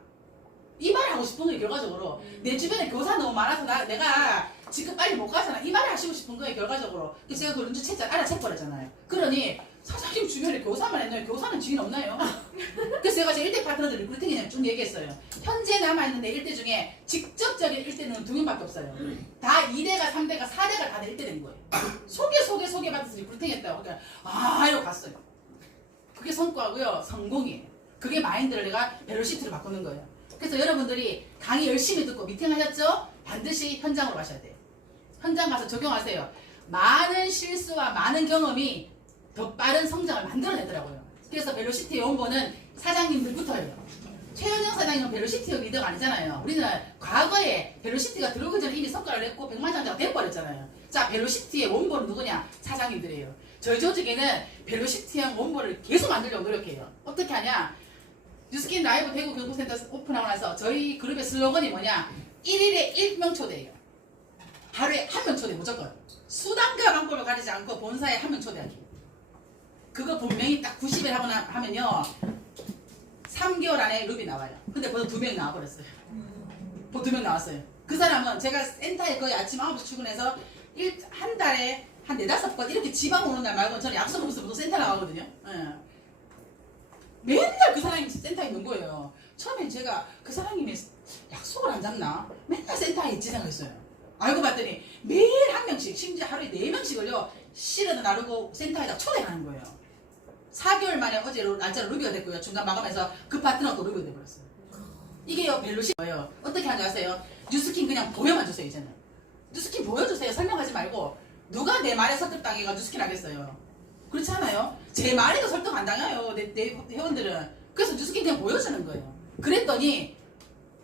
이 말을 하고 싶은 거예요. 결과적으로. 내 주변에 교사 너무 많아서 내가 지금 빨리 못 가잖아. 이 말을 하시고 싶은 거예요. 결과적으로. 그래서 제가 그런 줄 알아채버렸잖아요. 그러니 사장님 주변에 교사만 했나요? 교사는 지인 없나요? 그래서 제가 제 1대 파트너들 리크루팅에 쭉 얘기했어요. 현재 남아있는 내 1대 중에 직접적인 1대는 2명밖에 없어요. 다 2대가 3대가 4대가 다들 1대 된 거예요. 소개받아서 리크루팅했다고. 그러니까 이러고 갔어요. 그게 성과고요. 성공이에요. 그게 마인드를 내가 벨로시티로 바꾸는 거예요. 그래서 여러분들이 강의 열심히 듣고 미팅하셨죠? 반드시 현장으로 가셔야 돼요. 현장 가서 적용하세요. 많은 실수와 많은 경험이 더 빠른 성장을 만들어내더라고요. 그래서 벨로시티의 원본은 사장님들부터예요. 최현영 사장님은 사장님은 벨로시티형 리더가 아니잖아요. 우리는 과거에 벨로시티가 들어오기 전에 이미 성과를 냈고 백만장자가 돼버렸잖아요. 자, 벨로시티의 원본은 누구냐? 사장님들이에요. 저희 조직에는 벨로시티형 원본을 계속 만들려고 노력해요. 어떻게 하냐? 뉴스킨 라이브 대구 교육센터 오픈하고 나서 저희 그룹의 슬로건이 뭐냐? 1일에 1명 초대예요. 하루에 1명 초대 무조건. 수단과 방법을 가리지 않고 본사에 1명 초대하기. 그거 분명히 딱 90일 하고 하면요. 3개월 안에 룹이 나와요. 근데 벌써 2명이 나와버렸어요. 벌써 2명 나왔어요. 그 사람은 제가 센터에 거의 아침 9시 출근해서 한 달에 한 4-5번 이렇게 지방 오는 날 말고는 저는 약속 없으면 센터 나가거든요. 예. 맨날 그 사장님이 센터에 있는 거예요. 처음엔 제가 그 사장님이 약속을 안 잡나? 맨날 센터에 있지 생각했어요. 알고 봤더니 매일 1명씩, 심지어 하루에 4명씩을요, 실어도 나르고 센터에다 초대하는 거예요. 4개월 만에 어제로 날짜로 루비가 됐고요. 중간 마감해서 그 파트너가 또 루비가 돼버렸어요. 이게요, 벨로시 거예요. 어떻게 하는지 아세요? 뉴스킨 그냥 보여만 주세요, 이제는. 뉴스킨 보여주세요. 설명하지 말고. 누가 내 말에 설득당해가 뉴스킨 하겠어요? 그렇지 않아요? 제 말에도 설득 안 당해요, 내 회원들은. 그래서 뉴스킨 그냥 보여주는 거예요. 그랬더니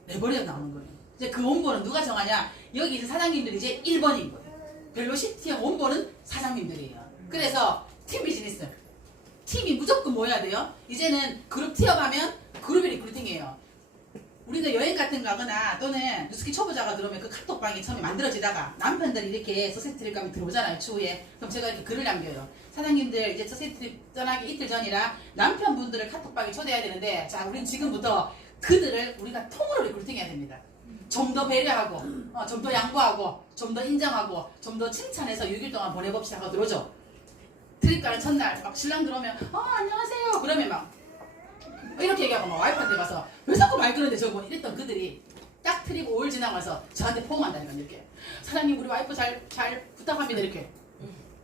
레버리가 나오는 거예요. 이제 그 원본은 누가 정하냐? 여기 이제 사장님들이 이제 1번인 거예요. 벨로시티의 원본은 사장님들이에요. 그래서 팀 비즈니스. 팀이 무조건 모여야 돼요. 이제는 그룹 티업하면 그룹이 리크루팅이에요. 우리는 여행 같은 거 하거나 또는 뉴스키 초보자가 들어오면 그 카톡방이 처음에 만들어지다가 남편들이 이렇게 서세트립 가면 들어오잖아요, 추후에. 그럼 제가 이렇게 글을 남겨요. 사장님들 이제 서세트립 떠나기 이틀 전이라 남편분들을 카톡방에 초대해야 되는데, 자, 우린 지금부터 그들을 우리가 통으로 리크루팅해야 됩니다. 좀 더 배려하고, 좀 더 양보하고, 좀 더 인정하고, 좀 더 칭찬해서 6일 동안 보내봅시다 하고 들어오죠. 트립 가는 첫날 막 신랑 들어오면 안녕하세요 그러면 막 이렇게 얘기하고 막 와이프한테 가서 왜 자꾸 말 그러는데 저거 이랬던 그들이 딱 트립 5일 지나고 나서 저한테 포옹한다니까. 이렇게 사장님 우리 와이프 잘 부탁합니다 이렇게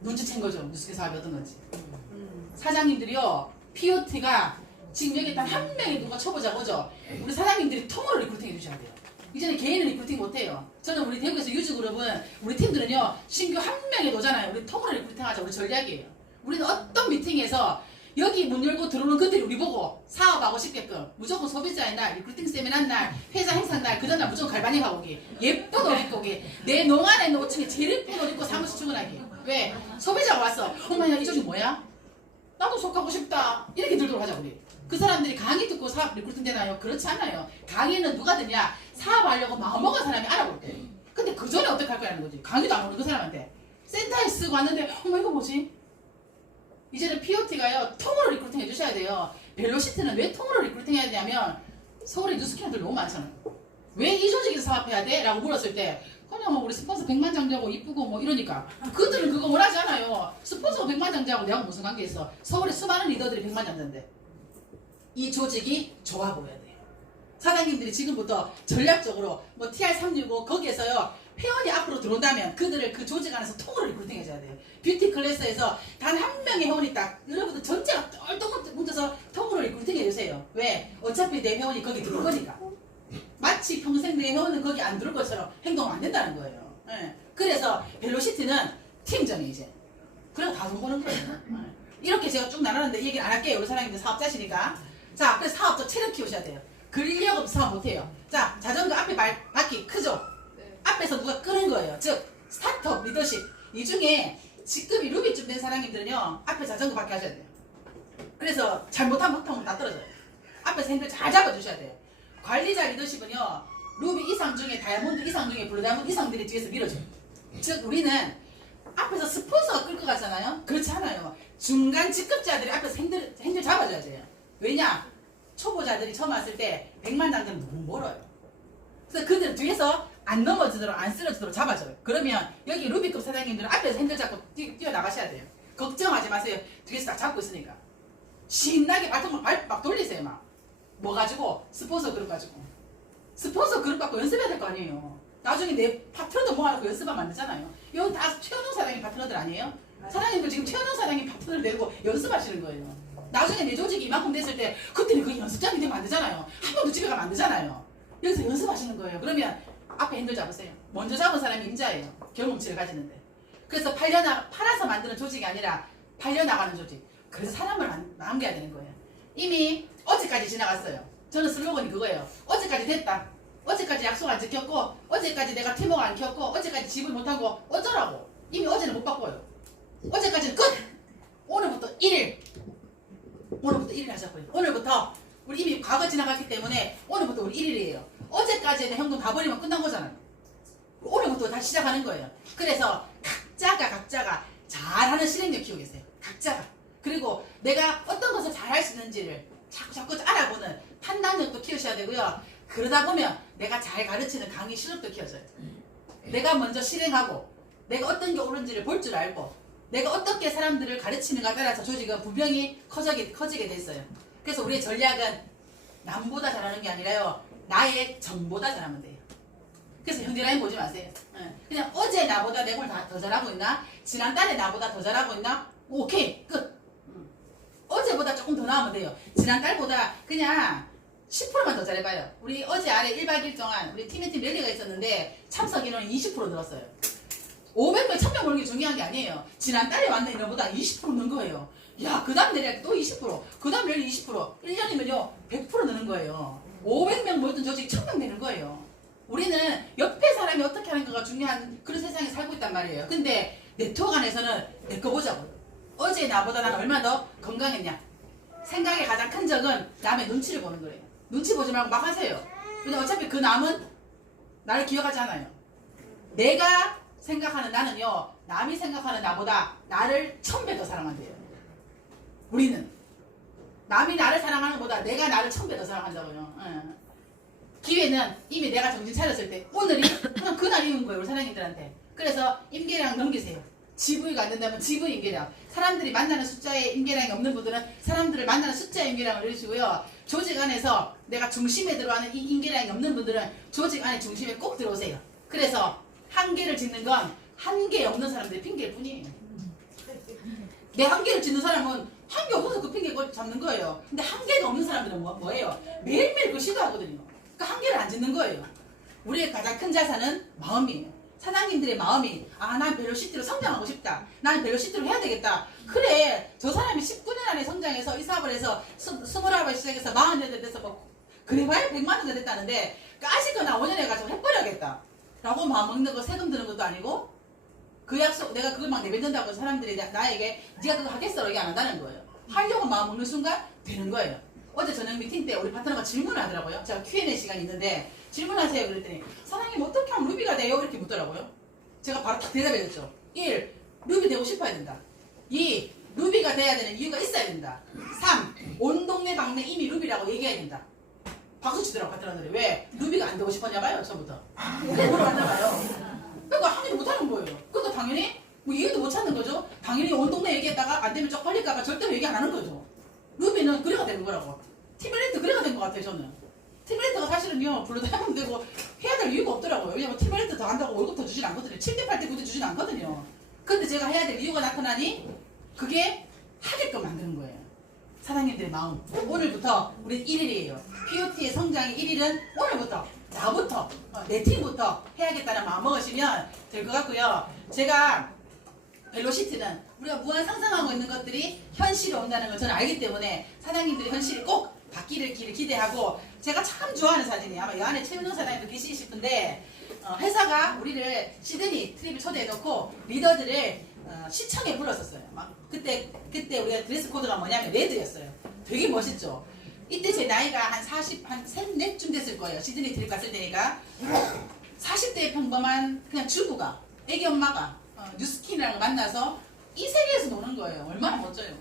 눈치챈 거죠. 뉴스킨 사업이 어떤 건지. 사장님들이요, POT가 지금 여기 딱 한 명이 누가 초보자고 오죠. 우리 사장님들이 통으로 리크루팅 해주셔야 돼요. 이제는 개인은 리크루팅 못해요. 저는 우리 대구에서 유즈그룹은 우리 팀들은요, 신규 한 명이 오잖아요. 우리 통으로 리크루팅 하자. 우리 전략이에요. 우리는 어떤 미팅에서 여기 문 열고 들어오는 그들이 우리 보고 사업하고 싶게끔 무조건 소비자의 날, 리크루팅 세미나 날, 회사 행사 날, 그 전날 무조건 갈바닉 하고 오기, 예쁜 옷 입고 오기, 내 농안에 있는 옷 중에 제일 예쁜 옷 입고 사무실 출근하기. 왜? 소비자가 왔어. 엄마야 이 조직 뭐야? 나도 속하고 싶다. 이렇게 들도록 하자 우리. 그 사람들이 강의 듣고 사업 리크루팅 되나요? 그렇지 않아요. 강의는 누가 듣냐? 사업하려고 마음먹은 사람이 알아볼 때. 근데 그 전에 어떻게 할 거라는 거지. 강의도 안 오는 그 사람한테. 센터에 쓰고 왔는데 어머 이거 뭐지? 이제는 POT가요, 통으로 리크루팅 해주셔야 돼요. 벨로시티는 왜 통으로 리크루팅 해야 되냐면 서울에 뉴스캐너들 너무 많잖아요. 왜 이 조직에서 사업해야 돼? 라고 물었을 때 그냥 뭐 우리 스폰서 100만 장자고 이쁘고 뭐 이러니까. 그들은 그거 원하지 않아요. 스폰서가 100만 장자고 내가 무슨 관계 있어. 서울에 수많은 리더들이 100만 장자인데 이 조직이 좋아 보여야 돼요. 사장님들이 지금부터 전략적으로 뭐 TR365 거기에서요, 회원이 앞으로 들어온다면 그들을 그 조직 안에서 통으로 리크루팅 해줘야 돼요. 뷰티 클래스에서 단 한 명의 회원이 딱 여러분들 전체가 똘똘 뭉쳐서 통으로 리크루팅 해주세요. 왜? 어차피 내 회원이 거기 들어올 거니까. 마치 평생 내 회원은 거기 안 들어올 것처럼 행동하면 안 된다는 거예요. 예. 그래서 벨로시티는 팀전이 이제. 그래서 다 돈 버는 거예요. 예. 이렇게 제가 쭉 나눴는데 이 얘기는 안 할게요. 우리 사장님들 사업자시니까. 자, 그래서 사업자 체력 키우셔야 돼요. 근력 없이 사업 못해요. 자, 자전거 앞에 바퀴 크죠? 앞에서 누가 끄는 거예요. 즉 스타트업 리더십. 이 중에 직급이 루비쯤 된 사장님들은요, 앞에 자전거 바퀴 하셔야 돼요. 그래서 잘못하면 다 떨어져요. 앞에서 핸들 잘 잡아주셔야 돼요. 관리자 리더십은요, 루비 이상 중에 다이아몬드 이상 중에 블루 다이아몬드 이상들이 뒤에서 밀어줘요. 즉 우리는 앞에서 스폰서가 끌 것 같잖아요. 그렇지 않아요. 중간 직급자들이 앞에서 핸들 잡아줘야 돼요. 왜냐? 초보자들이 처음 왔을 때 100만 장들은 너무 멀어요. 그래서 그들 뒤에서 안 넘어지도록 안 쓰러지도록 잡아줘요. 그러면 여기 루비급 사장님들은 앞에서 핸들 잡고 뛰어나가셔야 돼요. 걱정하지 마세요. 뒤에서 딱 잡고 있으니까. 신나게 발톱 막 돌리세요. 막. 뭐 가지고? 스폰서 그룹 가지고. 스폰서 그룹 갖고 연습해야 될 거 아니에요. 나중에 내 파트너도 모아놓고 연습하면 안 되잖아요. 이건 다 최현웅 사장님 파트너들 아니에요? 사장님들 지금 최현웅 사장님 파트너를 내고 연습하시는 거예요. 나중에 내 조직이 이만큼 됐을 때 그때는 그 연습장이 되면 안 되잖아요. 한 번도 집에 가면 안 되잖아요. 여기서 연습하시는 거예요. 그러면 앞에 핸들 잡으세요. 먼저 잡은 사람이 임자예요. 경험치를 가지는데. 그래서 팔아서 만드는 조직이 아니라 팔려나가는 조직. 그래서 사람을 남겨야 되는 거예요. 이미 어제까지 지나갔어요. 저는 슬로건이 그거예요. 어제까지 됐다. 어제까지 약속 안 지켰고, 어제까지 내가 팀워크 안 켰고, 어제까지 집을 못하고 어쩌라고. 이미 어제는 못 바꿔요. 어제까지는 끝. 오늘부터 1일. 오늘부터 1일 하자고요. 오늘부터 우리 이미 과거 지나갔기 때문에 오늘부터 우리 1일이에요. 어제까지는 현금 다 버리면 끝난 거잖아요. 오늘부터 다시 시작하는 거예요. 그래서 각자가 잘하는 실행력 키우고 계세요. 각자가. 그리고 내가 어떤 것을 잘할 수 있는지를 자꾸 알아보는 판단력도 키우셔야 되고요. 그러다 보면 내가 잘 가르치는 강의 실력도 키워져요. 내가 먼저 실행하고 내가 어떤 게 옳은지를 볼 줄 알고 내가 어떻게 사람들을 가르치는가 따라서 조직은 분명히 커지게 돼 있어요. 그래서 우리의 전략은 남보다 잘하는 게 아니라요. 나의 정보다 잘하면 돼요. 그래서 형제라인 보지 마세요. 그냥 어제 나보다 내가 더 잘하고 있나? 지난달에 나보다 더 잘하고 있나? 오케이 끝. 어제보다 조금 더 나으면 돼요. 지난달보다 그냥 10%만 더 잘해봐요. 우리 어제 아래 1박 2일 동안 우리 팀앤팀 랠리가 있었는데 참석 인원이 20% 늘었어요. 500명, 1000명 보는 게 중요한 게 아니에요. 지난달에 왔는 인원보다 20% 는 거예요. 야, 그 다음 내일 또 20%, 그 다음 내일 20%, 1년이면요 100% 느는 거예요. 500명 모였던 조직 1000명 되는 거예요. 우리는 옆에 사람이 어떻게 하는 거가 중요한 그런 세상에 살고 있단 말이에요. 근데 네트워크 안에서는 내 거 보자고. 어제 나보다 난 얼마나 더 건강했냐. 생각의 가장 큰 적은 남의 눈치를 보는 거예요. 눈치 보지 말고 막 하세요. 근데 어차피 그 남은 나를 기억하지 않아요. 내가 생각하는 나는요, 남이 생각하는 나보다 나를 1000배 더 사랑한대요. 우리는 남이 나를 사랑하는 것보다 내가 나를 1000배 더 사랑한다고요. 기회는 이미 내가 정신 차렸을 때 오늘이 그냥 그날이 온 거예요. 우리 사장님들한테. 그래서 임계량 넘기세요. GV가 안 된다면 GV 임계량. 사람들이 만나는 숫자의 임계량이 없는 분들은 사람들을 만나는 숫자의 임계량을 내주시고요. 조직 안에서 내가 중심에 들어가는 이 임계량이 없는 분들은 조직 안에 중심에 꼭 들어오세요. 그래서 한계를 짓는 건 한계 없는 사람들의 핑계일 뿐이에요. 내 한계를 짓는 사람은 한계 없어서 그 핑계 잡는 거예요. 근데 한계가 없는 사람들은 뭐예요? 매일매일 그걸 시도하거든요. 그러니까 한계를 안 짓는 거예요. 우리의 가장 큰 자산은 마음이에요. 사장님들의 마음이 난 벨로시티로 성장하고 싶다. 나는 벨로시티로 해야 되겠다. 그래, 저 사람이 19년 안에 성장해서 이 사업을 해서 29에 시작해서 48에 돼서 뭐 그래봐야 100만 원 됐다는데 아시거나 5년에 가지고 해버려야겠다 라고 마음 먹는 거 세금 드는 것도 아니고 그 약속 내가 그걸 막 내뱉는다고 사람들이 나에게 네가 그거 하겠어 얘기 안 한다는 거예요. 하려고 마음 먹는 순간 되는 거예요. 어제 저녁 미팅 때 우리 파트너가 질문을 하더라고요. 제가 Q&A 시간이 있는데 질문하세요 그랬더니 사장님 어떻게 하면 루비가 돼요? 이렇게 묻더라고요. 제가 바로 딱 대답해줬죠. 1. 루비 되고 싶어야 된다. 2. 루비가 돼야 되는 이유가 있어야 된다. 3. 온 동네 방네 이미 루비라고 얘기해야 된다. 박수 치더라고 파트너들이. 왜? 루비가 안 되고 싶었냐 봐요 처음부터. 물어봤나 봐요. 그러니까 항의도 못하는 거예요. 그러니까 당연히 뭐 이해도 못 찾는 거죠. 당연히 온 동네 얘기했다가 안 되면 쪽팔릴까봐 절대로 얘기 안 하는 거죠. 루비는 그래가 되는 거라고. 팀브랜드 그래가 된 것 같아요 저는. 팀브랜드가 사실은요 불러도 하면 되고 해야 될 이유가 없더라고요. 왜냐면 팀브랜드 더 한다고 월급 더 주진 않거든요. 7대 8대 9대 주진 않거든요. 근데 제가 해야 될 이유가 나타나니 그게 하게끔 만드는 거예요. 사장님들의 마음. 오늘부터 우리 1일이에요. POT의 성장의 1일은 오늘부터 나부터 내 팀부터 해야겠다는 마음 먹으시면 될 것 같고요. 제가 벨로시티는 우리가 무한 상상하고 있는 것들이 현실에 온다는 걸 저는 알기 때문에 사장님들이 현실이 꼭 바뀌기를 기대하고 제가 참 좋아하는 사진이 아마 이 안에 최은영 사장님도 계시기 싶은데 회사가 우리를 시드니 트립을 초대해놓고 리더들을 시청에 불렀었어요. 막 그때 우리가 드레스 코드가 뭐냐면 레드였어요. 되게 멋있죠. 이때 제 나이가 한 40, 한 3, 4쯤 됐을 거예요. 시드니 트립 갔을 때니까 40대의 평범한 그냥 주부가 애기 엄마가 뉴스킨이랑 만나서 이 세계에서 노는 거예요. 얼마나 멋져요.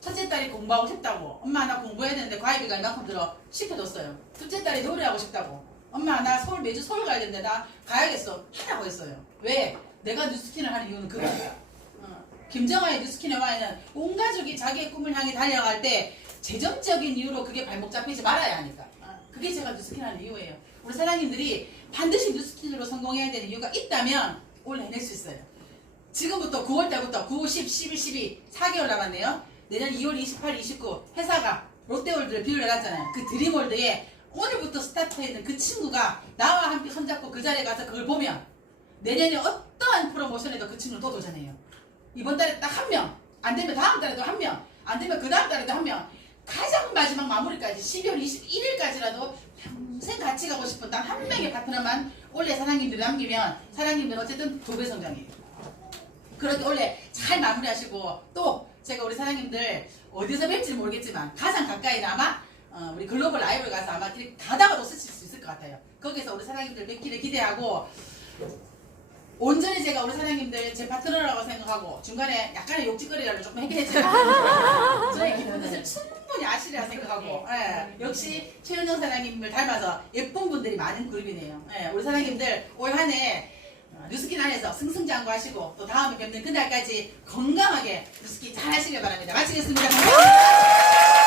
첫째 딸이 공부하고 싶다고 엄마 나 공부해야 되는데 과외비가 이만큼 들어 시켜줬어요. 둘째 딸이 노래하고 싶다고 엄마 나 매주 서울 가야 되는데 나 가야겠어 하라고 했어요. 왜? 내가 뉴스킨을 하는 이유는 그거예요. 김정아의 뉴스킨의 와인은 온 가족이 자기의 꿈을 향해 달려갈 때 재정적인 이유로 그게 발목 잡히지 말아야 하니까. 그게 제가 뉴스킨 하는 이유예요. 우리 사장님들이 반드시 뉴스킨으로 성공해야 되는 이유가 있다면 올 해낼 수 있어요. 지금부터 9월달부터 9, 10, 11, 12 4개월 남았네요. 내년 2월 28, 29 회사가 롯데월드를 비를 내놨잖아요. 그 드림월드에 오늘부터 스타트해있는 그 친구가 나와 함께 손잡고 그 자리에 가서 그걸 보면 내년에 어떠한 프로모션에도 그 친구는 또 도전해요. 이번 달에 딱 한 명, 안 되면 다음 달에도 한 명, 안 되면 그 다음 달에도 한 명, 가장 마지막 마무리까지 12월 21일까지라도 파트너만 올해 사장님들 남기면 사장님들은 어쨌든 2배 성장해요. 그렇게 원래 잘 마무리하시고 또 제가 우리 사장님들 어디서 뵐지 모르겠지만 가장 가까이 아마 우리 글로벌 라이브를 가서 아마 이렇게 가다가도 쓰실 수 있을 것 같아요. 거기서 우리 사장님들 뵙기를 기대하고 온전히 제가 우리 사장님들 제 파트너라고 생각하고 중간에 약간의 욕짓거리를 조금 하긴 했지만 저의 기쁜 뜻을 충분히 아시리라 생각하고 역시 최은영 사장님을 닮아서 예쁜 분들이 많은 그룹이네요. 우리 사장님들 올 한 해 뉴스킨 안에서 승승장구하시고 또 다음에 뵙는 그날까지 건강하게 뉴스킨 잘 하시길 바랍니다. 마치겠습니다. 감사합니다.